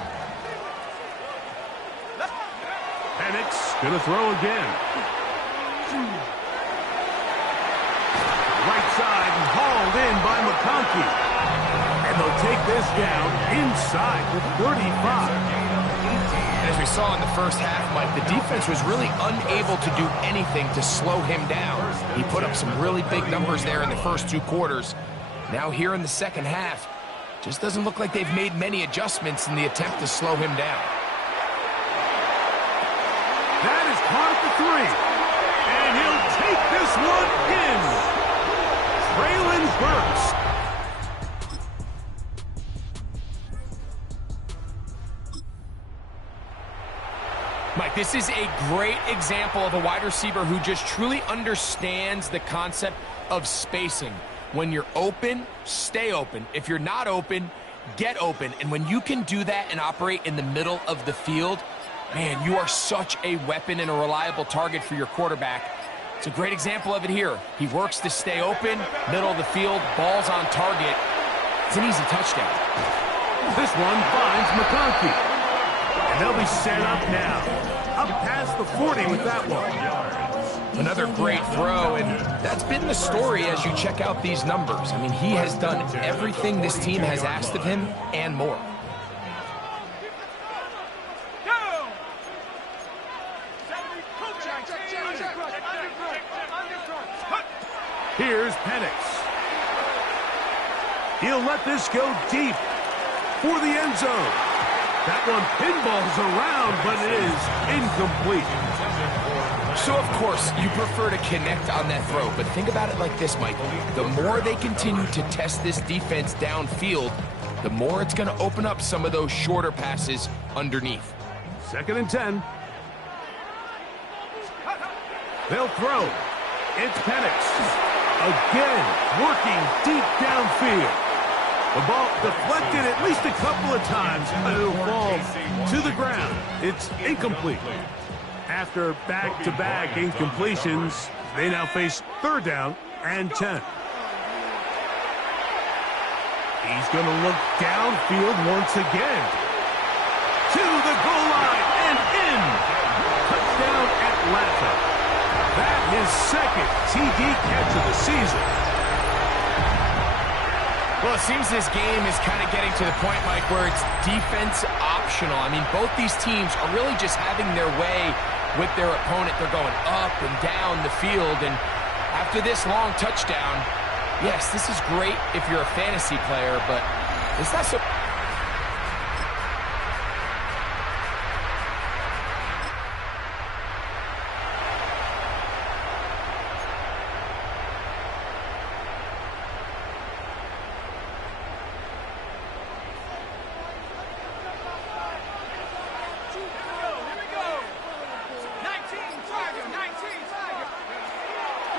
Penix gonna throw again. Right side and hauled in by McConkey. And they'll take this down inside the 35. As we saw in the first half, Mike, the defense was really unable to do anything to slow him down. He put up some really big numbers there in the first 2 quarters. Now here in the second half, just doesn't look like they've made many adjustments in the attempt to slow him down. That is caught at the 3. And he'll take this one in. Traylon Burks. Mike, this is a great example of a wide receiver who just truly understands the concept of spacing. When you're open, stay open. If you're not open, get open. And when you can do that and operate in the middle of the field, man, you are such a weapon and a reliable target for your quarterback. It's a great example of it here. He works to stay open, middle of the field, ball's on target. It's an easy touchdown. This one finds McConkey. And they'll be set up now. Up past the 40 with that one. Another great throw, and that's been the story as you check out these numbers. I mean, he has done everything this team has asked of him and more. Here's Penix. He'll let this go deep for the end zone. That one pinballs around, but it is incomplete. So, of course, you prefer to connect on that throw, but think about it like this, Mike. The more they continue to test this defense downfield, the more it's going to open up some of those shorter passes underneath. 2nd and 10. They'll throw. It's Penix. Again, working deep downfield. The ball deflected at least a couple of times, but it'll fall to the ground. It's incomplete. After back-to-back incompletions, they now face 3rd down and 10. He's going to look downfield once again. To the goal line and in. Touchdown Atlanta. That is 2nd TD catch of the season. Well, it seems this game is kind of getting to the point, Mike, where it's defense optional. I mean, both these teams are really just having their way with their opponent. They're going up and down the field, and after this long touchdown, yes, this is great if you're a fantasy player, but it's not so...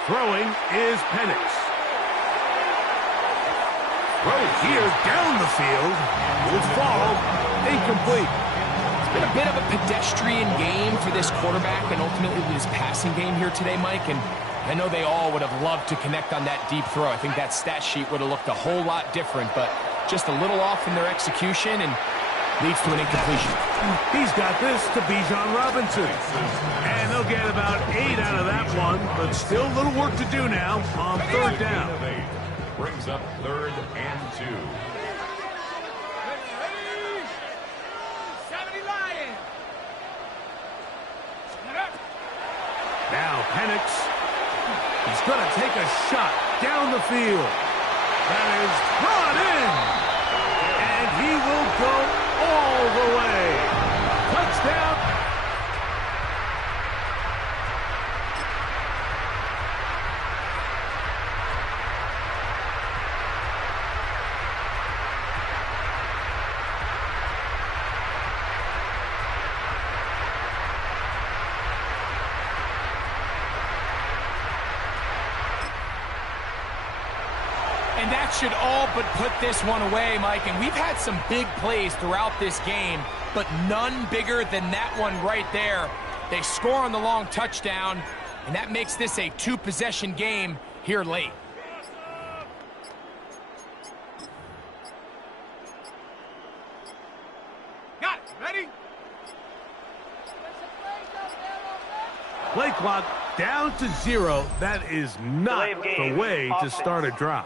Throwing is Penix. Throw here down the field. Will fall. Incomplete. It's been a bit of a pedestrian game for this quarterback and ultimately his passing game here today, Mike. And I know they all would have loved to connect on that deep throw. I think that stat sheet would have looked a whole lot different, but just a little off in their execution and leads to an incompletion. He's got this to Bijan Robinson. And they'll get about 8 out of that one, but still a little work to do now on 3rd down. Brings up 3rd and 2. Now Penix. He's going to take a shot down the field. That is brought in. And he will go all the way. Touchdown. And that should all but put this one away, Mike. And we've had some big plays throughout this game, but none bigger than that one right there. They score on the long touchdown, and that makes this a 2-possession game here late. Got it. Ready? Play clock down to 0. That is not the way to start a drive.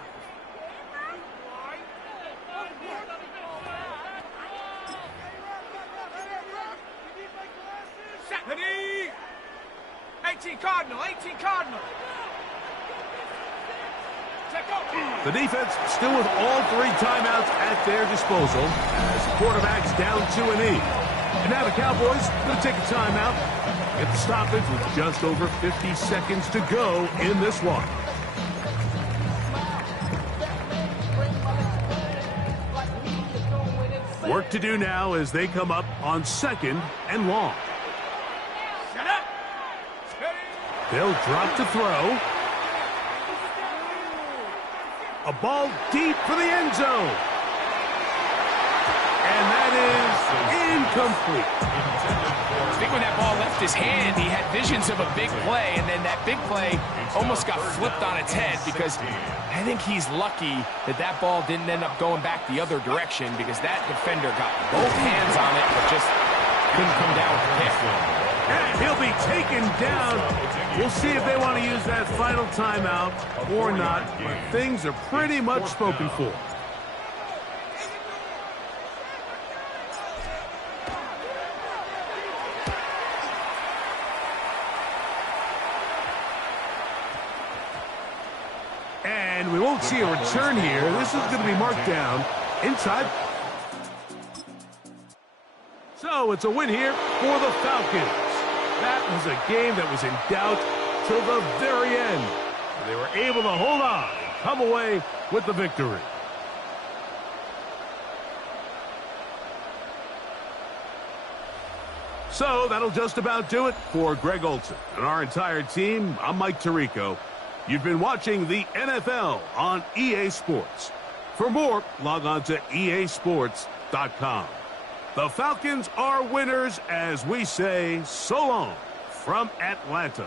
Ready? 18 Cardinal, 18 Cardinal. The defense still with all 3 timeouts at their disposal as the quarterback's down to an E. And now the Cowboys going to take a timeout. Get the stoppage with just over 50 seconds to go in this one. Work to do now as they come up on 2nd and long. They'll drop to throw. A ball deep for the end zone. And that is incomplete. I think when that ball left his hand, he had visions of a big play, and then that big play almost got flipped on its head because I think he's lucky that that ball didn't end up going back the other direction because that defender got both hands on it but just couldn't come down with the pick. And he'll be taken down. We'll see if they want to use that final timeout or not. But things are pretty much spoken for. And we won't see a return here. This is going to be marked down inside. So it's a win here for the Falcons. That was a game that was in doubt till the very end. They were able to hold on and come away with the victory. So that'll just about do it for Greg Olson and our entire team. I'm Mike Tirico. You've been watching the NFL on EA Sports. For more, log on to easports.com. The Falcons are winners as we say so long from Atlanta.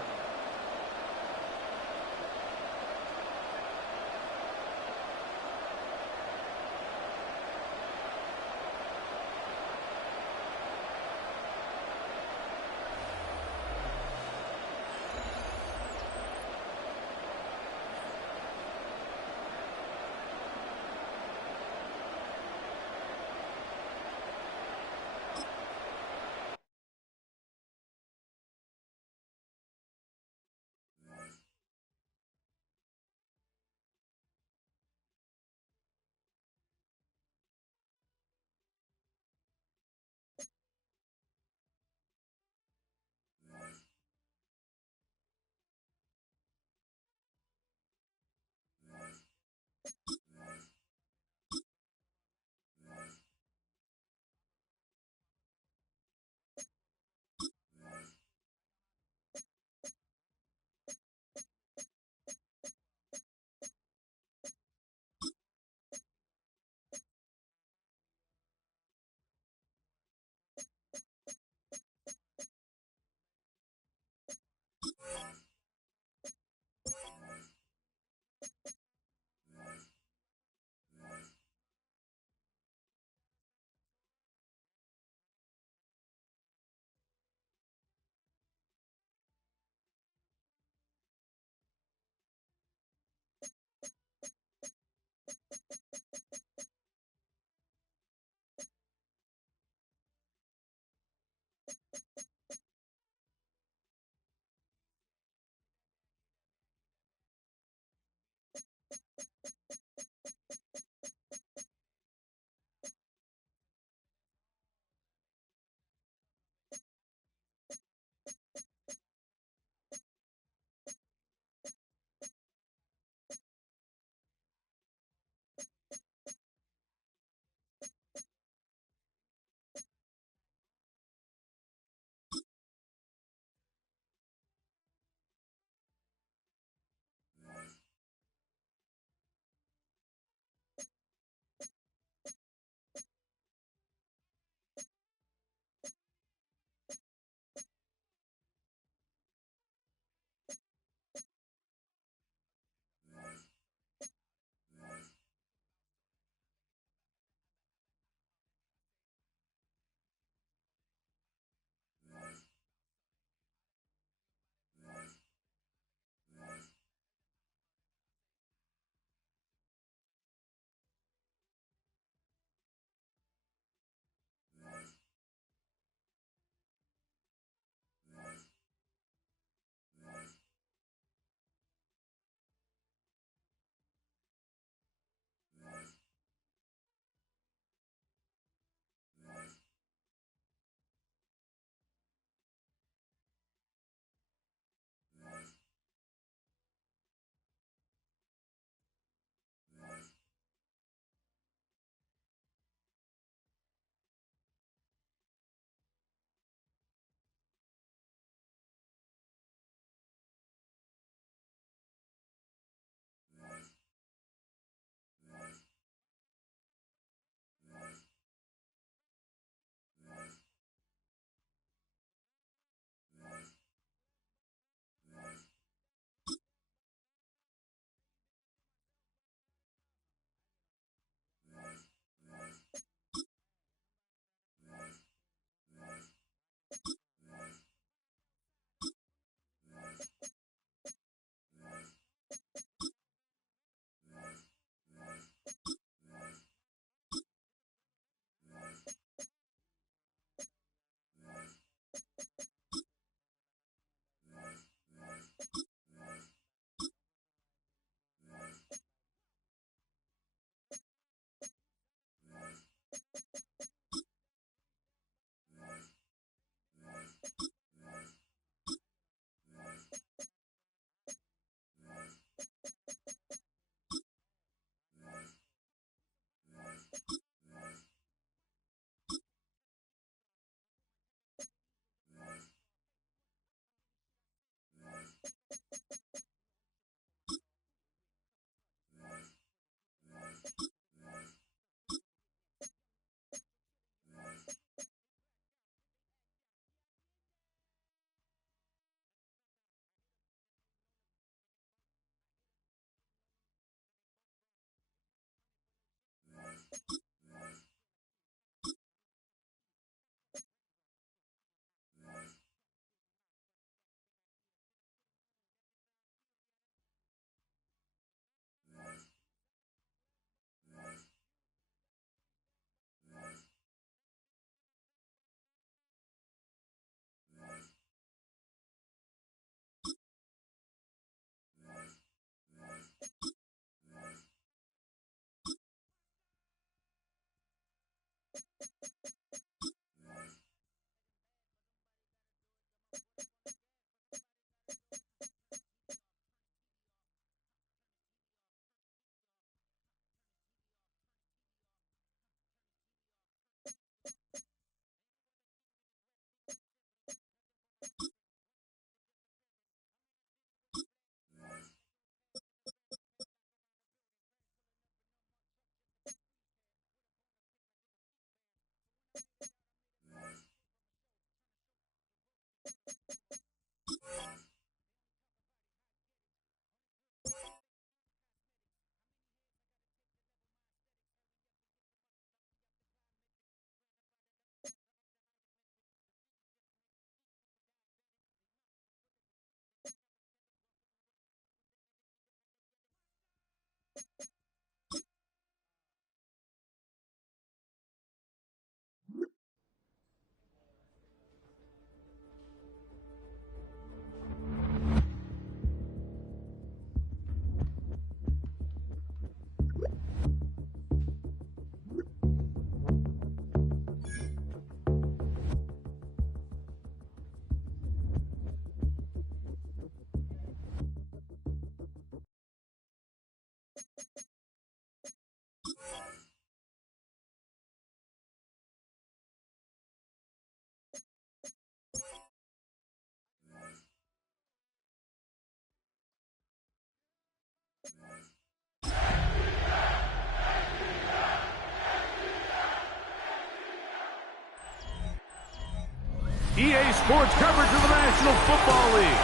EA Sports coverage of the National Football League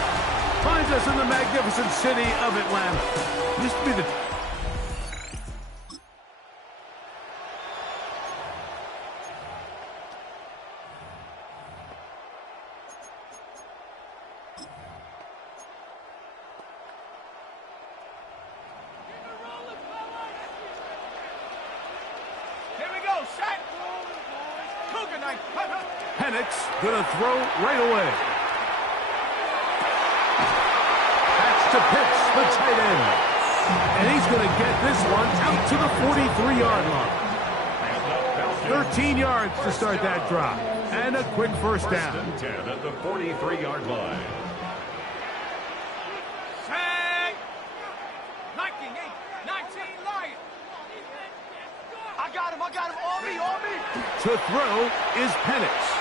finds us in the magnificent city of Atlanta. Used to be the... Here we go, set. Cougar knife. Penix gonna throw right away. That's to Pitts, the tight end. And he's gonna get this one out to the 43-yard line. 13 yards to start that drive. And a quick first down. 10 at the 43-yard line. Set. 19, 19, Lion. I got him, on me. To throw is Penix.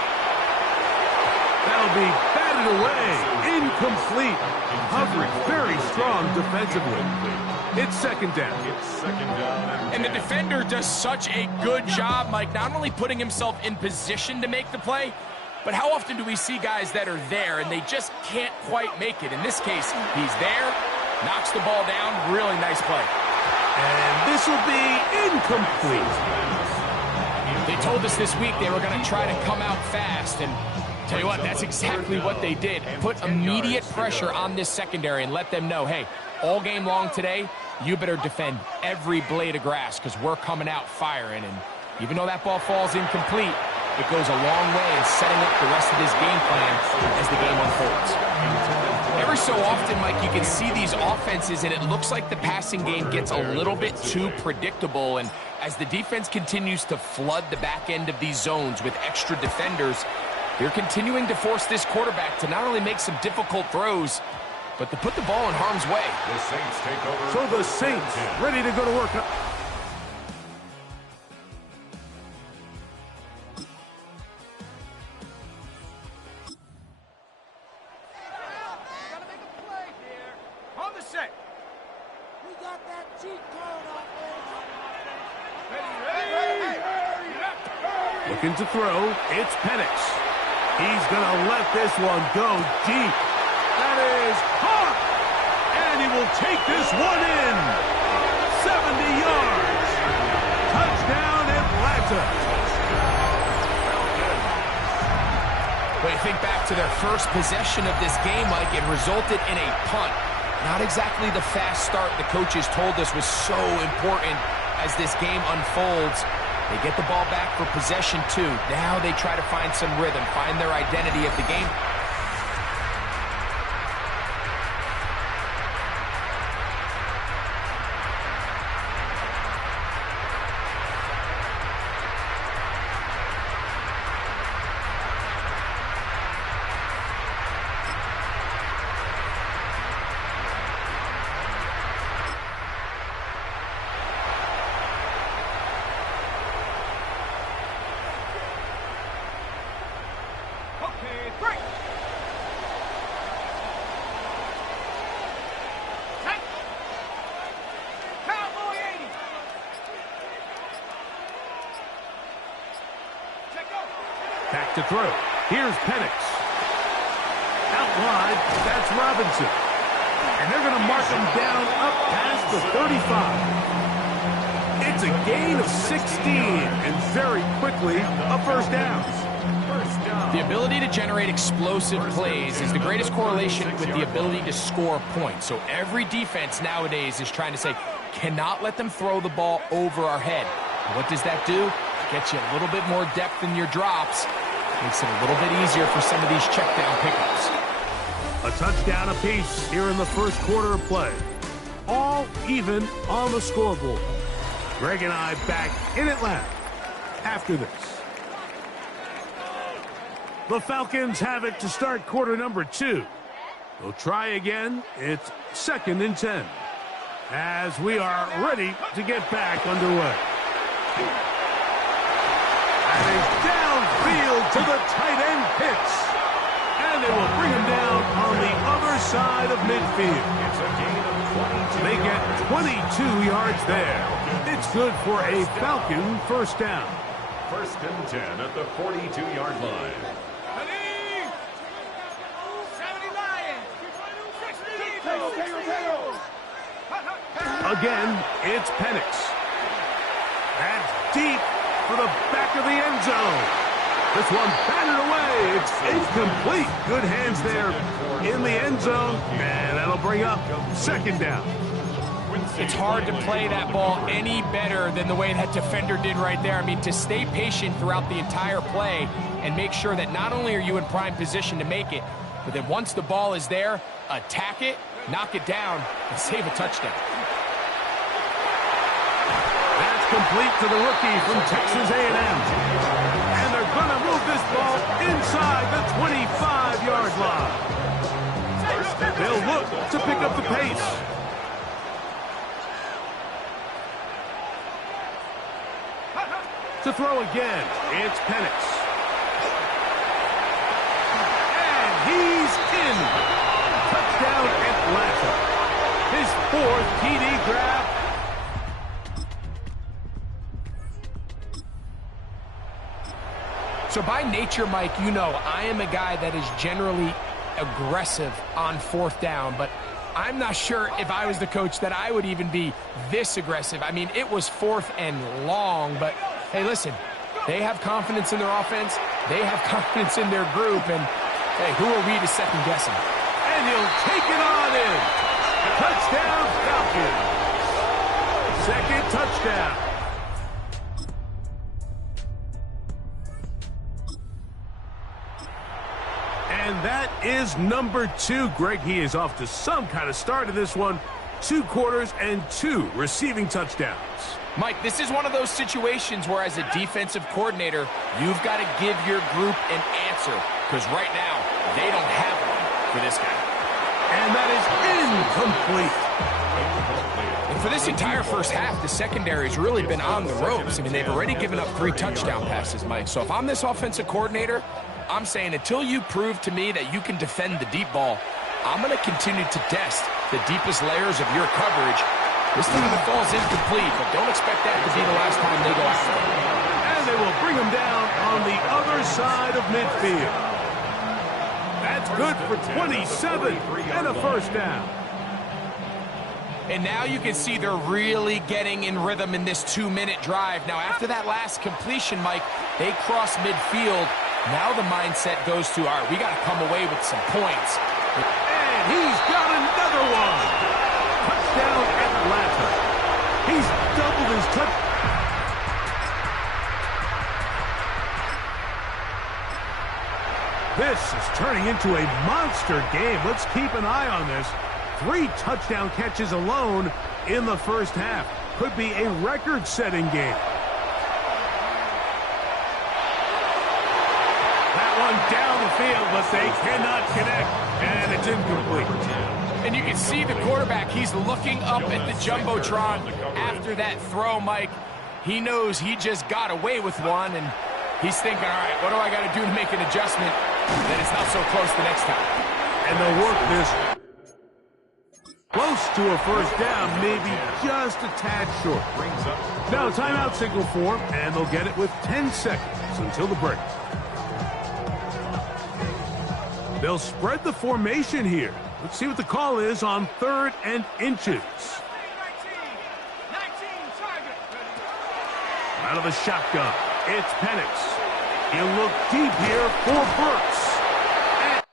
That'll be batted away. Incomplete. Coverage very strong defensively. It's second down. And the defender does such a good job, Mike, not only putting himself in position to make the play, but how often do we see guys that are there and they just can't quite make it? In this case, he's there, knocks the ball down, really nice play. And this will be incomplete. They told us this week they were going to try to come out fast, and tell you what, that's exactly what they did. Put immediate pressure on this secondary and let them know, hey, all game long today, you better defend every blade of grass because we're coming out firing. And even though that ball falls incomplete, it goes a long way in setting up the rest of this game plan as the game unfolds. Every so often, Mike, you can see these offenses, and it looks like the passing game gets a little bit too predictable. And as the defense continues to flood the back end of these zones with extra defenders, they're continuing to force this quarterback to not only make some difficult throws, but to put the ball in harm's way. The Saints take over. So the Saints ready to go to work. Looking to throw, it's Penix. He's going to let this one go deep. That is caught! And he will take this one in. 70 yards. Touchdown, their first possession of this game, Mike, it resulted in a punt. Not exactly the fast start the coaches told us was so important as this game unfolds. They get the ball back for possession 2. Now they try to find some rhythm, find their identity of the game. Back to throw. Here's Penix. Out wide, that's Robinson. And they're going to mark him down up past the 35. It's a gain of 16, and very quickly, a first down. The ability to generate explosive plays is the greatest correlation with the ability to score points. So every defense nowadays is trying to say, cannot let them throw the ball over our head. What does that do? Get you a little bit more depth in your drops. Makes it a little bit easier for some of these check down pickups. A touchdown apiece here in the first quarter of play. All even on the scoreboard. Greg and I back in Atlanta after this. The Falcons have it to start quarter number 2. They'll try again. It's 2nd and 10. As we are ready to get back underway. And is downfield to the tight end Pitts. And they will bring him down on the other side of midfield. It's a gain of 22. They get 22 yards there. It's good for a Falcon first down. 1st and 10 at the 42-yard line. Again, it's Penix. That's deep for the back of the end zone. This one batted away. It's incomplete. Good hands there in the end zone. And that'll bring up 2nd down. It's hard to play that ball any better than the way that defender did right there. I mean, to stay patient throughout the entire play and make sure that not only are you in prime position to make it, but then once the ball is there, attack it, knock it down, and save a touchdown. That's complete to the rookie from Texas A&M. And they're going to move this ball inside the 25-yard line. They'll look to pick up the pace. To throw again, it's Penix. And he's in. Touchdown Atlanta. His 4th TD grab. So by nature, Mike, you know I am a guy that is generally aggressive on 4th down, but I'm not sure if I was the coach that I would even be this aggressive. I mean, it was 4th and long, but hey, listen, they have confidence in their offense. They have confidence in their group, and hey, who are we to second guess them? And he'll take it on in. Touchdown, Falcons. 2nd touchdown. And that is number 2. Greg, he is off to some kind of start in this one. 2 quarters and 2 receiving touchdowns. Mike, this is one of those situations where as a defensive coordinator, you've got to give your group an answer. Because right now, they don't have one for this guy. And that is incomplete. And for this entire first half, the secondary has really been on the ropes. I mean, they've already given up 3 touchdown passes, Mike. So if I'm this offensive coordinator, I'm saying until you prove to me that you can defend the deep ball, I'm going to continue to test the deepest layers of your coverage. This thing falls incomplete, but don't expect that to be the last time they go after him. And they will bring him down on the other side of midfield. That's good for 27 and a first down. And now you can see they're really getting in rhythm in this 2-minute drive. Now, after that last completion, Mike, they cross midfield Now the mindset goes to, all right, we got to come away with some points. And he's got another one. Touchdown, Atlanta. He's doubled his touch. This is turning into a monster game. Let's keep an eye on this. 3 touchdown catches alone in the first half. Could be a record-setting game. That one down the field, but they cannot connect, and it's incomplete. And you can see the quarterback, he's looking up at the Jumbotron after that throw, Mike. He knows he just got away with one, and he's thinking, all right, what do I got to do to make an adjustment that it's not so close the next time? And they'll work this close to a first down, maybe just a tad short. Now a timeout signal for them, and they'll get it with 10 seconds until the break. They'll spread the formation here. Let's see what the call is on 3rd and inches. Out of the shotgun, it's Penix. He'll look deep here for Burks. And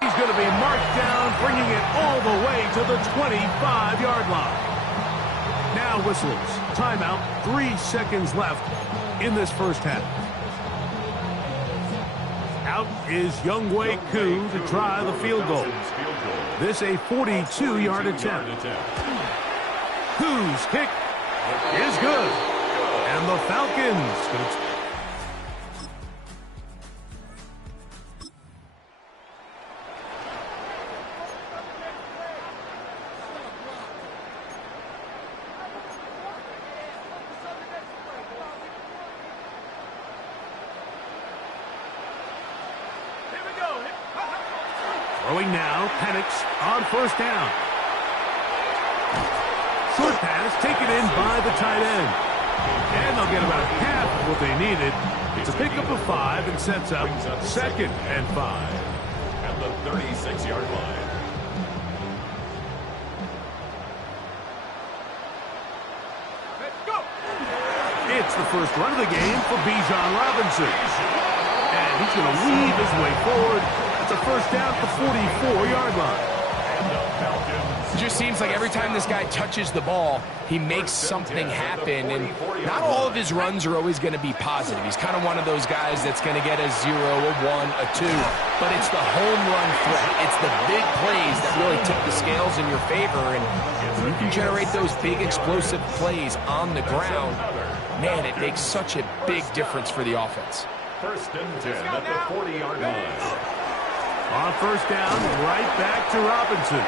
he's going to be marked down, bringing it all the way to the 25-yard line. Now whistles. Timeout. 3 seconds left in this first half. Out is Younghoe Koo to try the field goal. This a 42-yard attempt. Koo's kick is good. And the Falcons going to... Throwing now, Penix on first down. Short pass taken in by the tight end. And they'll get about half of what they needed. It's a pickup of 5 and sets up 2nd and 5. At the 36-yard line. Let's go! It's the first run of the game for Bijan Robinson. And he's going to weave his way forward. That's a first down at the 44-yard line. It just seems like every time this guy touches the ball, he makes something happen, and not all of his runs are always going to be positive. He's kind of one of those guys that's going to get a 0, a 1, a 2, but it's the home run threat. It's the big plays that really tip the scales in your favor, and you can generate those big explosive plays on the ground. Man, it makes such a big difference for the offense. 1st and 10 at the 40-yard line. On first down, right back to Robinson.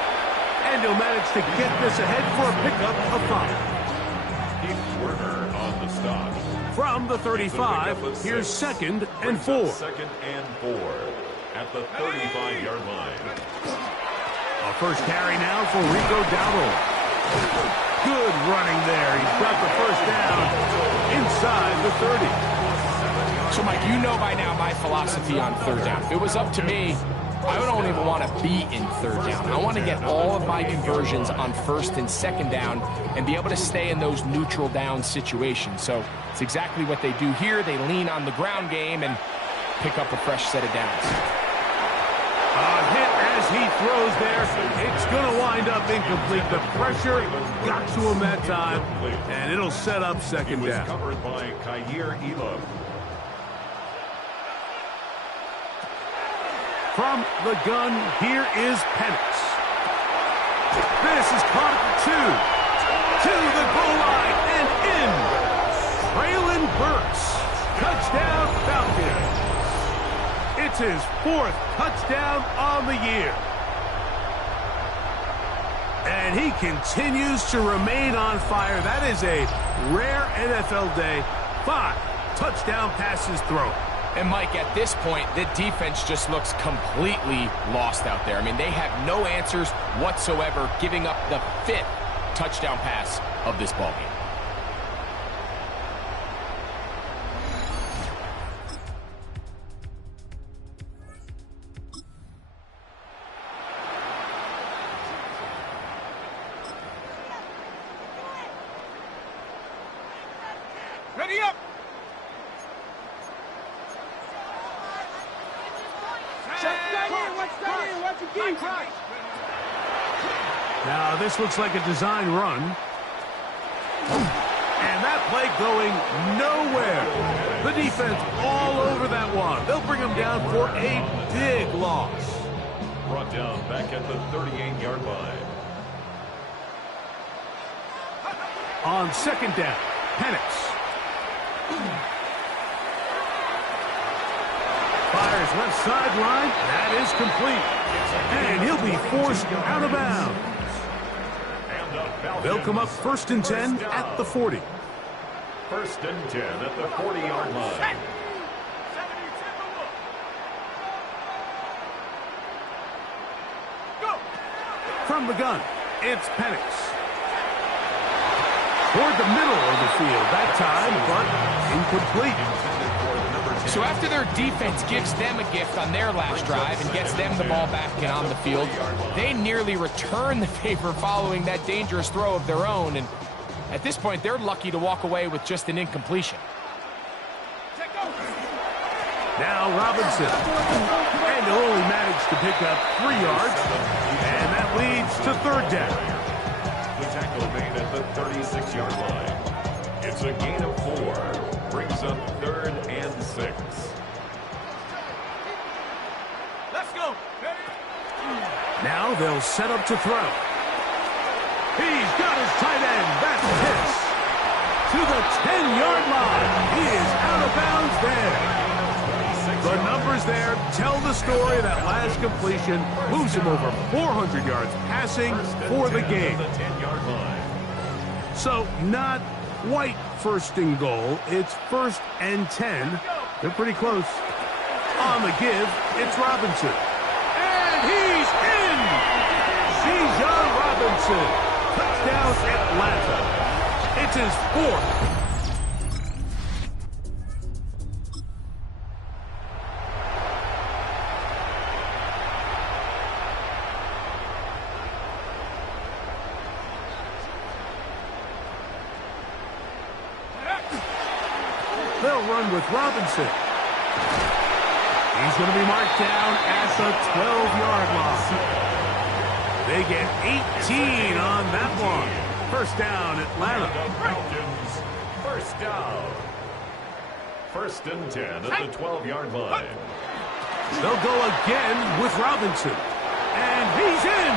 And he'll manage to get this ahead for a pickup of 5. Keith Werner on the stop. From the 35, here's 2nd and 4. 2nd and 4 at the 35-yard line. A first carry now for Rico Dowdle. Good running there. He's got the first down inside the 30. So, Mike, you know by now my philosophy on 3rd down. If it was up to me, I don't even want to be in 3rd down. I want to get all of my conversions on 1st and 2nd down and be able to stay in those neutral down situations. So it's exactly what they do here. They lean on the ground game and pick up a fresh set of downs. A hit as he throws there. It's going to wind up incomplete. The pressure got to him that time, and it'll set up 2nd down. Covered by Kyer Elam. From the gun, here is Penix. This is caught at the 2. To the goal line and in. Traylon Burks. Touchdown Falcons. It's his 4th touchdown on the year. And he continues to remain on fire. That is a rare NFL day. 5 touchdown passes thrown. And, Mike, at this point, the defense just looks completely lost out there. I mean, they have no answers whatsoever, giving up the 5th touchdown pass of this ballgame. Ready up! Now, this looks like a design run. And that play going nowhere. The defense all over that one. They'll bring him down for a big loss. Brought down back at the 38-yard line. On second down, Penix. Fires left sideline. That is complete. And he'll be forced out of bounds. They'll come up 1st and 10 at the 40. 1st and 10 at the 40-yard line. From the gun, it's Penix. Toward the middle of the field that time, but incomplete. So after their defense gives them a gift on their last drive and gets them the ball back and on the field, they nearly return the favor following that dangerous throw of their own. And at this point, they're lucky to walk away with just an incompletion. Now Robinson. And he'll only manage to pick up 3 yards. And that leads to 3rd down. The tackle made at the 36-yard line. It's a gain of 4. Brings up 3rd and 6. Let's go. Now they'll set up to throw. He's got his tight end. That's a hit. To the 10-yard line. He is out of bounds there. The numbers there tell the story. That last completion moves him over 400 yards passing for the game. So not quite 1st and goal. It's 1st and 10. They're pretty close. On the give, it's Robinson. And he's in! Bijan Robinson. Touchdown Atlanta. It's his 4th. They'll run with Robinson. He's going to be marked down at the 12-yard line. They get 18 on that one. 1st down, Atlanta. Falcons, 1st down. 1st and 10 at the 12-yard line. They'll go again with Robinson. And he's in!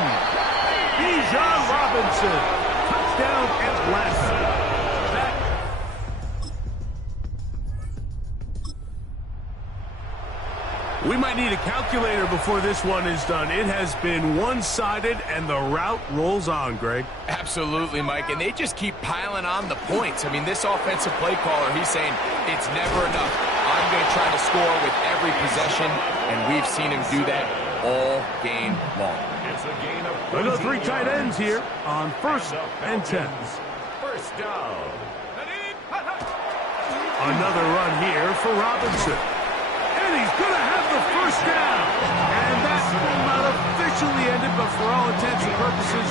Bijan Robinson. Touchdown, Atlanta. We might need a calculator before this one is done. It has been one-sided, and the route rolls on, Greg. Absolutely, Mike, and they just keep piling on the points. I mean, this offensive play caller, he's saying, it's never enough. I'm going to try to score with every possession, and we've seen him do that all game long. It's a gain of They'll go 3 tight ends here on 1st and 10. 1st down. Another run here for Robinson. And he's going to have the 1st down. And that will not officially end it, but for all intents and purposes,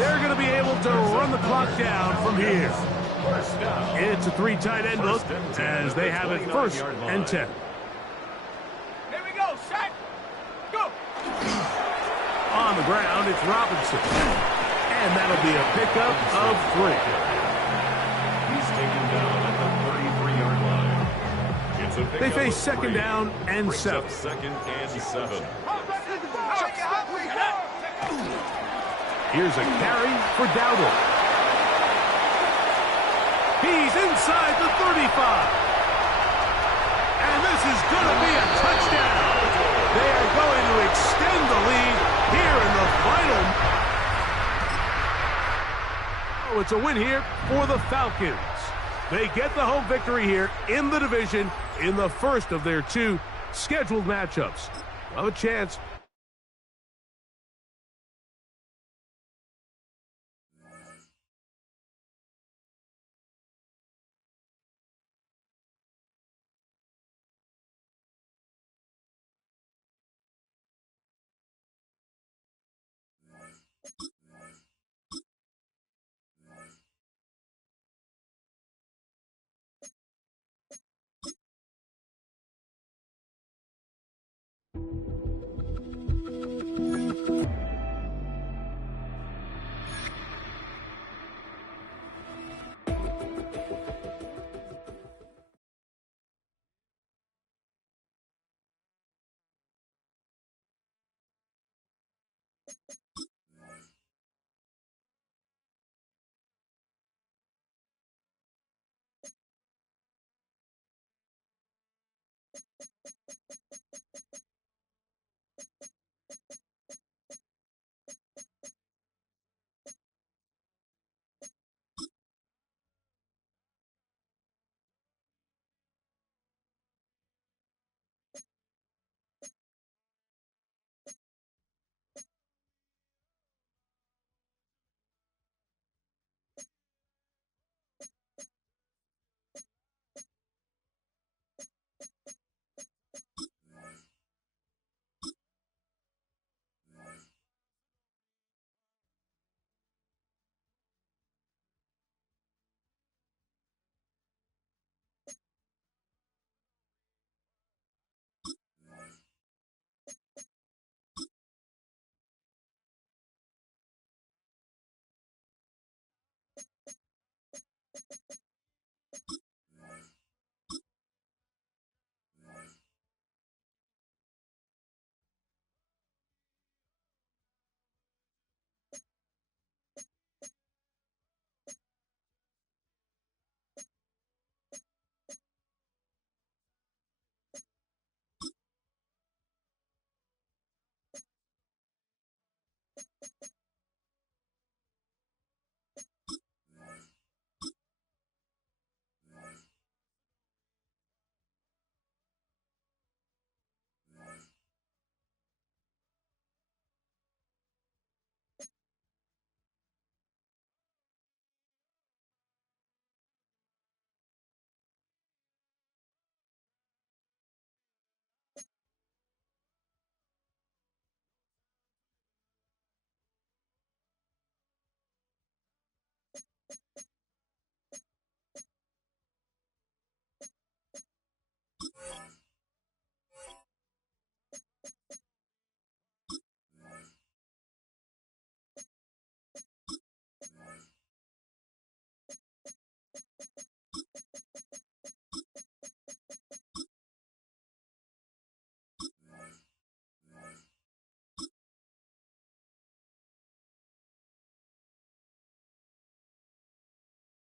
they're going to be able to run the clock down from here. It's a 3 tight end look as they have it 1st and 10. Here we go, set, go. On the ground, it's Robinson. And that'll be a pickup of 3. He's taken down at the 33-yard line. They face 2nd down and 7. 2nd and 7. Here's a carry for Dowdle. He's inside the 35. And this is going to be a touchdown. They are going to extend the lead here in the final. Oh, it's a win here for the Falcons. They get the home victory here in the division in the first of their 2 scheduled matchups. Well, a chance.